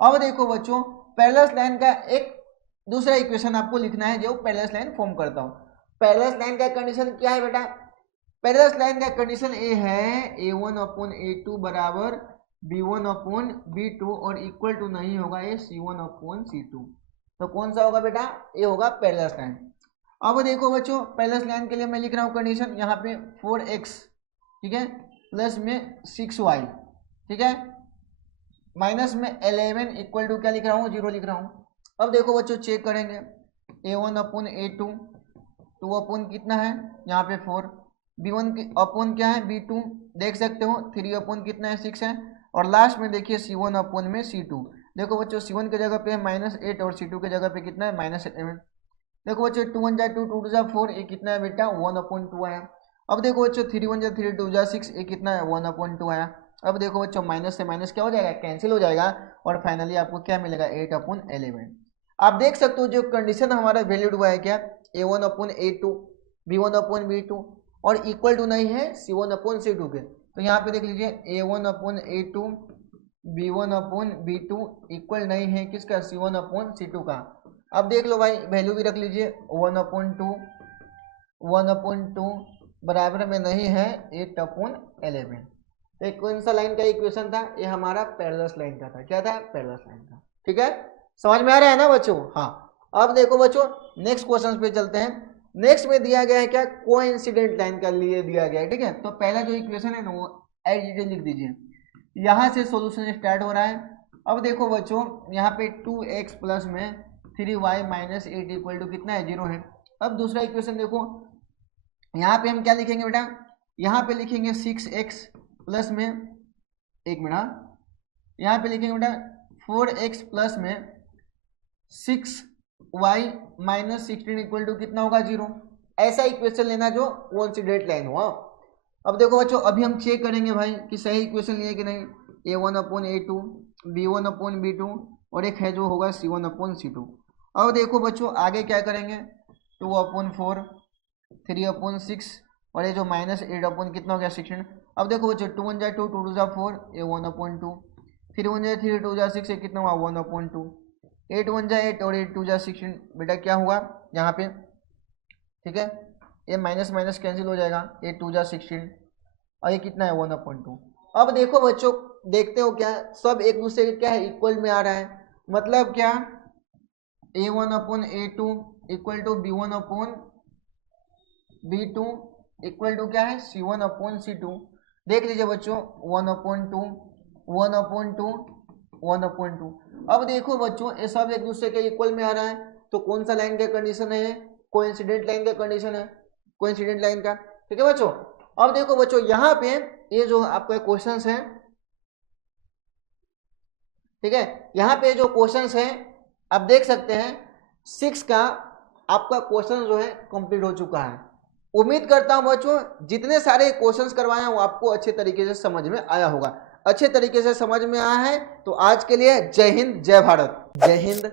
अब देखो बच्चों पैरेलल लाइन का एक दूसरा इक्वेशन आपको लिखना है जो पैरेलल लाइन फॉर्म करता हो। पैरेलल लाइन का कंडीशन क्या है बेटा, पैरेलल लाइन का कंडीशन ये है a1/a2 बराबर b1/b2 और इक्वल टू नहीं होगा ये c1/c2। तो कौन सा होगा बेटा, ये होगा पैरेलल लाइन। अब देखो बच्चों पैरेलल लाइन के लिए मैं लिख रहा हूँ कंडीशन यहाँ पे 4x ठीक है प्लस में 6y ठीक है माइनस में 11 इक्वल टू क्या लिख रहा हूँ 0 लिख रहा हूँ। अब देखो बच्चों चेक करेंगे a1/a2 2 कितना है यहाँ पे 4, b1 की अपॉन क्या है b2 देख सकते हो 3 कितना है 6 है, और लास्ट में देखिए c1 में c2। देखो बच्चों c1 के जगह पे है -8 और c2 के जगह पे कितना है -11। देखो बच्चों 2 1 जा 2 2 जा 4 ये कितना है बेटा 1/2 आया। अब देखो बच्चों 3 1 जा 3 2 जा 6 ये कितना है 1/2 आया। अब देखो बच्चों माइनस से माइनस क्या हो जाएगा कैंसिल हो जाएगा और फाइनली आपको क्या मिलेगा 8/11। आप देख सकते हो जो कंडीशन हमारा वैल्यूड हुआ है क्या a1/a2 b1/b2 और इक्वल टू नहीं है c1/c2 के। तो यहाँ पे देख लीजिए a1/a2 b1/b2 इक्वल नहीं है किसका c1/c2 का। अब देख लो भाई वैल्यू भी रख लीजिए 1/2 बराबर में नहीं है 8/11। तो कौन सा लाइन का इक्वेशन था, ये हमारा पैरेलल लाइन का था। क्या था, पैरेलल लाइन का। ठीक है, समझ में आ रहा है ना बच्चों। हाँ, अब देखो बच्चों नेक्स्ट क्वेश्चन पे चलते हैं। नेक्स्ट में दिया गया है क्या कोइंसिडेंट लाइन का लिए दिया गया है। ठीक है, तो पहला जो इक्वेशन है ना वो एज इट इज लिख दीजिए। यहाँ से सॉल्यूशन स्टार्ट हो रहा है। अब देखो बच्चों यहाँ पे 2x प्लस में 3y - 8 इक्वल टू कितना है 0 है। अब दूसरा इक्वेशन देखो यहाँ पे हम क्या लिखेंगे बेटा यहाँ पे लिखेंगे 6x प्लस में, एक मिनट, यहाँ पे लिखेंगे बेटा 4x प्लस में 6y माइनस 16 इक्वल टू कितना होगा 0। ऐसा इक्वेशन लेना जो कोइंसिडेंट लाइन हो। अब देखो बच्चों, अभी हम चेक करेंगे भाई कि सही इक्वेशन लिए कि नहीं। a1/a2, b1/b2 और एक है जो होगा c1/c2। अब देखो बच्चों आगे क्या करेंगे, 2/4, 3/6 और ये जो -8 कितना हो गया 16। अब देखो बच्चों 2 1 2, 2 2 4, ये 1/2, 3 1 3 2 6, ये कितना हुआ 1/2, 8 1 8 और 8 2 16। बेटा क्या हुआ यहाँ पे, ठीक है, ये माइनस माइनस कैंसिल हो जाएगा, 8 2 16 और ये कितना है 1/2। अब देखो बच्चों, देखते हो क्या सब एक दूसरे के क्या है इक्वल में आ रहा है। मतलब क्या, a1/a2 equal to b1/b2 equal to क्या है c1/c2। देख लीजिए बच्चों 1/2 1/2 1/2। अब देखो बच्चों ये सब एक दूसरे के इक्वल में आ रहा है, तो कौन सा लाइन का कंडीशन है, कोइंसिडेंट लाइन का कंडीशन है, कोइंसिडेंट लाइन का। ठीक है बच्चों। अब देखो बच्चों यहाँ पे ये जो आपका क्वेश्चंस है, ठीक है, यहाँ पे जो क्वेश्चंस है आप देख सकते हैं 6 का आपका क्वेश्चन जो है कंप्लीट हो चुका है। उम्मीद करता हूं बच्चों जितने सारे क्वेश्चंस करवाए हैं वो आपको अच्छे तरीके से समझ में आया होगा। अच्छे तरीके से समझ में आया है तो आज के लिए जय हिंद जय भारत। जय हिंद।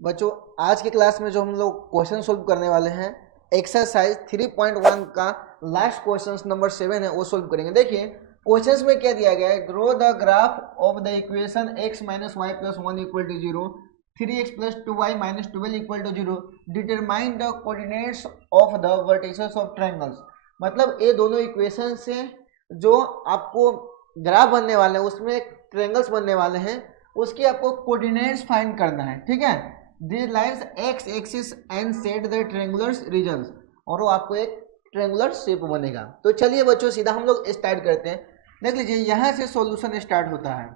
बच्चों आज की क्लास में जो हम लोग क्वेश्चन सोल्व करने वाले हैं, एक्सरसाइज 3.1 का लास्ट क्वेश्चन नंबर 7 है वो सोल्व करेंगे। देखिए क्वेश्चन में क्या दिया गया है, draw the graph of the equation x minus y plus 1 equal to 0, 3x plus 2y minus 12 equal to 0, determine the coordinates of the vertices of triangles. मतलब ये दोनों इक्वेशन से जो आपको ग्राफ बनने वाले हैं उसमें ट्रायंगल्स बनने वाले हैं, उसकी आपको कोऑर्डिनेट्स फाइंड करना है। ठीक है, this lines x axis and set the triangular regions, और वो आपको एक ट्रायंगुलर शेप बनेगा। तो चलिए बच्चों सीधा हम लोग स्टार्ट करते हैं। देख लीजिए यहाँ से सॉल्यूशन स्टार्ट होता है।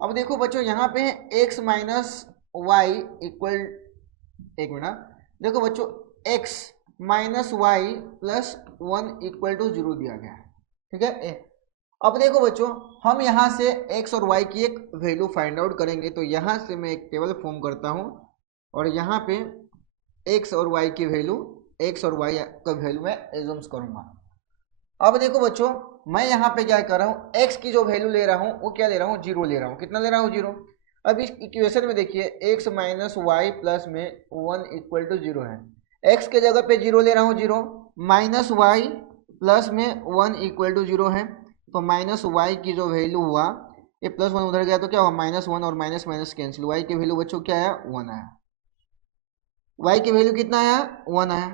अब देखो बच्चों यहाँ पे x माइनस वाई इक्वल, एक मिनट, देखो बच्चों x minus y plus 1 equal to 0 दिया गया है। ठीक है, अब देखो बच्चों हम यहाँ से x और y की एक वैल्यू फाइंड आउट करेंगे। तो यहाँ से मैं एक टेबल फॉर्म करता हूँ और यहाँ पे x और y की वैल्यू, x और y का वैल्यू मैं एज्यूम्स करूँगा। अब देखो बच्चों मैं यहाँ पे क्या कर रहा हूँ, x की जो वैल्यू ले रहा हूँ वो क्या ले रहा हूँ 0 ले रहा हूँ। कितना ले रहा हूँ 0। अब इस इक्वेशन में देखिए x माइनस वाई प्लस में 1 इक्वल टू 0 है, x के जगह पे 0 ले रहा हूँ 0, माइनस वाई प्लस में 1 इक्वल टू 0 है। तो माइनस वाई की जो वैल्यू हुआ, ये प्लस 1 उधर गया तो क्या हुआ -1 और माइनस माइनस कैंसिल, y की वैल्यू बच्चों क्या आया 1 आया, y की वैल्यू कितना आया 1 आया।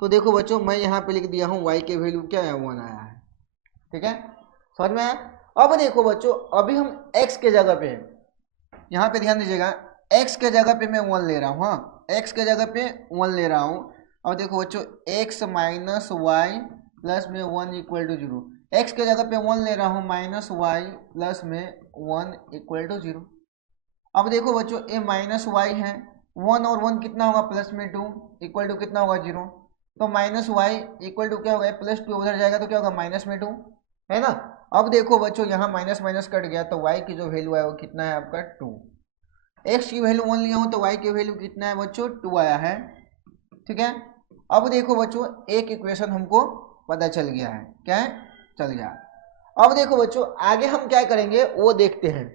तो देखो बच्चों मैं यहाँ पे लिख दिया हूँ y के वैल्यू क्या है 1 आया है। ठीक है, समझ में आया। अब देखो बच्चों अभी हम x के जगह पे, यहाँ पे ध्यान दीजिएगा, x के जगह पे मैं 1 ले रहा हूँ। हाँ x के जगह पे 1 ले रहा हूँ। अब देखो बच्चों x माइनस वाई प्लस में 1 इक्वल टू 0, x के जगह पे 1 ले रहा हूँ माइनस वाई प्लस में 1 इक्वल टू 0। अब देखो बच्चों ये माइनस वाई है, 1 और 1 कितना होगा प्लस में 2 इक्वल टू कितना होगा 0। तो माइनस वाई इक्वल टू क्या होगा प्लस 2 उधर जाएगा तो क्या होगा माइनस में 2, है ना। अब देखो बच्चों यहाँ माइनस माइनस कट गया तो y की जो वैल्यू है वो कितना है आपका 2। x की वैल्यू 1 लिया हूँ तो y की वैल्यू कितना है बच्चों 2 आया है। ठीक है, अब देखो बच्चों एक इक्वेशन हमको पता चल गया है, क्या है चल गया। अब देखो बच्चों आगे हम क्या करेंगे वो देखते हैं।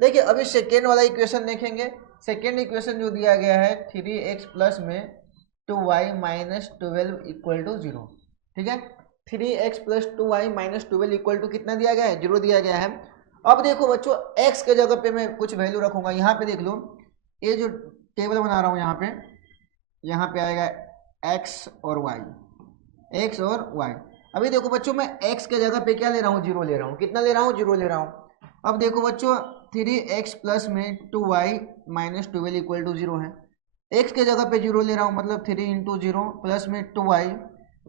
देखिए अभी सेकेंड वाला इक्वेशन देखेंगे। सेकेंड इक्वेशन जो दिया गया है 3x प्लस में 2y माइनस 12 इक्वल टू 0। ठीक है, 3x plus 2y minus 12 equal to कितना दिया गया है 0 दिया गया है। अब देखो बच्चों x के जगह पे मैं कुछ वैल्यू रखूंगा। यहाँ पे देख लो ये जो टेबल बना रहा हूँ यहाँ पे आएगा x और y, x और y। अभी देखो बच्चों मैं x के जगह पे क्या ले रहा हूँ 0 ले रहा हूँ। कितना ले रहा हूँ 0 ले रहा हूँ। अब देखो बच्चों 3x प्लस में 2y माइनस 12 इक्वल टू 0 है, x के जगह पे 0 ले रहा हूँ मतलब 3 इंटू 0 प्लस में 2y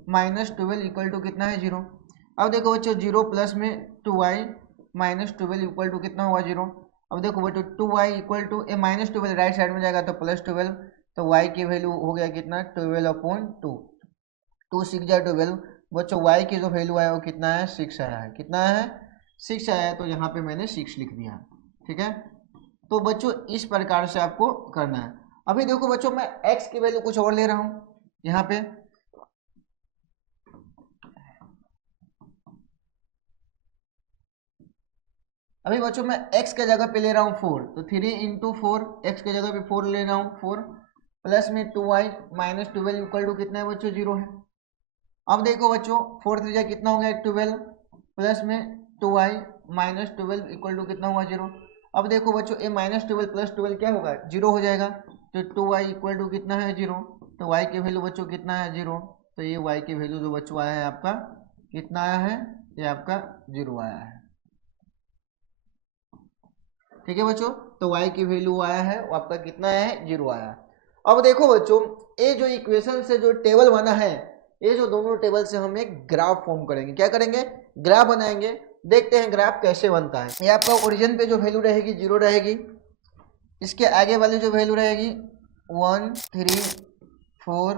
माइनस 12 इक्वल टू कितना है 0। अब देखो बच्चों 0 प्लस में 2y माइनस 12 इक्वल टू कितना हुआ 0। अब देखो बच्चों 2y equal to a minus 12 right side में जाएगा तो प्लस 12, तो y की वैल्यू हो गया कितना 12/2। 2 6 जा 12। बच्चों y की जो वैल्यू आया वो कितना है, 6 आया है। कितना है, 6 आया है, तो यहाँ पे मैंने 6 लिख दिया। ठीक है, तो बच्चों इस प्रकार से आपको करना है। अभी देखो बच्चों, मैं x की वैल्यू कुछ और ले रहा हूँ यहाँ पे। अभी बच्चों मैं x के जगह पे ले रहा हूँ 4, तो 3 इंटू 4, एक्स के जगह पे 4 ले रहा हूँ 4, प्लस में 2y माइनस 12 इक्वल टू कितना है बच्चों, 0 है। अब देखो बच्चों 4 3 जा कितना हो गया 12, प्लस में 2y माइनस 12 इक्वल टू कितना हुआ 0। अब देखो बच्चों ये माइनस 12 प्लस 12 क्या होगा, 0 हो जाएगा। तो 2y इक्वल टू कितना है 0, तो y की वैल्यू बच्चों कितना है 0। तो ये y की वैल्यू जो बच्चों आया है आपका कितना आया है, ये आपका 0 आया है। ठीक है बच्चों, तो y की वैल्यू आया है वो आपका कितना आया है, 0 आया है। अब देखो बच्चों ये जो इक्वेशन से जो टेबल बना है, ये जो दोनों टेबल से हम एक ग्राफ फॉर्म करेंगे। क्या करेंगे, ग्राफ बनाएंगे। देखते हैं ग्राफ कैसे बनता है। ये आपका ओरिजिन पे जो वैल्यू रहेगी 0 रहेगी, इसके आगे वाली जो वैल्यू रहेगी 1 3 4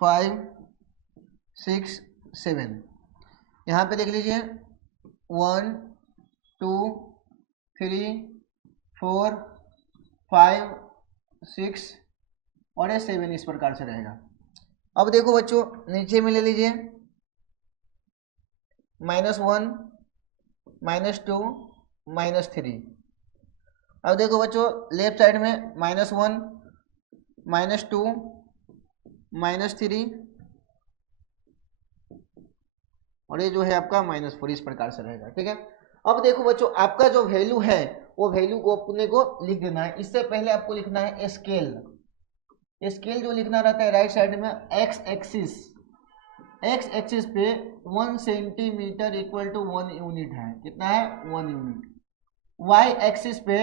5 6 7, यहाँ पे लिख लीजिए 1 2 3 4 5 6 और ये 7 इस प्रकार से रहेगा। अब देखो बच्चों नीचे में ले लीजिए -1 -2 -3। अब देखो बच्चों लेफ्ट साइड में -1 -2 -3 और ये जो है आपका -4 इस प्रकार से रहेगा। ठीक है, अब देखो बच्चों आपका जो वैल्यू है वो वैल्यू को अपने को लिख देना है। इससे पहले आपको लिखना है स्केल। स्केल जो लिखना रहता है राइट साइड में, एक्स एक्सिस पे 1 सेंटीमीटर इक्वल टू 1 यूनिट है। कितना है, 1 यूनिट। वाई एक्सिस पे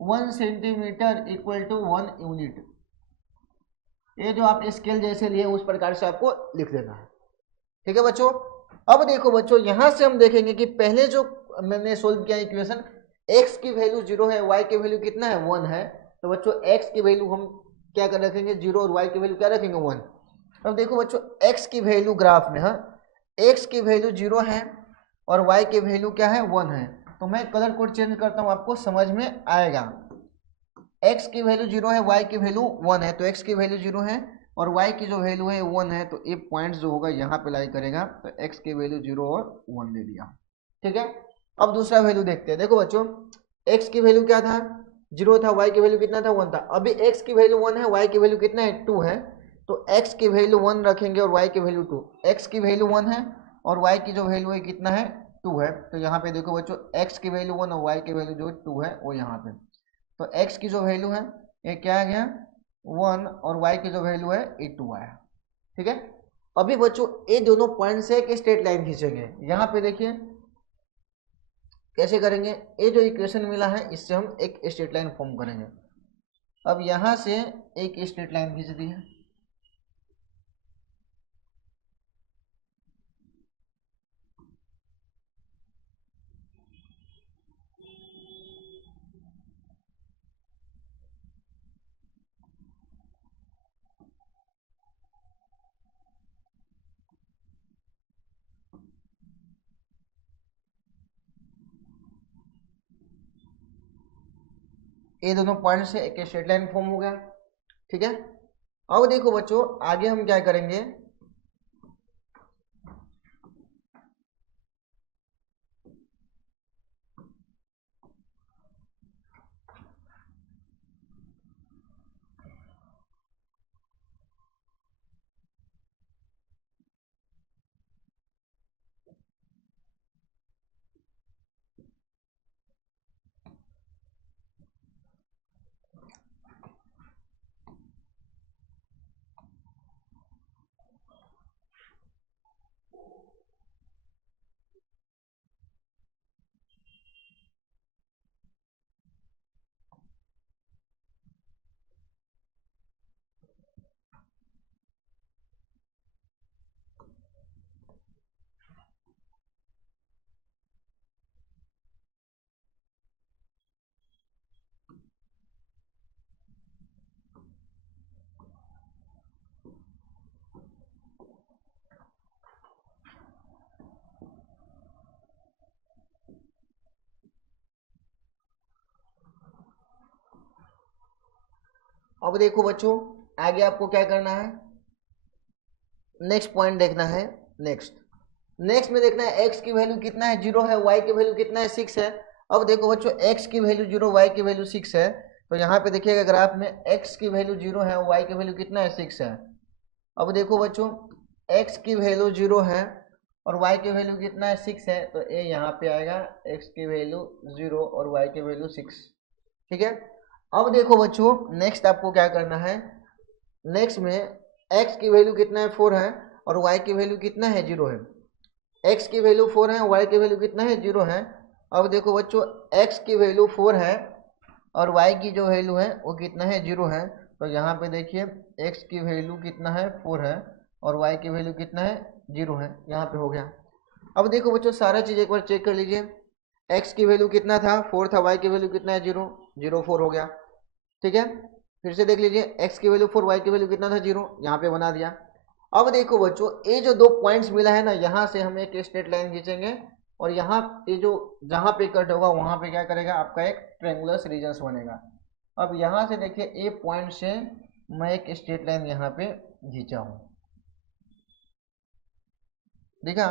1 सेंटीमीटर इक्वल टू 1 यूनिट। ये जो आप स्केल जैसे लिए उस प्रकार से आपको लिख देना है। ठीक है बच्चों, अब देखो बच्चों यहां से हम देखेंगे कि पहले जो मैंने सोल्व किया इक्वेशन, x की वैल्यू 0 है, y की वैल्यू कितना है 1 है, तो बच्चों x की वैल्यू हम क्या कर रखेंगे 0 और y की वैल्यू क्या रखेंगे 1। अब देखो बच्चों x की वैल्यू ग्राफ में, हाँ x की वैल्यू 0 है और y की वैल्यू क्या है 1 है, तो मैं कलर कोड चेंज करता हूँ, आपको समझ में आएगा। x की वैल्यू 0 है, y की वैल्यू 1 है, तो x की वैल्यू 0 है और y की जो वैल्यू है 1 है, तो ये पॉइंट जो होगा यहाँ पे लाई करेगा, तो x की वैल्यू 0 और 1 दे दिया। ठीक है, अब दूसरा वैल्यू देखते हैं। देखो बच्चों x की वैल्यू क्या था 0 था, y की वैल्यू कितना था 1 था। अभी x की वैल्यू 1 है, y की वैल्यू कितना है 2 है, तो x की वैल्यू 1 रखेंगे और y की वैल्यू 2। x की वैल्यू 1 है और y की जो वैल्यू है कितना है 2 है, तो यहाँ पे देखो बच्चों x की वैल्यू 1 और y की वैल्यू जो 2 है वो यहाँ पे, तो x की जो वैल्यू है ये क्या आ गया 1 और y की जो वैल्यू है ये 2 आया। ठीक है, अभी बच्चों ये दोनों पॉइंट से एक स्ट्रेट लाइन खींचेंगे। यहाँ पे देखिए कैसे करेंगे, ये जो इक्वेशन मिला है इससे हम एक स्ट्रेट लाइन फॉर्म करेंगे। अब यहाँ से एक स्ट्रेट लाइन खींच दी है, ये दोनों पॉइंट से एक स्ट्रेट लाइन फॉर्म हो गया। ठीक है, अब देखो बच्चों आगे हम क्या करेंगे, अब देखो बच्चों, आगे आपको क्या करना है, नेक्स्ट पॉइंट देखना है। नेक्स्ट में देखना है x की वैल्यू कितना है, 0 है, y की वैल्यू कितना है, 6 है। अब देखो बच्चों, x की वैल्यू 0, y की वैल्यू 6 है, तो यहाँ पे देखिएगा ग्राफ में x की वैल्यू 0 है, y की वैल्यू कितना है, 6 है। अब देखो बच्चों, x की वैल्यू 0 है और y की वैल्यू कितना है, 6 है, तो a यहाँ पे आएगा, x की वैल्यू 0 और y की वैल्यू 6। ठीक है। अब देखो बच्चों, नेक्स्ट आपको क्या करना है, नेक्स्ट में x की वैल्यू कितना है, 4 है और y की वैल्यू कितना है, 0 है। x की वैल्यू 4 है, y की वैल्यू कितना है, 0 है। अब देखो बच्चों, x की वैल्यू 4 है और y की जो वैल्यू है वो कितना है, 0 है, तो यहाँ पे देखिए x की वैल्यू कितना है, 4 है और y की वैल्यू कितना है, 0 है। यहाँ पे हो गया। अब देखो बच्चों, सारा चीज़ एक बार चेक कर लीजिए, x की वैल्यू कितना था, 4 था, y की वैल्यू कितना है, 0, 0 4 हो गया। ठीक है, फिर से देख लीजिए, x की वैल्यू 4, y की वैल्यू कितना था, 0, यहाँ पे बना दिया। अब देखो बच्चों, ये जो 2 पॉइंट्स मिला है ना, यहाँ से हम एक स्ट्रेट लाइन खींचेंगे और यहाँ ये जो जहाँ पे कट होगा वहाँ पे क्या करेगा, आपका एक ट्रायंगुलर रीजन बनेगा। अब यहाँ से देखिए, ए पॉइंट से मैं एक स्ट्रेट लाइन यहाँ पे खींचा हूँ, देखा।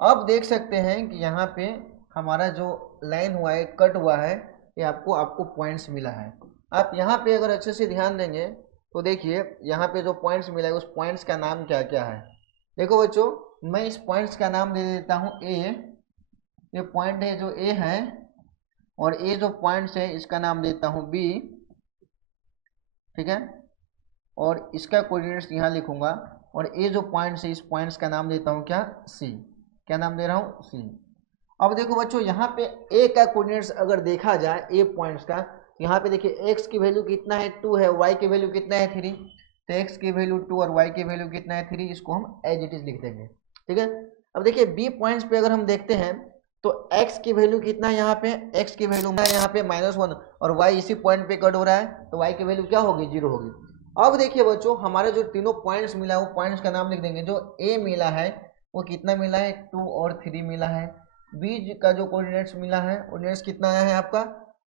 अब देख सकते हैं कि यहाँ पे हमारा जो लाइन हुआ है, कट हुआ है, ये आपको पॉइंट्स मिला है। आप यहाँ पे अगर अच्छे से ध्यान देंगे तो देखिए, यहाँ पे जो पॉइंट्स मिला है उस पॉइंट्स का नाम क्या क्या है। देखो बच्चों, मैं इस पॉइंट्स का नाम दे देता हूँ ए, ये पॉइंट है जो ए है, और ये जो पॉइंट्स है इसका नाम देता हूँ बी। ठीक है, और इसका कोऑर्डिनेट्स यहाँ लिखूंगा, और ये जो पॉइंट्स है इस पॉइंट्स का नाम देता हूँ क्या, सी। क्या नाम दे रहा हूँ, सी। अब देखो बच्चों, यहाँ पे ए का कोऑर्डिनेट्स अगर देखा जाए, ए पॉइंट्स का, यहाँ पे देखिए x की वैल्यू कितना है, 2 है, y की वैल्यू कितना है, 3, तो x की वैल्यू 2 और y की वैल्यू कितना है, 3, इसको हम एज इट इज लिख देंगे। ठीक है। अब देखिए b पॉइंट्स पे अगर हम देखते हैं तो x की वैल्यू कितना है, यहाँ पे x की वैल्यू यहाँ पे -1 और y इसी पॉइंट पे कट हो रहा है, तो y की वैल्यू क्या होगी, 0 होगी। अब देखिए बच्चों, हमारे जो तीनों पॉइंट्स मिला है वो पॉइंट्स का नाम लिख देंगे। जो a मिला है वो कितना मिला है, 2 और 3 मिला है। b का जो कोऑर्डिनेट्स मिला है, कोऑर्डिनेट्स कितना आया है आपका,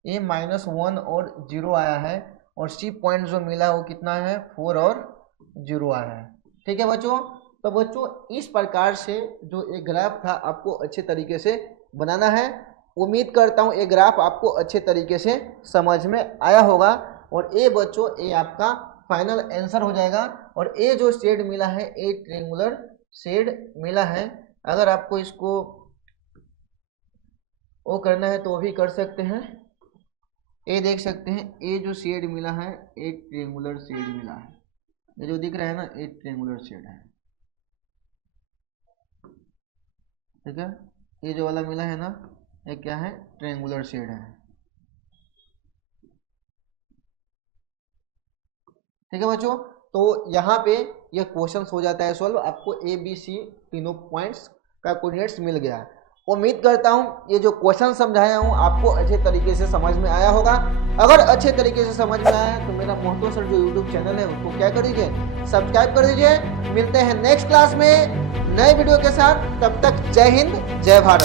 ये -1 और 0 आया है, और सी पॉइंट जो मिला है वो कितना है, 4 और 0 आया है। ठीक है बच्चों, तो बच्चों इस प्रकार से जो एक ग्राफ था आपको अच्छे तरीके से बनाना है। उम्मीद करता हूँ ये ग्राफ आपको अच्छे तरीके से समझ में आया होगा, और ये बच्चों ये आपका फाइनल आंसर हो जाएगा। और ये जो शेड मिला है, ये ट्रायंगुलर शेड मिला है। अगर आपको इसको वो करना है तो भी कर सकते हैं। ये देख सकते हैं, ये जो शेड मिला है एक ट्रायंगुलर शेड मिला है, ये जो दिख रहा है ना, एक ट्रायंगुलर शेड है। ठीक है, ये जो वाला मिला है ना, ये क्या है, ट्रायंगुलर शेड है। ठीक है बच्चों, तो यहाँ पे ये क्वेश्चन हो जाता है सॉल्व। आपको ए बी सी तीनों पॉइंट्स का कोऑर्डिनेट्स मिल गया। उम्मीद करता हूँ ये जो क्वेश्चन समझाया हूँ आपको अच्छे तरीके से समझ में आया होगा। अगर अच्छे तरीके से समझ में आया तो मेरा महतो सर जो यूट्यूब चैनल है उसको क्या कर दीजिए, सब्सक्राइब कर दीजिए। मिलते हैं नेक्स्ट क्लास में नए वीडियो के साथ, तब तक जय हिंद जय भारत।